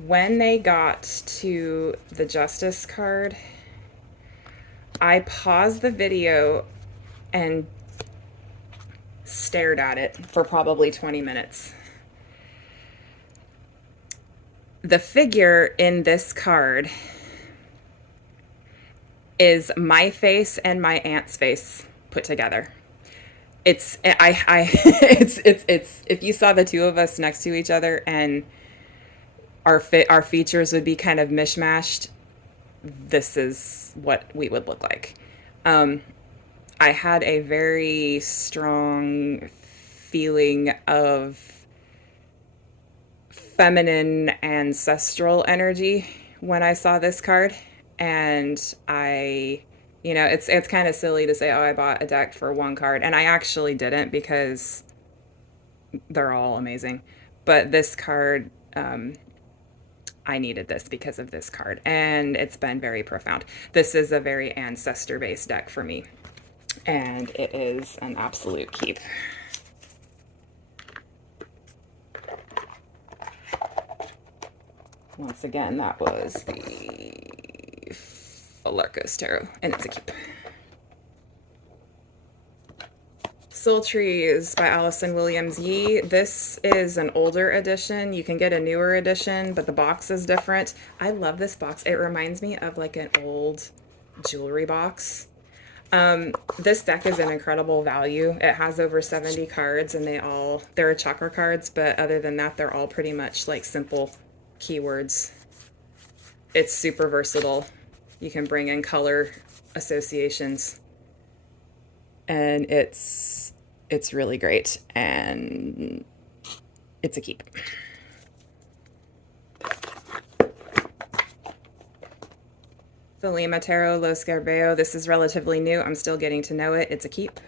When they got to the Justice card, I paused the video and stared at it for probably 20 minutes. The figure in this card is my face and my aunt's face put together. It's if you saw the two of us next to each other and our features would be kind of mishmashed, this is what we would look like. I had a very strong feeling of feminine ancestral energy when I saw this card. And it's kind of silly to say, oh, I bought a deck for one card. And I actually didn't because they're all amazing. But this card, I needed this because of this card. And it's been very profound. This is a very ancestor based deck for me. And it is an absolute keep. Once again, that was the Alarcos Tarot, and it's a keep. Soul Trees by Allison Williams Yee. This is an older edition. You can get a newer edition, but the box is different. I love this box. It reminds me of like an old jewelry box. This deck is an incredible value. It has over 70 cards, and they're chakra cards, but other than that, they're all pretty much like simple keywords. It's super versatile. You can bring in color associations, and it's really great, and it's a keep. The Lima Tarot Lo Scarabeo. This is relatively new. I'm still getting to know it. It's a keep.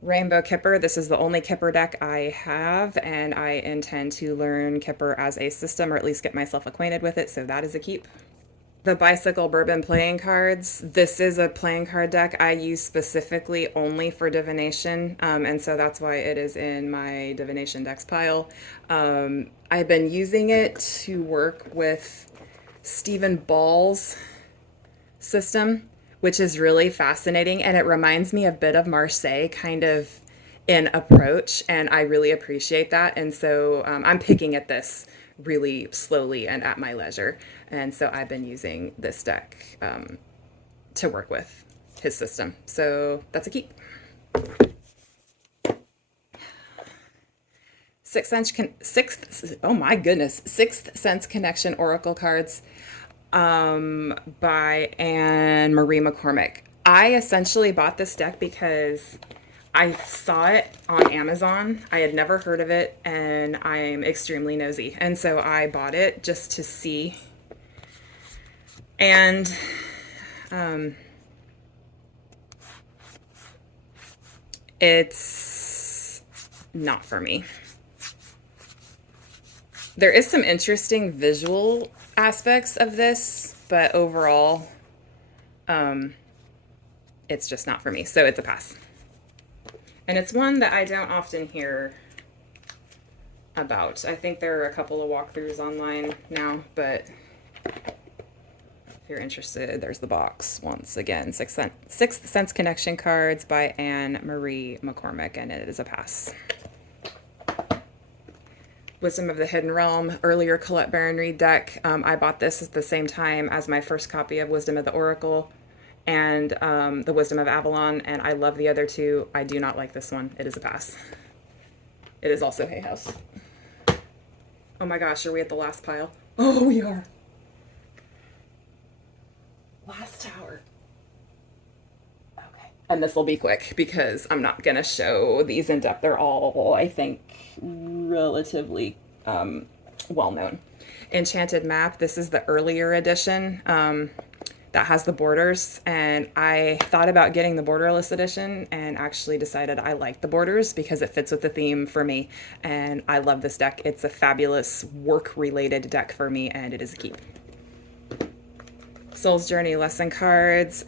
Rainbow Kipper. This is the only Kipper deck I have, and I intend to learn Kipper as a system, or at least get myself acquainted with it, so that is a keep. The Bicycle Bourbon playing cards. This is a playing card deck I use specifically only for divination, and so that's why it is in my divination decks pile. I've been using it to work with Stephen Ball's system, which is really fascinating, and it reminds me a bit of Marseille kind of in approach, and I really appreciate that. And so I'm picking at this really slowly and at my leisure, and so I've been using this deck to work with his system, so that's a keep. Sixth Sense Connection Oracle cards by Anne Marie McCormick. I essentially bought this deck because I saw it on Amazon. I had never heard of it, and I'm extremely nosy. And so I bought it just to see. And it's not for me. There is some interesting visual aspects of this, but overall, it's just not for me. So it's a pass. And it's one that I don't often hear about. I think there are a couple of walkthroughs online now, but if you're interested, there's the box once again. Sixth Sense Connection cards by Anne Marie McCormick, and it is a pass. Wisdom of the Hidden Realm, earlier Colette Baron Reed deck. I bought this at the same time as my first copy of Wisdom of the Oracle and the Wisdom of Avalon, and I love the other two. I do not like this one. It is a pass. It is also Hay House. Oh my gosh, are we at the last pile? Oh, we are. Last tower. Okay. And this will be quick because I'm not going to show these in depth. They're all, I think, relatively well known. Enchanted Map. This is the earlier edition that has the borders, and I thought about getting the borderless edition and actually decided I like the borders because it fits with the theme for me, and I love this deck. It's a fabulous work related deck for me, and it is a keep. Soul's Journey lesson cards.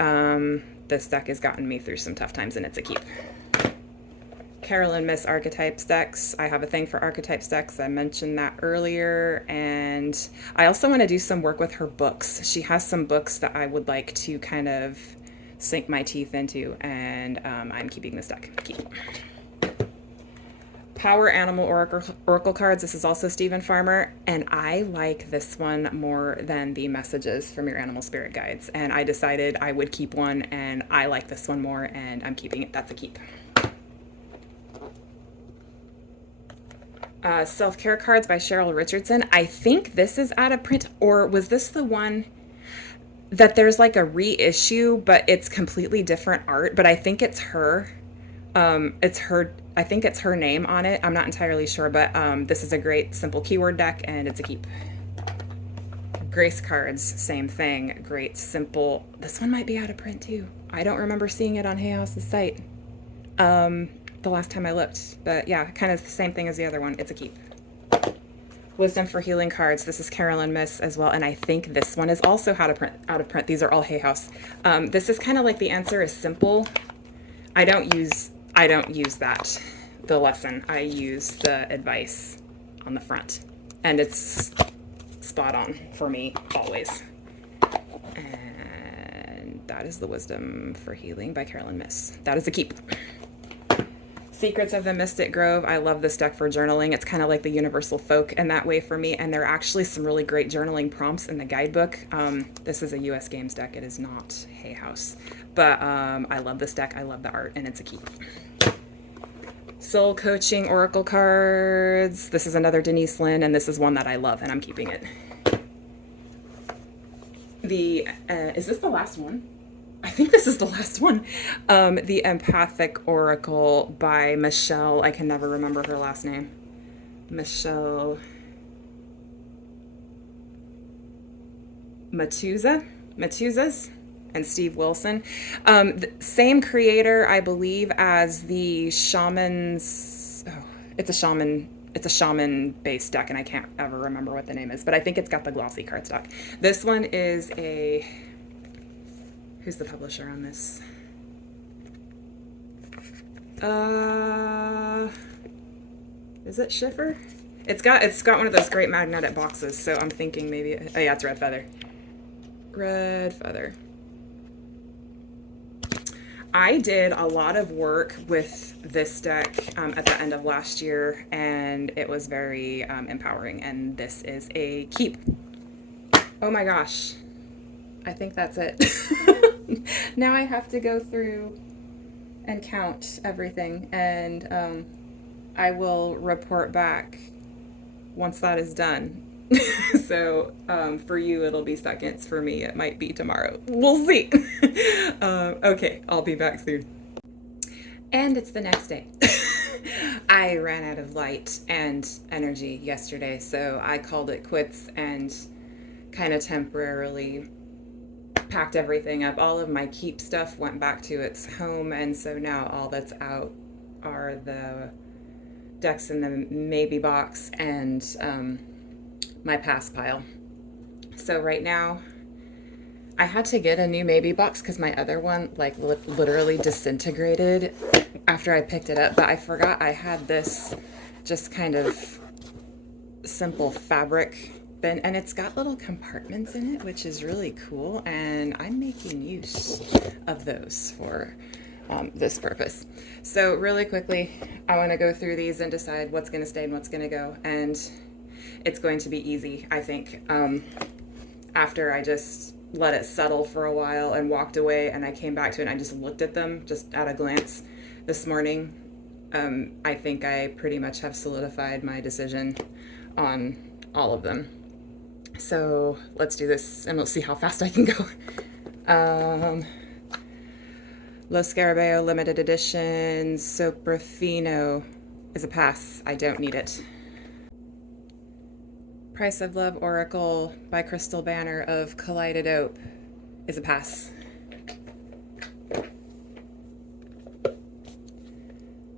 This deck has gotten me through some tough times, and it's a keep. Carolyn Miss Archetypes decks. I have a thing for Archetypes decks. I mentioned that earlier. And I also want to do some work with her books. She has some books that I would like to kind of sink my teeth into, and I'm keeping this deck. Keep. Power Animal Oracle cards. This is also Stephen Farmer, and I like this one more than the messages from your animal spirit guides. And I decided I would keep one, and I like this one more, and I'm keeping it. That's a keep. Self-Care cards by Cheryl Richardson. I think this is out of print, or was this the one that there's like a reissue, but it's completely different art, but I think it's her. It's her I think it's her name on it. I'm not entirely sure, but this is a great simple keyword deck, and it's a keep. Grace cards, same thing. Great simple. This one might be out of print too. I don't remember seeing it on Hay House's site the last time I looked, but yeah, kind of the same thing as the other one. It's a keep. Wisdom for Healing cards. This is Carolyn Miss as well, and I think this one is also out of print. These are all Hay House. This is kind of like the answer is simple. I don't use that the lesson. I use the advice on the front, and it's spot on for me always. And that is the Wisdom for Healing by Carolyn Miss. That is a keep. Secrets of the Mystic Grove. I love this deck for journaling. It's kind of like the Universal Folk in that way for me, and there are actually some really great journaling prompts in the guidebook. This is a US Games deck. It is not Hay House, but I love this deck. I love the art, and it's a keep. Soul Coaching Oracle cards. This is another Denise Lynn, and this is one that I love, and I'm keeping it. Is this the last one? I think this is the last one. The Empathic Oracle by Michelle. I can never remember her last name. Michelle Matuzas, and Steve Wilson. Same creator, I believe, as the Shaman's. Oh, it's a shaman. It's a shaman based deck, and I can't ever remember what the name is, but I think it's got the glossy cardstock. This one is a. Who's the publisher on this? Is it Schiffer? It's got one of those great magnetic boxes, so I'm thinking maybe. Oh yeah, it's Red Feather. Red Feather. I did a lot of work with this deck at the end of last year, and it was very empowering, and this is a keep. Oh my gosh. I think that's it. Now I have to go through and count everything, and I will report back once that is done. So for you, it'll be seconds. For me, it might be tomorrow. We'll see. Okay, I'll be back soon. And it's the next day. I ran out of light and energy yesterday, so I called it quits and kind of temporarily packed everything up. All of my keep stuff went back to its home, and so now all that's out are the decks in the maybe box and my pass pile. So right now, I had to get a new maybe box because my other one like literally disintegrated after I picked it up, but I forgot I had this just kind of simple fabric bin, and it's got little compartments in it, which is really cool, and I'm making use of those for this purpose. So really quickly, I want to go through these and decide what's going to stay and what's going to go, and it's going to be easy, I think, after I just let it settle for a while and walked away, and I came back to it and I just looked at them just at a glance this morning. I think I pretty much have solidified my decision on all of them. So let's do this and we'll see how fast I can go. Lo Scarabeo limited edition Soprafino is a pass. I don't need it. Price of Love Oracle by Crystal Banner of Collided Ope is a pass.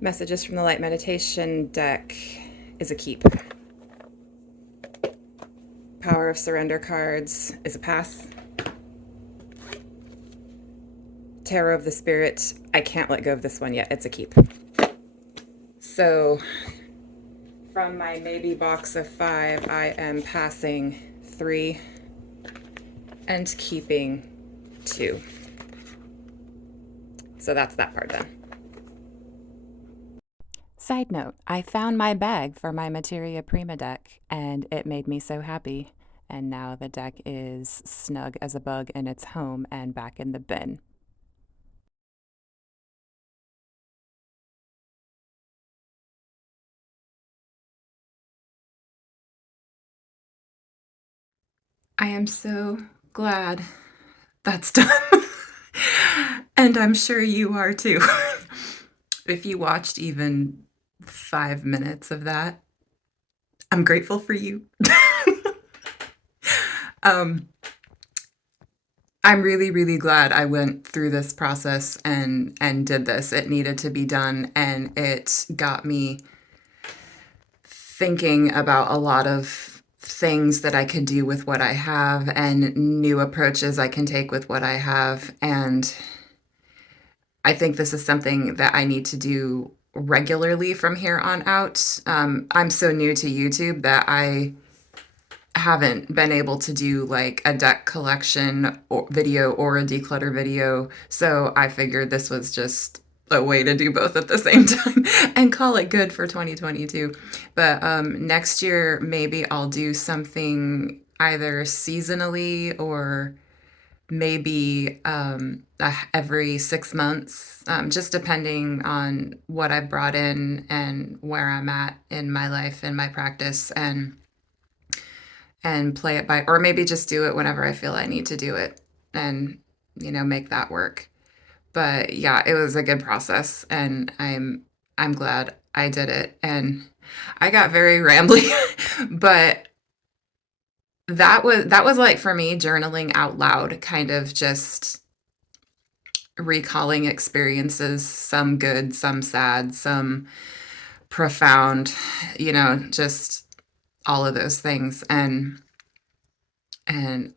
Messages from the Light Meditation deck is a keep. Power of Surrender cards is a pass. Tarot of the Spirit, I can't let go of this one yet. It's a keep. So from my maybe box of 5, I am passing 3 and keeping 2. So that's that part done. Side note, I found my bag for my Materia Prima deck, and it made me so happy. And now the deck is snug as a bug in its home and back in the bin. I am so glad that's done. And I'm sure you are too. If you watched even 5 minutes of that. I'm grateful for you. um, I'm really, really glad I went through this process and did this. It needed to be done, and it got me thinking about a lot of things that I could do with what I have and new approaches I can take with what I have. And I think this is something that I need to do regularly from here on out. I'm so new to YouTube that I haven't been able to do like a deck collection or video or a declutter video. So I figured this was just a way to do both at the same time and call it good for 2022. But next year, maybe I'll do something either seasonally or maybe every 6 months, just depending on what I brought in and where I'm at in my life and my practice, and play it by, or maybe just do it whenever I feel I need to do it, and make that work. But yeah, it was a good process, and I'm glad I did it. And I got very rambly, but that was like for me journaling out loud, kind of just recalling experiences, some good, some sad, some profound, just all of those things. And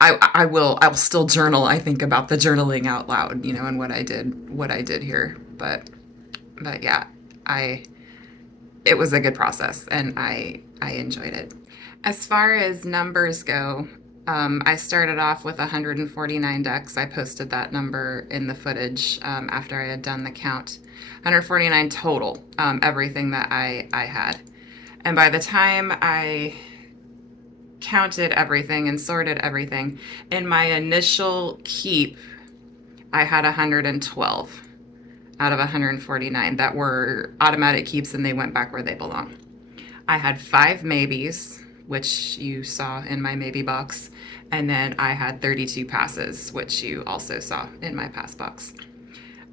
I will still journal. I think about the journaling out loud, and what I did here. But yeah, I it was a good process, and I enjoyed it. As far as numbers go, I started off with 149 decks. I posted that number in the footage after I had done the count. 149 total, everything that I had. And by the time I counted everything and sorted everything, in my initial keep, I had 112 out of 149 that were automatic keeps, and they went back where they belong. I had 5 maybes, which you saw in my maybe box, and then I had 32 passes, which you also saw in my pass box.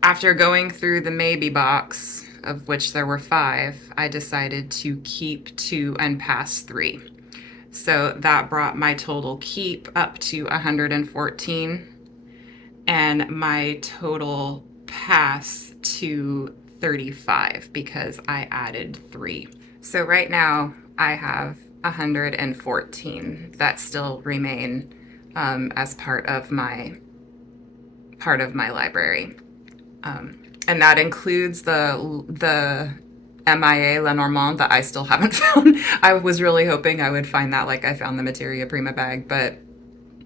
After going through the maybe box, of which there were 5, I decided to keep 2 and pass 3. So that brought my total keep up to 114, and my total pass to 35 because I added 3. So right now I have 114 that still remain as part of my library, and that includes the MIA Lenormand that I still haven't found. I was really hoping I would find that, like I found the Materia Prima bag, but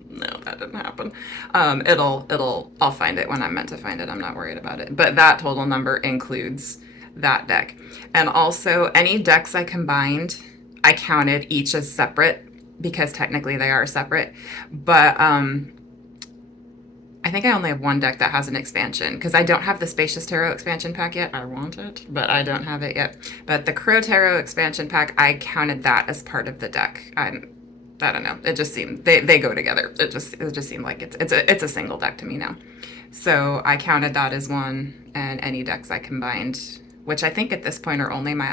no, that didn't happen. I'll find it when I'm meant to find it. I'm not worried about it. But that total number includes that deck. And also, any decks I combined, I counted each as separate because technically they are separate. But I think I only have one deck that has an expansion because I don't have the Spacious Tarot expansion pack yet. I want it, but I don't have it yet. But the Crow Tarot expansion pack, I counted that as part of the deck. I don't know. It just seemed they go together. It just seemed like it's a single deck to me now. So I counted that as one, and any decks I combined, which I think at this point are only my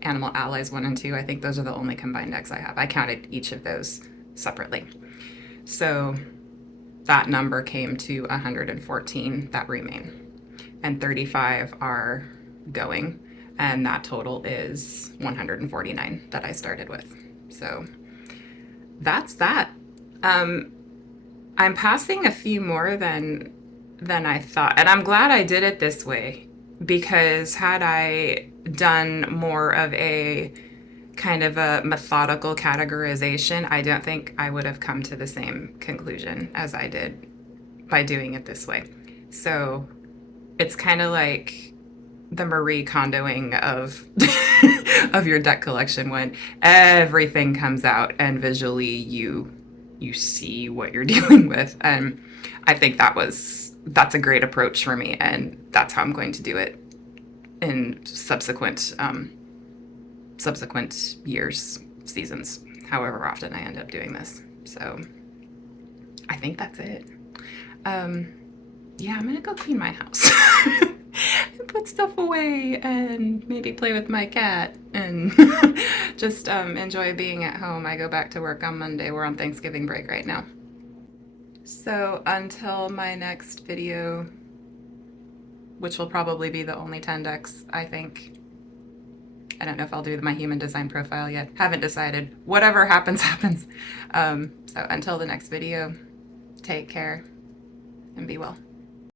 Animal Allies 1 and 2. I think those are the only combined decks I have. I counted each of those separately. So that number came to 114 that remain, and 35 are going, and that total is 149 that I started with. So that's that. Um, I'm passing a few more than I thought, and I'm glad I did it this way, because had I done more of a kind of a methodical categorization, I don't think I would have come to the same conclusion as I did by doing it this way. So it's kind of like the Marie Kondoing of of your deck collection, when everything comes out and visually you see what you're dealing with. And I think that's a great approach for me, and that's how I'm going to do it in subsequent years, seasons, however often I end up doing this. So I think that's it. Yeah, I'm gonna go clean my house and put stuff stuff away and maybe play with my cat and just enjoy being at home. I go back to work on Monday. We're on Thanksgiving break right now. So until my next video, which will probably be the only 10 decks, I think. I don't know if I'll do my human design profile yet. Haven't decided. Whatever happens, happens. So until the next video, take care and be well.